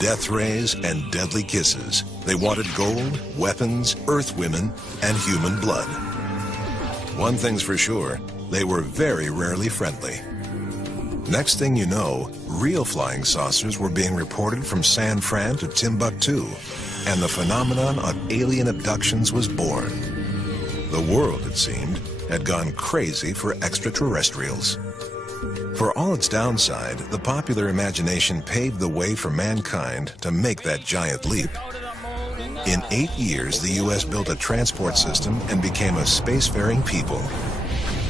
death rays, and deadly kisses. They wanted gold, weapons, earth women, and human blood. One thing's for sure, they were very rarely friendly. Next thing you know, real flying saucers were being reported from San Fran to Timbuktu, and the phenomenon of alien abductions was born. The world, it seemed, had gone crazy for extraterrestrials. For all its downside, the popular imagination paved the way for mankind to make that giant leap. In 8 years, the U.S. built a transport system and became a spacefaring people.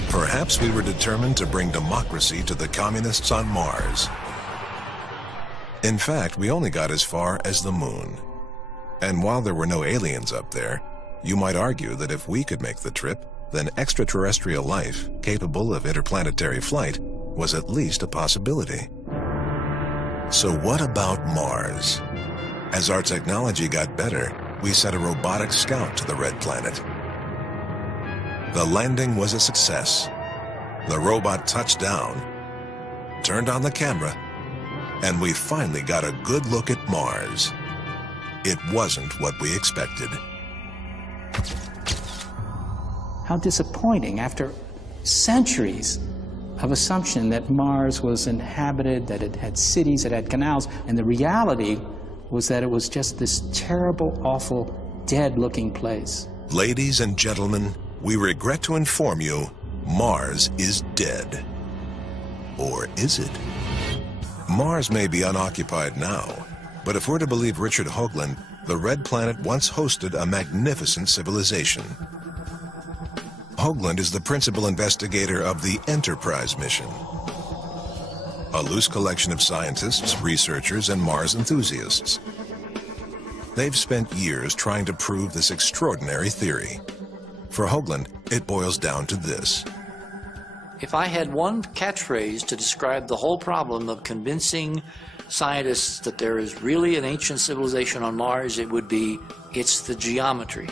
Perhaps we were determined to bring democracy to the communists on Mars. In fact, we only got as far as the moon. And while there were no aliens up there, you might argue that if we could make the trip, then extraterrestrial life capable of interplanetary flight was at least a possibility. So what about Mars? As our technology got better, we sent a robotic scout to the Red Planet. The landing was a success. The robot touched down, turned on the camera, and we finally got a good look at Mars. It wasn't what we expected. How disappointing after centuries of assumption that Mars was inhabited, that it had cities, it had canals, and the reality was that it was just this terrible, awful, dead-looking place. Ladies and gentlemen, we regret to inform you, Mars is dead. Or is it? Mars may be unoccupied now, but if we're to believe Richard Hoagland, the Red Planet once hosted a magnificent civilization. Hoagland is the principal investigator of the Enterprise mission, a loose collection of scientists, researchers, and Mars enthusiasts. They've spent years trying to prove this extraordinary theory. For Hoagland, it boils down to this. If I had one catchphrase to describe the whole problem of convincing scientists that there is really an ancient civilization on Mars, it would be, it's the geometry.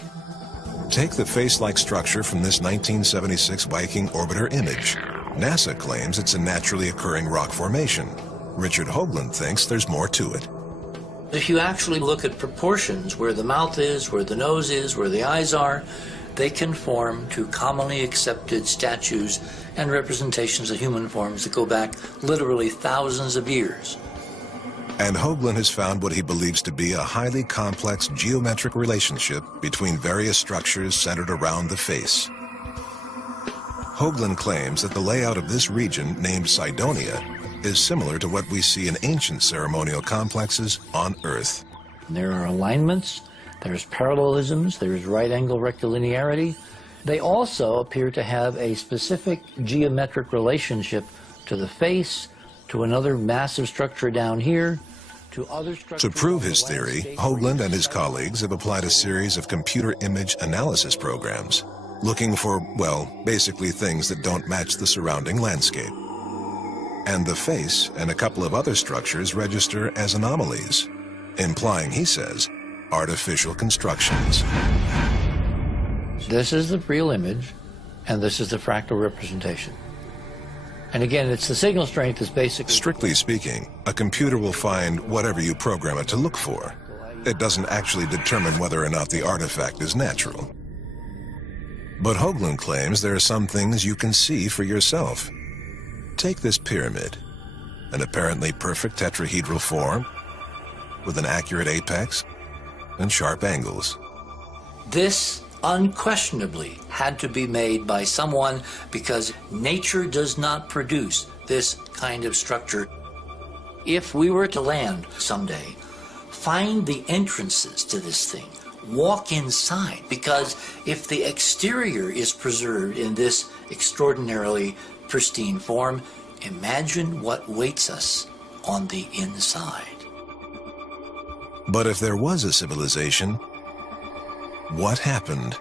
Take the face-like structure from this 1976 Viking orbiter image. NASA claims it's a naturally occurring rock formation. Richard Hoagland thinks there's more to it. If you actually look at proportions, where the mouth is, where the nose is, where the eyes are, they conform to commonly accepted statues and representations of human forms that go back literally thousands of years. And Hoagland has found what he believes to be a highly complex geometric relationship between various structures centered around the face. Hoagland claims that the layout of this region, named Cydonia, is similar to what we see in ancient ceremonial complexes on Earth. There are alignments, there's parallelisms, there's right-angle rectilinearity. They also appear to have a specific geometric relationship to the face, to another massive structure down here, to other structures. To prove his theory, Hoagland and his colleagues have applied a series of computer image analysis programs, looking for, well, basically things that don't match the surrounding landscape. And the face and a couple of other structures register as anomalies, implying, he says, artificial constructions. This is the real image, and this is the fractal representation. And again, it's the signal strength is basically... Strictly speaking, a computer will find whatever you program it to look for. It doesn't actually determine whether or not the artifact is natural. But Hoagland claims there are some things you can see for yourself. Take this pyramid, an apparently perfect tetrahedral form with an accurate apex and sharp angles. This unquestionably had to be made by someone, because nature does not produce this kind of structure. If we were to land someday, find the entrances to this thing, walk inside, because if the exterior is preserved in this extraordinarily pristine form, imagine what waits us on the inside. But if there was a civilization, what happened?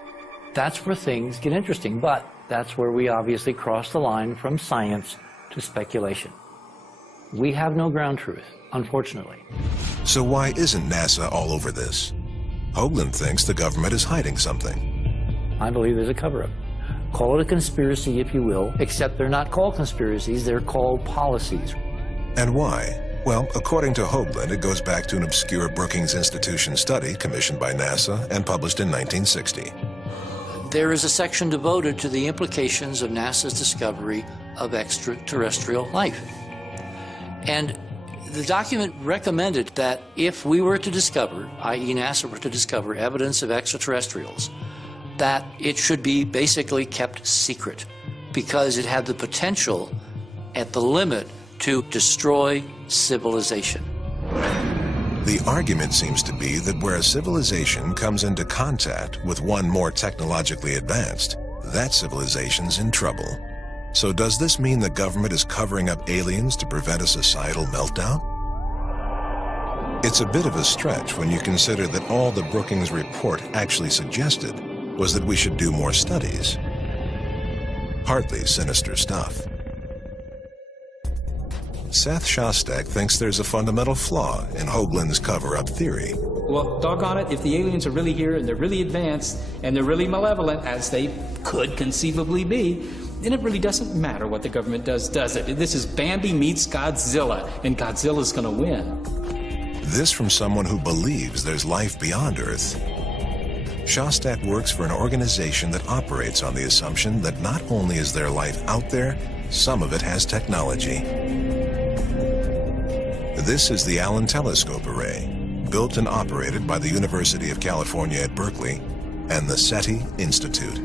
That's where things get interesting, but that's where we obviously cross the line from science to speculation. We have no ground truth, unfortunately. So why isn't NASA all over this? Hoagland thinks the government is hiding something. I believe there's a cover-up. Call it a conspiracy if you will, except they're not called conspiracies, they're called policies. And why? Well, according to Hoagland, it goes back to an obscure Brookings Institution study commissioned by NASA and published in 1960. There is a section devoted to the implications of NASA's discovery of extraterrestrial life. And the document recommended that if we were to discover, i.e. NASA were to discover evidence of extraterrestrials, that it should be basically kept secret because it had the potential at the limit to destroy civilization. The argument seems to be that where a civilization comes into contact with one more technologically advanced, that civilization's in trouble. So does this mean the government is covering up aliens to prevent a societal meltdown? It's a bit of a stretch when you consider that all the Brookings report actually suggested was that we should do more studies. Hardly sinister stuff. Seth Shostak thinks there's a fundamental flaw in Hoagland's cover-up theory. Well, doggone it, if the aliens are really here and they're really advanced and they're really malevolent, as they could conceivably be, then it really doesn't matter what the government does it? This is Bambi meets Godzilla, and Godzilla's gonna win. This from someone who believes there's life beyond Earth. Shostak works for an organization that operates on the assumption that not only is there life out there, some of it has technology. This is the Allen Telescope Array, built and operated by the University of California at Berkeley and the SETI Institute.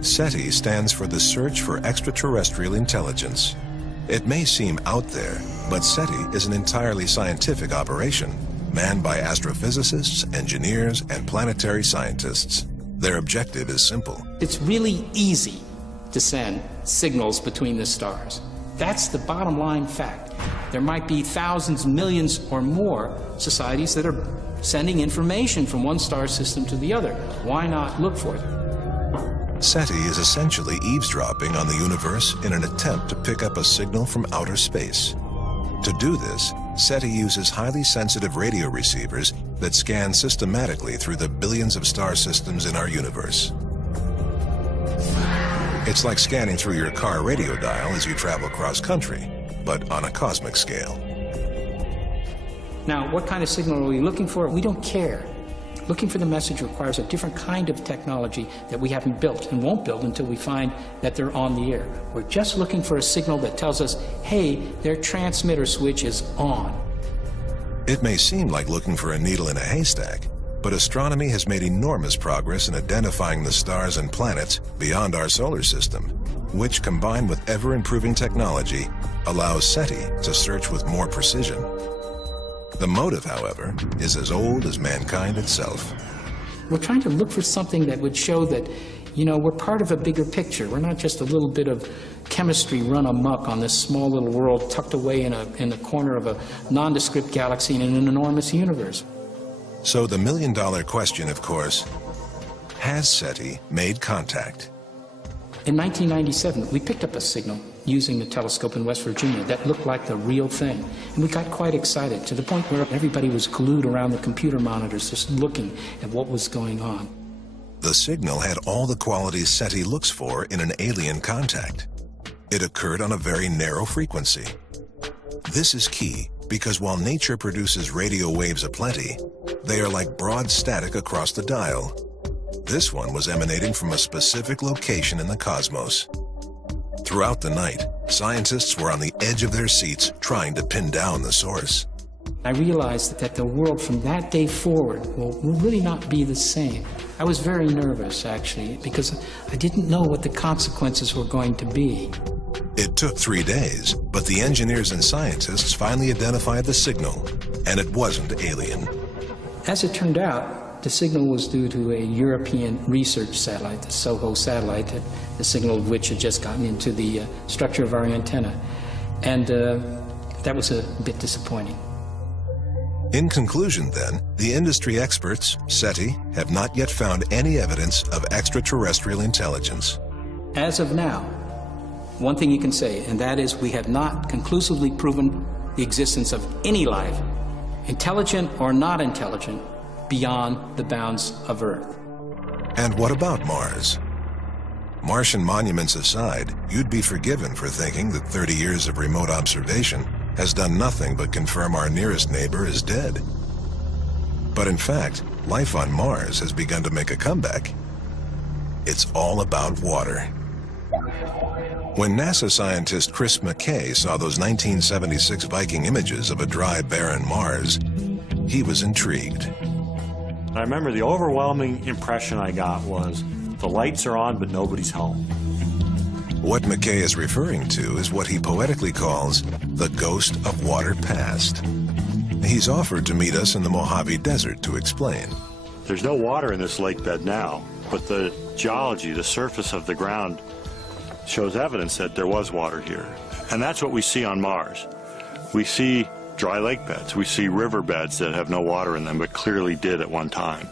SETI stands for the Search for Extraterrestrial Intelligence. It may seem out there, but SETI is an entirely scientific operation, manned by astrophysicists, engineers, and planetary scientists. Their objective is simple. It's really easy to send signals between the stars. That's the bottom line fact. There might be thousands, millions, or more societies that are sending information from one star system to the other. Why not look for them? SETI is essentially eavesdropping on the universe in an attempt to pick up a signal from outer space. To do this, SETI uses highly sensitive radio receivers that scan systematically through the billions of star systems in our universe. It's like scanning through your car radio dial as you travel cross-country, but on a cosmic scale. Now, what kind of signal are we looking for? We don't care. Looking for the message requires a different kind of technology that we haven't built and won't build until we find that they're on the air. We're just looking for a signal that tells us, hey, their transmitter switch is on. It may seem like looking for a needle in a haystack, but astronomy has made enormous progress in identifying the stars and planets beyond our solar system, which, combined with ever-improving technology, allows SETI to search with more precision. The motive, however, is as old as mankind itself. We're trying to look for something that would show that, you know, we're part of a bigger picture. We're not just a little bit of chemistry run amok on this small little world tucked away in the corner of a nondescript galaxy in an enormous universe. So the million-dollar question, of course, has SETI made contact? In 1997, we picked up a signal using the telescope in West Virginia that looked like the real thing. And we got quite excited to the point where everybody was glued around the computer monitors just looking at what was going on. The signal had all the qualities SETI looks for in an alien contact. It occurred on a very narrow frequency. This is key because while nature produces radio waves aplenty, they are like broad static across the dial. This one was emanating from a specific location in the cosmos. Throughout the night, scientists were on the edge of their seats trying to pin down the source. I realized that the world from that day forward will really not be the same. I was very nervous, actually, because I didn't know what the consequences were going to be. It took 3 days, but the engineers and scientists finally identified the signal, and it wasn't alien. As it turned out, the signal was due to a European research satellite, the SOHO satellite, the signal of which had just gotten into the structure of our antenna. And that was a bit disappointing. In conclusion, then, the industry experts, SETI, have not yet found any evidence of extraterrestrial intelligence. As of now, one thing you can say, and that is we have not conclusively proven the existence of any life, intelligent or not intelligent, beyond the bounds of Earth. And what about Mars? Martian monuments aside, you'd be forgiven for thinking that 30 years of remote observation has done nothing but confirm our nearest neighbor is dead. But in fact, life on Mars has begun to make a comeback. It's all about water. When NASA scientist Chris McKay saw those 1976 Viking images of a dry, barren Mars, he was intrigued. I remember the overwhelming impression I got was the lights are on, but nobody's home. What McKay is referring to is what he poetically calls the ghost of water past. He's offered to meet us in the Mojave Desert to explain. There's no water in this lake bed now, but the geology, the surface of the ground, shows evidence that there was water here. And that's what we see on Mars. We see dry lake beds. We see river beds that have no water in them, but clearly did at one time.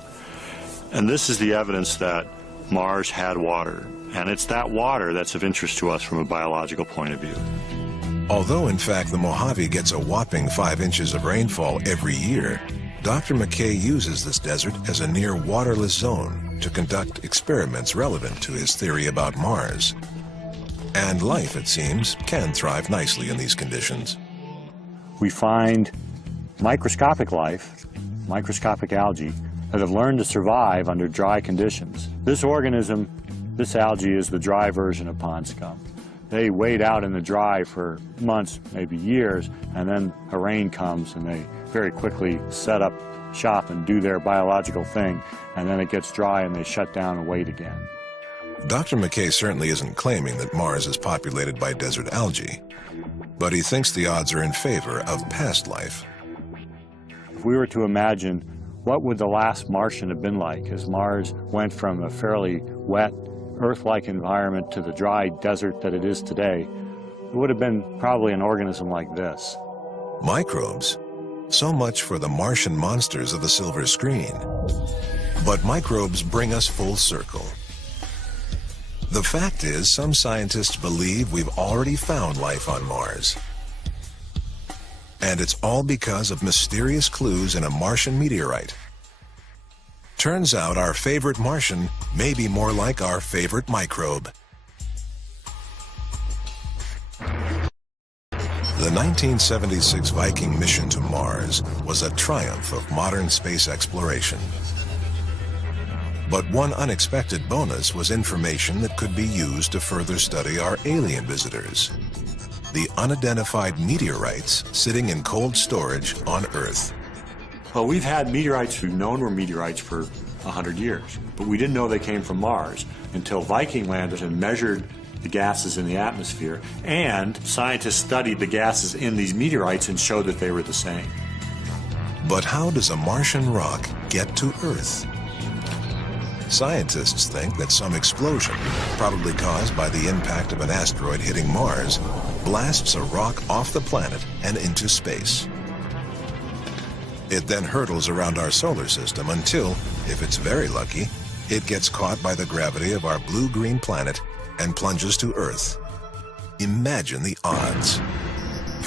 And this is the evidence that Mars had water. And it's that water that's of interest to us from a biological point of view. Although, in fact, the Mojave gets a whopping 5 inches of rainfall every year, Dr. McKay uses this desert as a near waterless zone to conduct experiments relevant to his theory about Mars. And life, it seems, can thrive nicely in these conditions. We find microscopic life, microscopic algae, that have learned to survive under dry conditions. This organism, this algae, is the dry version of pond scum. They wait out in the dry for months, maybe years, and then a rain comes and they very quickly set up shop and do their biological thing, and then it gets dry and they shut down and wait again. Dr. McKay certainly isn't claiming that Mars is populated by desert algae, but he thinks the odds are in favor of past life. If we were to imagine what would the last Martian have been like as Mars went from a fairly wet, Earth-like environment to the dry desert that it is today, it would have been probably an organism like this. Microbes. So much for the Martian monsters of the silver screen. But microbes bring us full circle. The fact is, some scientists believe we've already found life on Mars. And it's all because of mysterious clues in a Martian meteorite. Turns out our favorite Martian may be more like our favorite microbe. The 1976 Viking mission to Mars was a triumph of modern space exploration. But one unexpected bonus was information that could be used to further study our alien visitors. The unidentified meteorites sitting in cold storage on Earth. Well, we've had meteorites we've known were meteorites for 100 years, but we didn't know they came from Mars until Viking landed and measured the gases in the atmosphere, and scientists studied the gases in these meteorites and showed that they were the same. But how does a Martian rock get to Earth? Scientists think that some explosion, probably caused by the impact of an asteroid hitting Mars, blasts a rock off the planet and into space. It then hurtles around our solar system until, if it's very lucky, it gets caught by the gravity of our blue-green planet and plunges to Earth. Imagine the odds.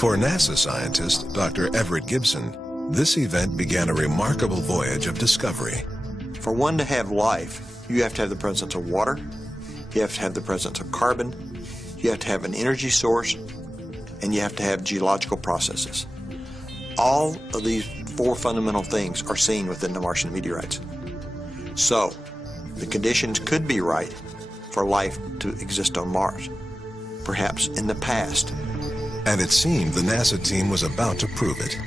For NASA scientist Dr. Everett Gibson, this event began a remarkable voyage of discovery. For one to have life, you have to have the presence of water, you have to have the presence of carbon, you have to have an energy source, and you have to have geological processes. All of these four fundamental things are seen within the Martian meteorites. So, the conditions could be right for life to exist on Mars, perhaps in the past. And it seemed the NASA team was about to prove it.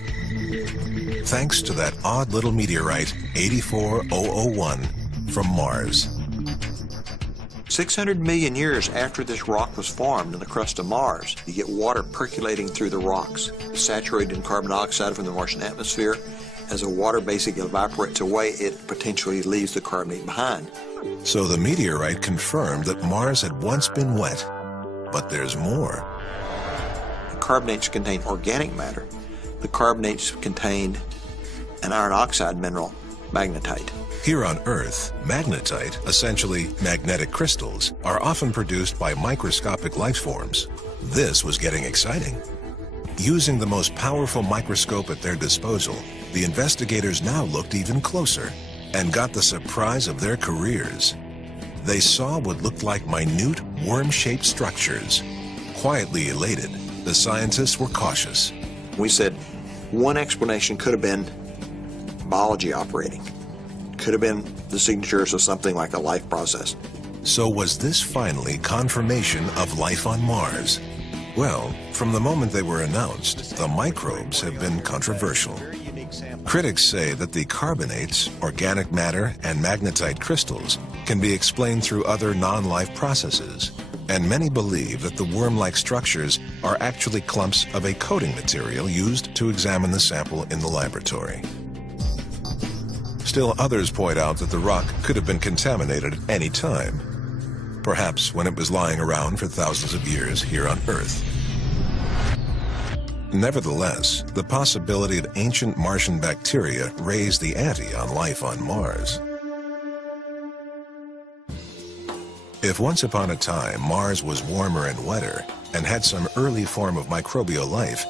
Thanks to that odd little meteorite, 84001, from Mars. 600 million years after this rock was formed in the crust of Mars, you get water percolating through the rocks. It's saturated in carbon dioxide from the Martian atmosphere. As the water basically evaporates away, it potentially leaves the carbonate behind. So the meteorite confirmed that Mars had once been wet. But there's more. The carbonates contain organic matter. The carbonates contain an iron oxide mineral, magnetite. Here on Earth, magnetite, essentially magnetic crystals, are often produced by microscopic life forms. This was getting exciting. Using the most powerful microscope at their disposal, the investigators now looked even closer and got the surprise of their careers. they saw what looked like minute worm-shaped structures. Quietly elated, the scientists were cautious. We said one explanation could have been biology operating. Could have been the signatures of something like a life process. So was this finally confirmation of life on Mars? Well, from the moment they were announced, the microbes have been controversial. Critics say that the carbonates, organic matter, and magnetite crystals can be explained through other non-life processes, and many believe that the worm-like structures are actually clumps of a coating material used to examine the sample in the laboratory. Still, others point out that the rock could have been contaminated at any time, perhaps when it was lying around for thousands of years here on Earth. Nevertheless, the possibility of ancient Martian bacteria raised the ante on life on Mars. If once upon a time Mars was warmer and wetter and had some early form of microbial life,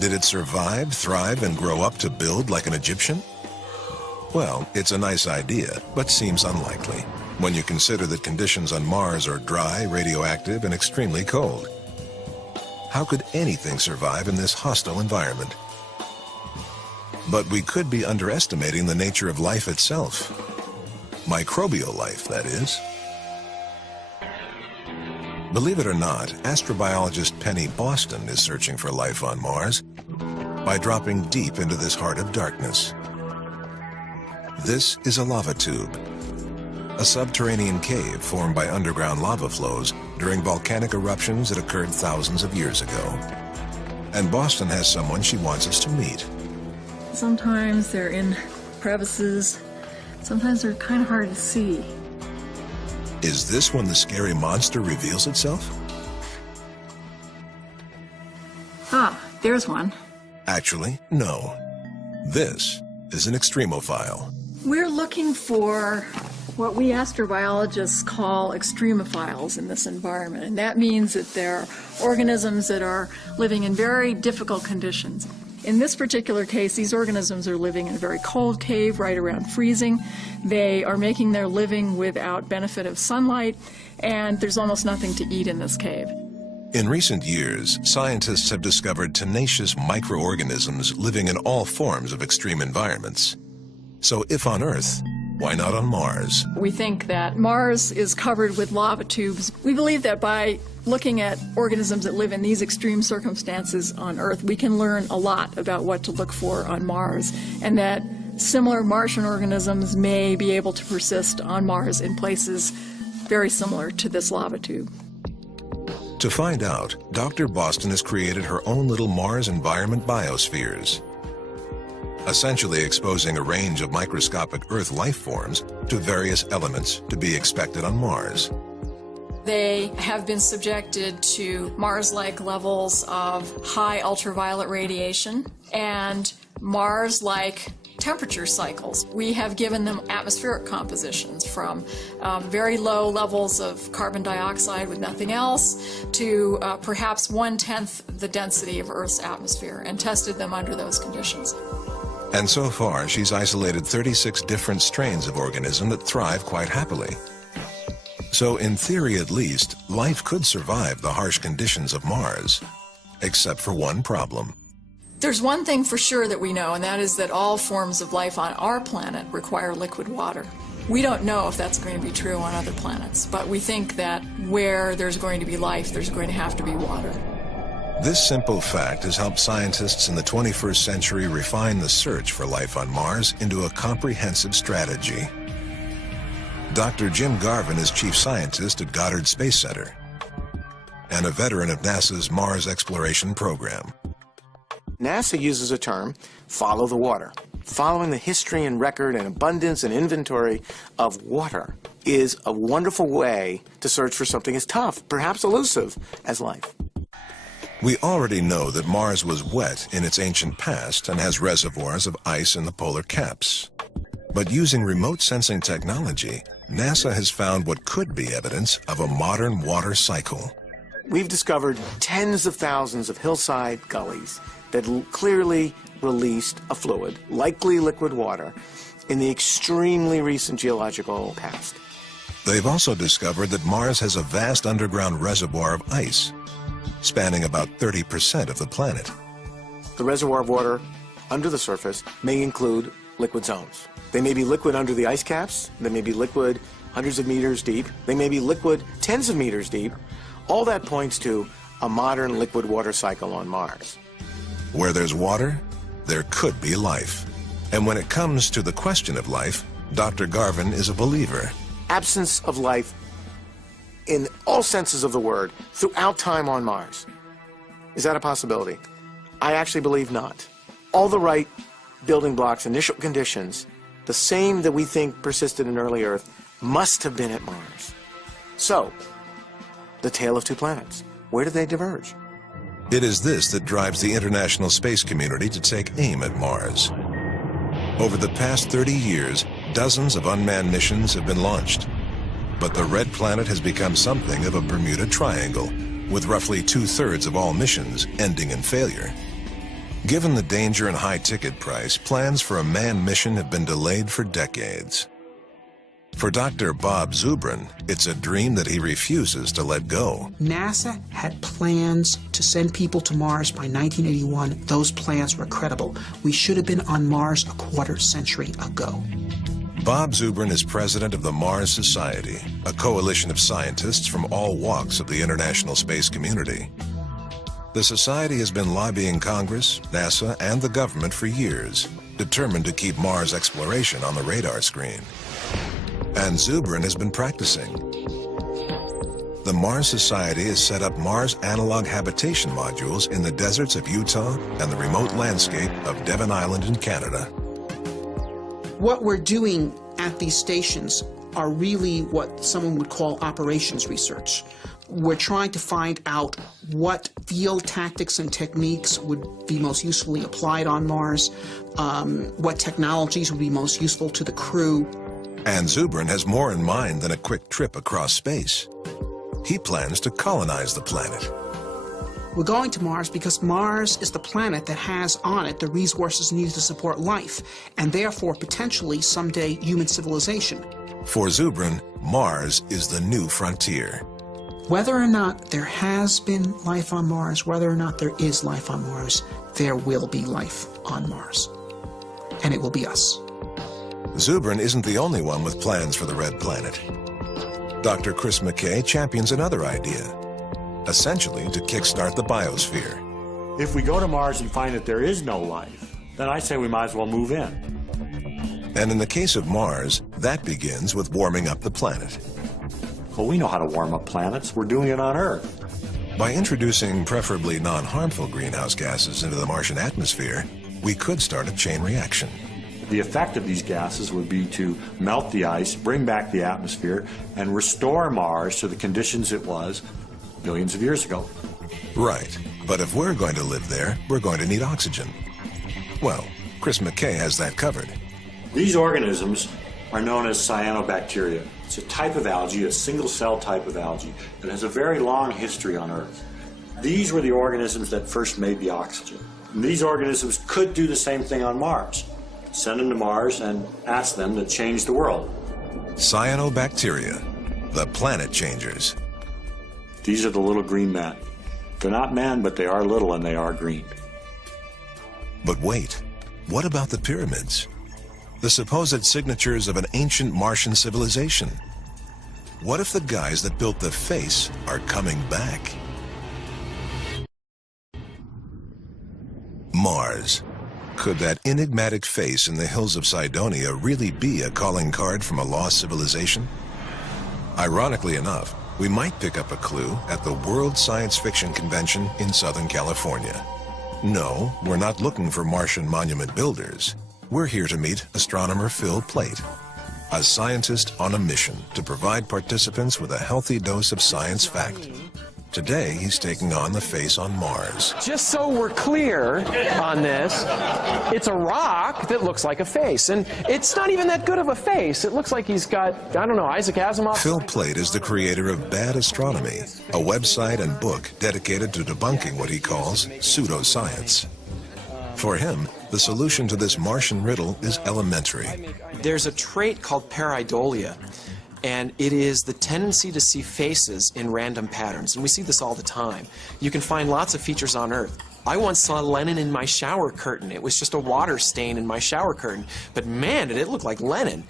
did it survive, thrive, and grow up to build like an Egyptian? Well, it's a nice idea, but seems unlikely when you consider that conditions on Mars are dry, radioactive, and extremely cold. How could anything survive in this hostile environment? But we could be underestimating the nature of life itself. Microbial life, that is. Believe it or not, astrobiologist Penny Boston is searching for life on Mars by dropping deep into this heart of darkness. This is a lava tube, a subterranean cave formed by underground lava flows during volcanic eruptions that occurred thousands of years ago. And Boston has someone she wants us to meet. Sometimes they're in crevices. Sometimes they're kind of hard to see. Is this when the scary monster reveals itself? Ah, there's one. Actually, no. This is an extremophile. We're looking for what we astrobiologists call extremophiles in this environment, and that means that they're organisms that are living in very difficult conditions. In this particular case, these organisms are living in a very cold cave right around freezing. They are making their living without benefit of sunlight, and there's almost nothing to eat in this cave. In recent years, scientists have discovered tenacious microorganisms living in all forms of extreme environments. So if on Earth, why not on Mars? We think that Mars is covered with lava tubes. We believe that by looking at organisms that live in these extreme circumstances on Earth, we can learn a lot about what to look for on Mars, and that similar Martian organisms may be able to persist on Mars in places very similar to this lava tube. To find out, Dr. Boston has created her own little Mars environment biospheres, essentially exposing a range of microscopic Earth life forms to various elements to be expected on Mars. They have been subjected to Mars-like levels of high ultraviolet radiation and Mars-like temperature cycles. We have given them atmospheric compositions from very low levels of carbon dioxide with nothing else to perhaps 1/10 the density of Earth's atmosphere, and tested them under those conditions. And so far, she's isolated 36 different strains of organism that thrive quite happily. So in theory at least, life could survive the harsh conditions of Mars, except for one problem. There's one thing for sure that we know, and that is that all forms of life on our planet require liquid water. We don't know if that's going to be true on other planets, but we think that where there's going to be life, there's going to have to be water. This simple fact has helped scientists in the 21st century refine the search for life on Mars into a comprehensive strategy. Dr. Jim Garvin is chief scientist at Goddard Space Center and a veteran of NASA's Mars exploration program. NASA uses a term, follow the water. Following the history and record and abundance and inventory of water is a wonderful way to search for something as tough, perhaps elusive, as life. We already know that Mars was wet in its ancient past and has reservoirs of ice in the polar caps. But using remote sensing technology, NASA has found what could be evidence of a modern water cycle. We've discovered tens of thousands of hillside gullies that clearly released a fluid, likely liquid water, in the extremely recent geological past. They've also discovered that Mars has a vast underground reservoir of ice, spanning about 30% of the planet. The reservoir of water under the surface may include liquid zones. They may be liquid under the ice caps, they may be liquid hundreds of meters deep, they may be liquid tens of meters deep. All that points to a modern liquid water cycle on Mars. Where there's water, there could be life. And when it comes to the question of life, Dr. Garvin is a believer. Absence of life in all senses of the word throughout time on Mars. Is that a possibility? I actually believe not. All the right building blocks, initial conditions, the same that we think persisted in early Earth, must have been at Mars. So, the tale of two planets. Where do they diverge? It is this that drives the international space community to take aim at Mars. Over the past 30 years, dozens of unmanned missions have been launched. But the Red Planet has become something of a Bermuda Triangle, with roughly 2/3 of all missions ending in failure. Given the danger and high ticket price, plans for a manned mission have been delayed for decades. For Dr. Bob Zubrin, it's a dream that he refuses to let go. NASA had plans to send people to Mars by 1981. Those plans were credible. We should have been on Mars a quarter century ago. Bob Zubrin is president of the Mars Society, a coalition of scientists from all walks of the international space community. The Society has been lobbying Congress, NASA, and the government for years, determined to keep Mars exploration on the radar screen. And Zubrin has been practicing. The Mars Society has set up Mars analog habitation modules in the deserts of Utah and the remote landscape of Devon Island in Canada. What we're doing at these stations are really what someone would call operations research. We're trying to find out what field tactics and techniques would be most usefully applied on Mars, what technologies would be most useful to the crew. And Zubrin has more in mind than a quick trip across space. He plans to colonize the planet. We're going to Mars because Mars is the planet that has on it the resources needed to support life, and therefore potentially someday human civilization. For Zubrin, Mars is the new frontier. Whether or not there has been life on Mars, whether or not there is life on Mars, there will be life on Mars. And it will be us. Zubrin isn't the only one with plans for the Red Planet. Dr. Chris McKay champions another idea, essentially to kickstart the biosphere. If we go to Mars and find that there is no life, then I say we might as well move in. And in the case of Mars, that begins with warming up the planet. Well, we know how to warm up planets. We're doing it on Earth. By introducing preferably non-harmful greenhouse gases into the Martian atmosphere, we could start a chain reaction. The effect of these gases would be to melt the ice, bring back the atmosphere, and restore Mars to the conditions it was billions of years ago. Right. But if we're going to live there, we're going to need oxygen. Well, Chris McKay has that covered. These organisms are known as cyanobacteria. It's a type of algae, a single-cell type of algae, that has a very long history on Earth. These were the organisms that first made the oxygen. And these organisms could do the same thing on Mars. Send them to Mars and ask them to change the world. Cyanobacteria, the planet changers. These are the little green men. They're not men, but they are little and they are green. But wait, what about the pyramids? The supposed signatures of an ancient Martian civilization. What if the guys that built the face are coming back? Mars. Could that enigmatic face in the hills of Cydonia really be a calling card from a lost civilization? Ironically enough, we might pick up a clue at the World Science Fiction Convention in Southern California. No, we're not looking for Martian monument builders. We're here to meet astronomer Phil Plait, a scientist on a mission to provide participants with a healthy dose of science fact. Today, he's taking on the face on Mars. Just so we're clear on this, it's a rock that looks like a face. And it's not even that good of a face. It looks like he's got, I don't know, Isaac Asimov. Phil Plait is the creator of Bad Astronomy, a website and book dedicated to debunking what he calls pseudoscience. For him, the solution to this Martian riddle is elementary. There's a trait called pareidolia. And it is the tendency to see faces in random patterns. And we see this all the time. You can find lots of features on Earth. I once saw Lenin in my shower curtain. It was just a water stain in my shower curtain. But man, did it look like Lenin.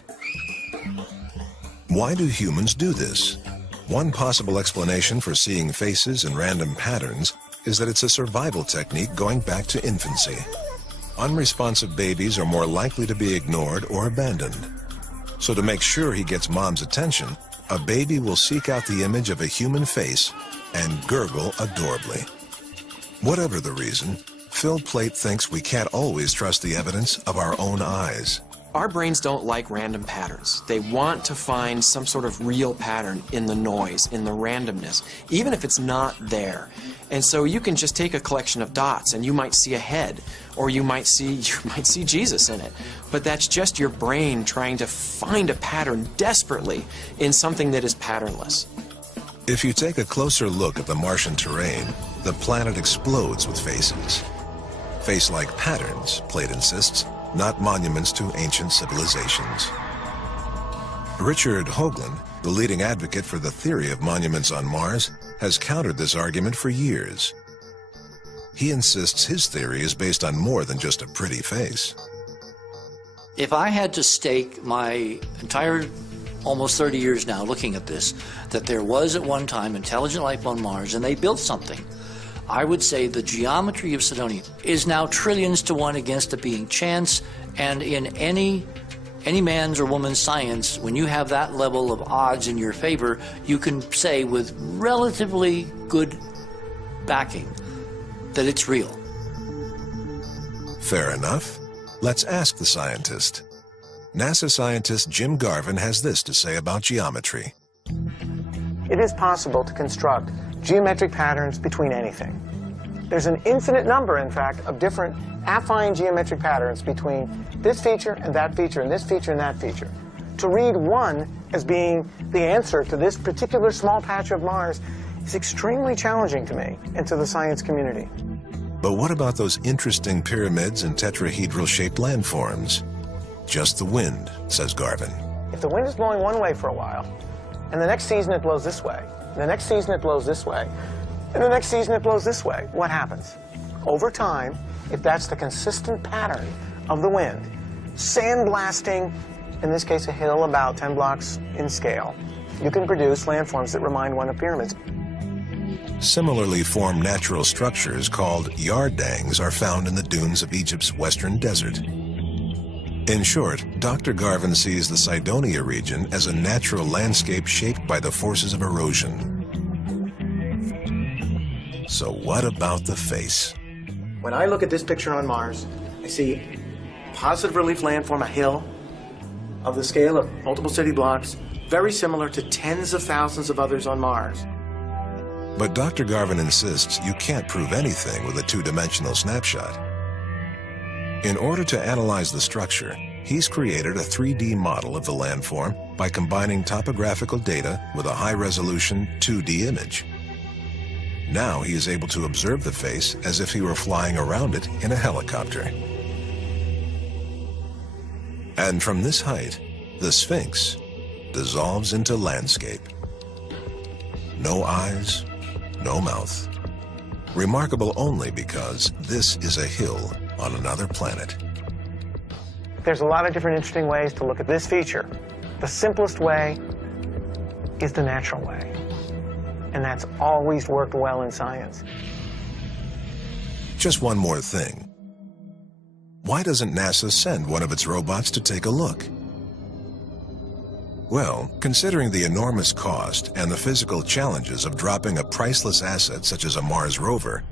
Why do humans do this? One possible explanation for seeing faces in random patterns is that it's a survival technique going back to infancy. Unresponsive babies are more likely to be ignored or abandoned. So to make sure he gets mom's attention, a baby will seek out the image of a human face and gurgle adorably. Whatever the reason, Phil Plait thinks we can't always trust the evidence of our own eyes. Our brains don't like random patterns. They want to find some sort of real pattern in the noise, in the randomness, even if it's not there. And so you can just take a collection of dots and you might see a head, or you might see Jesus in it. But that's just your brain trying to find a pattern desperately in something that is patternless. If you take a closer look at the Martian terrain, the planet explodes with faces. Face-like patterns, Plait insists, not monuments to ancient civilizations. Richard Hoagland, the leading advocate for the theory of monuments on Mars, has countered this argument for years. He insists his theory is based on more than just a pretty face. If I had to stake my entire almost 30 years now looking at this, that there was at one time intelligent life on Mars and they built something, I would say the geometry of Cydonia is now trillions to one against it being chance, and in any man's or woman's science, when you have that level of odds in your favor, you can say with relatively good backing that it's real. Fair enough. Let's ask the scientist. NASA scientist Jim Garvin has this to say about geometry. It is possible to construct geometric patterns between anything. There's an infinite number, in fact, of different affine geometric patterns between this feature and that feature and this feature and that feature. To read one as being the answer to this particular small patch of Mars is extremely challenging to me and to the science community. But what about those interesting pyramids and tetrahedral-shaped landforms? Just the wind, says Garvin. If the wind is blowing one way for a while, and the next season it blows this way, and the next season it blows this way, and the next season it blows this way, what happens? Over time, if that's the consistent pattern of the wind, sandblasting, in this case a hill about 10 blocks in scale, you can produce landforms that remind one of pyramids. Similarly formed natural structures called yardangs are found in the dunes of Egypt's western desert. In short, Dr. Garvin sees the Cydonia region as a natural landscape shaped by the forces of erosion. So what about the face? When I look at this picture on Mars, I see positive relief landform, a hill of the scale of multiple city blocks, very similar to tens of thousands of others on Mars. But Dr. Garvin insists you can't prove anything with a two-dimensional snapshot. In order to analyze the structure, he's created a 3D model of the landform by combining topographical data with a high-resolution 2D image. Now he is able to observe the face as if he were flying around it in a helicopter. And from this height, the Sphinx dissolves into landscape. No eyes, no mouth. Remarkable only because this is a hill on another planet. There's a lot of different interesting ways to look at this feature. The simplest way is the natural way. And that's always worked well in science. Just one more thing. Why doesn't NASA send one of its robots to take a look? Well, considering the enormous cost and the physical challenges of dropping a priceless asset such as a Mars rover,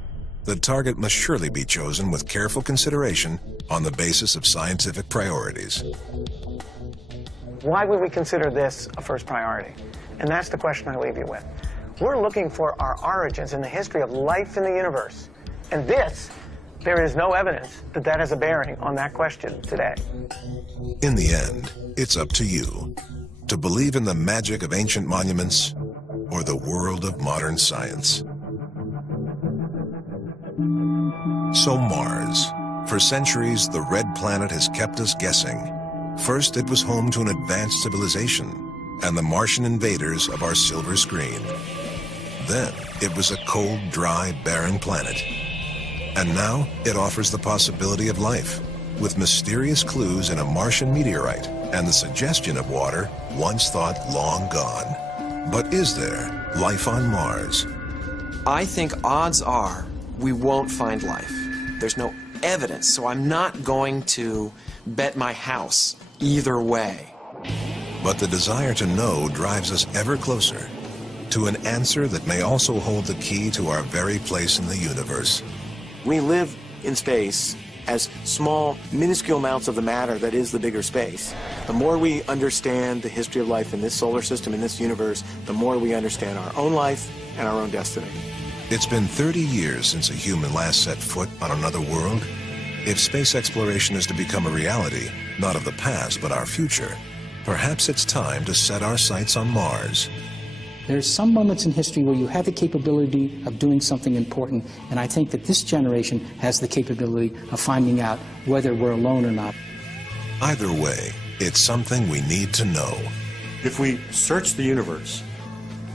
the target must surely be chosen with careful consideration on the basis of scientific priorities. Why would we consider this a first priority? And that's the question I leave you with. We're looking for our origins in the history of life in the universe. And there is no evidence that that has a bearing on that question today. In the end, it's up to you to believe in the magic of ancient monuments or the world of modern science. So Mars. For centuries, the red planet has kept us guessing. First, it was home to an advanced civilization. and the Martian invaders of our silver screen. Then it was a cold, dry, barren planet. And now it offers the possibility of life, with mysterious clues in a Martian meteorite and the suggestion of water once thought long gone. But is there life on Mars? I think odds are we won't find life. There's no evidence, so I'm not going to bet my house either way. But the desire to know drives us ever closer to an answer that may also hold the key to our very place in the universe. We live in space as small, minuscule amounts of the matter that is the bigger space. The more we understand the history of life in this solar system, in this universe, the more we understand our own life and our own destiny. It's been 30 years since a human last set foot on another world. If space exploration is to become a reality, not of the past, but our future, perhaps it's time to set our sights on Mars. There's some moments in history where you have the capability of doing something important, and I think that this generation has the capability of finding out whether we're alone or not. Either way, it's something we need to know. If we search the universe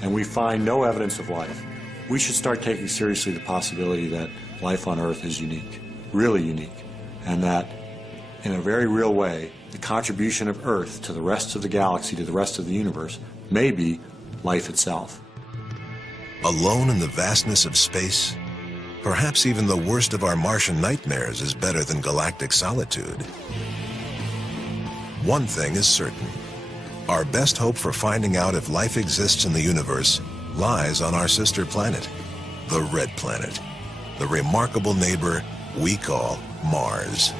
and we find no evidence of life, we should start taking seriously the possibility that life on Earth is unique, really unique, and that in a very real way, the contribution of Earth to the rest of the galaxy, to the rest of the universe, may be life itself. Alone in the vastness of space, perhaps even the worst of our Martian nightmares is better than galactic solitude. One thing is certain. Our best hope for finding out if life exists in the universe lies on our sister planet, the Red Planet, the remarkable neighbor we call Mars.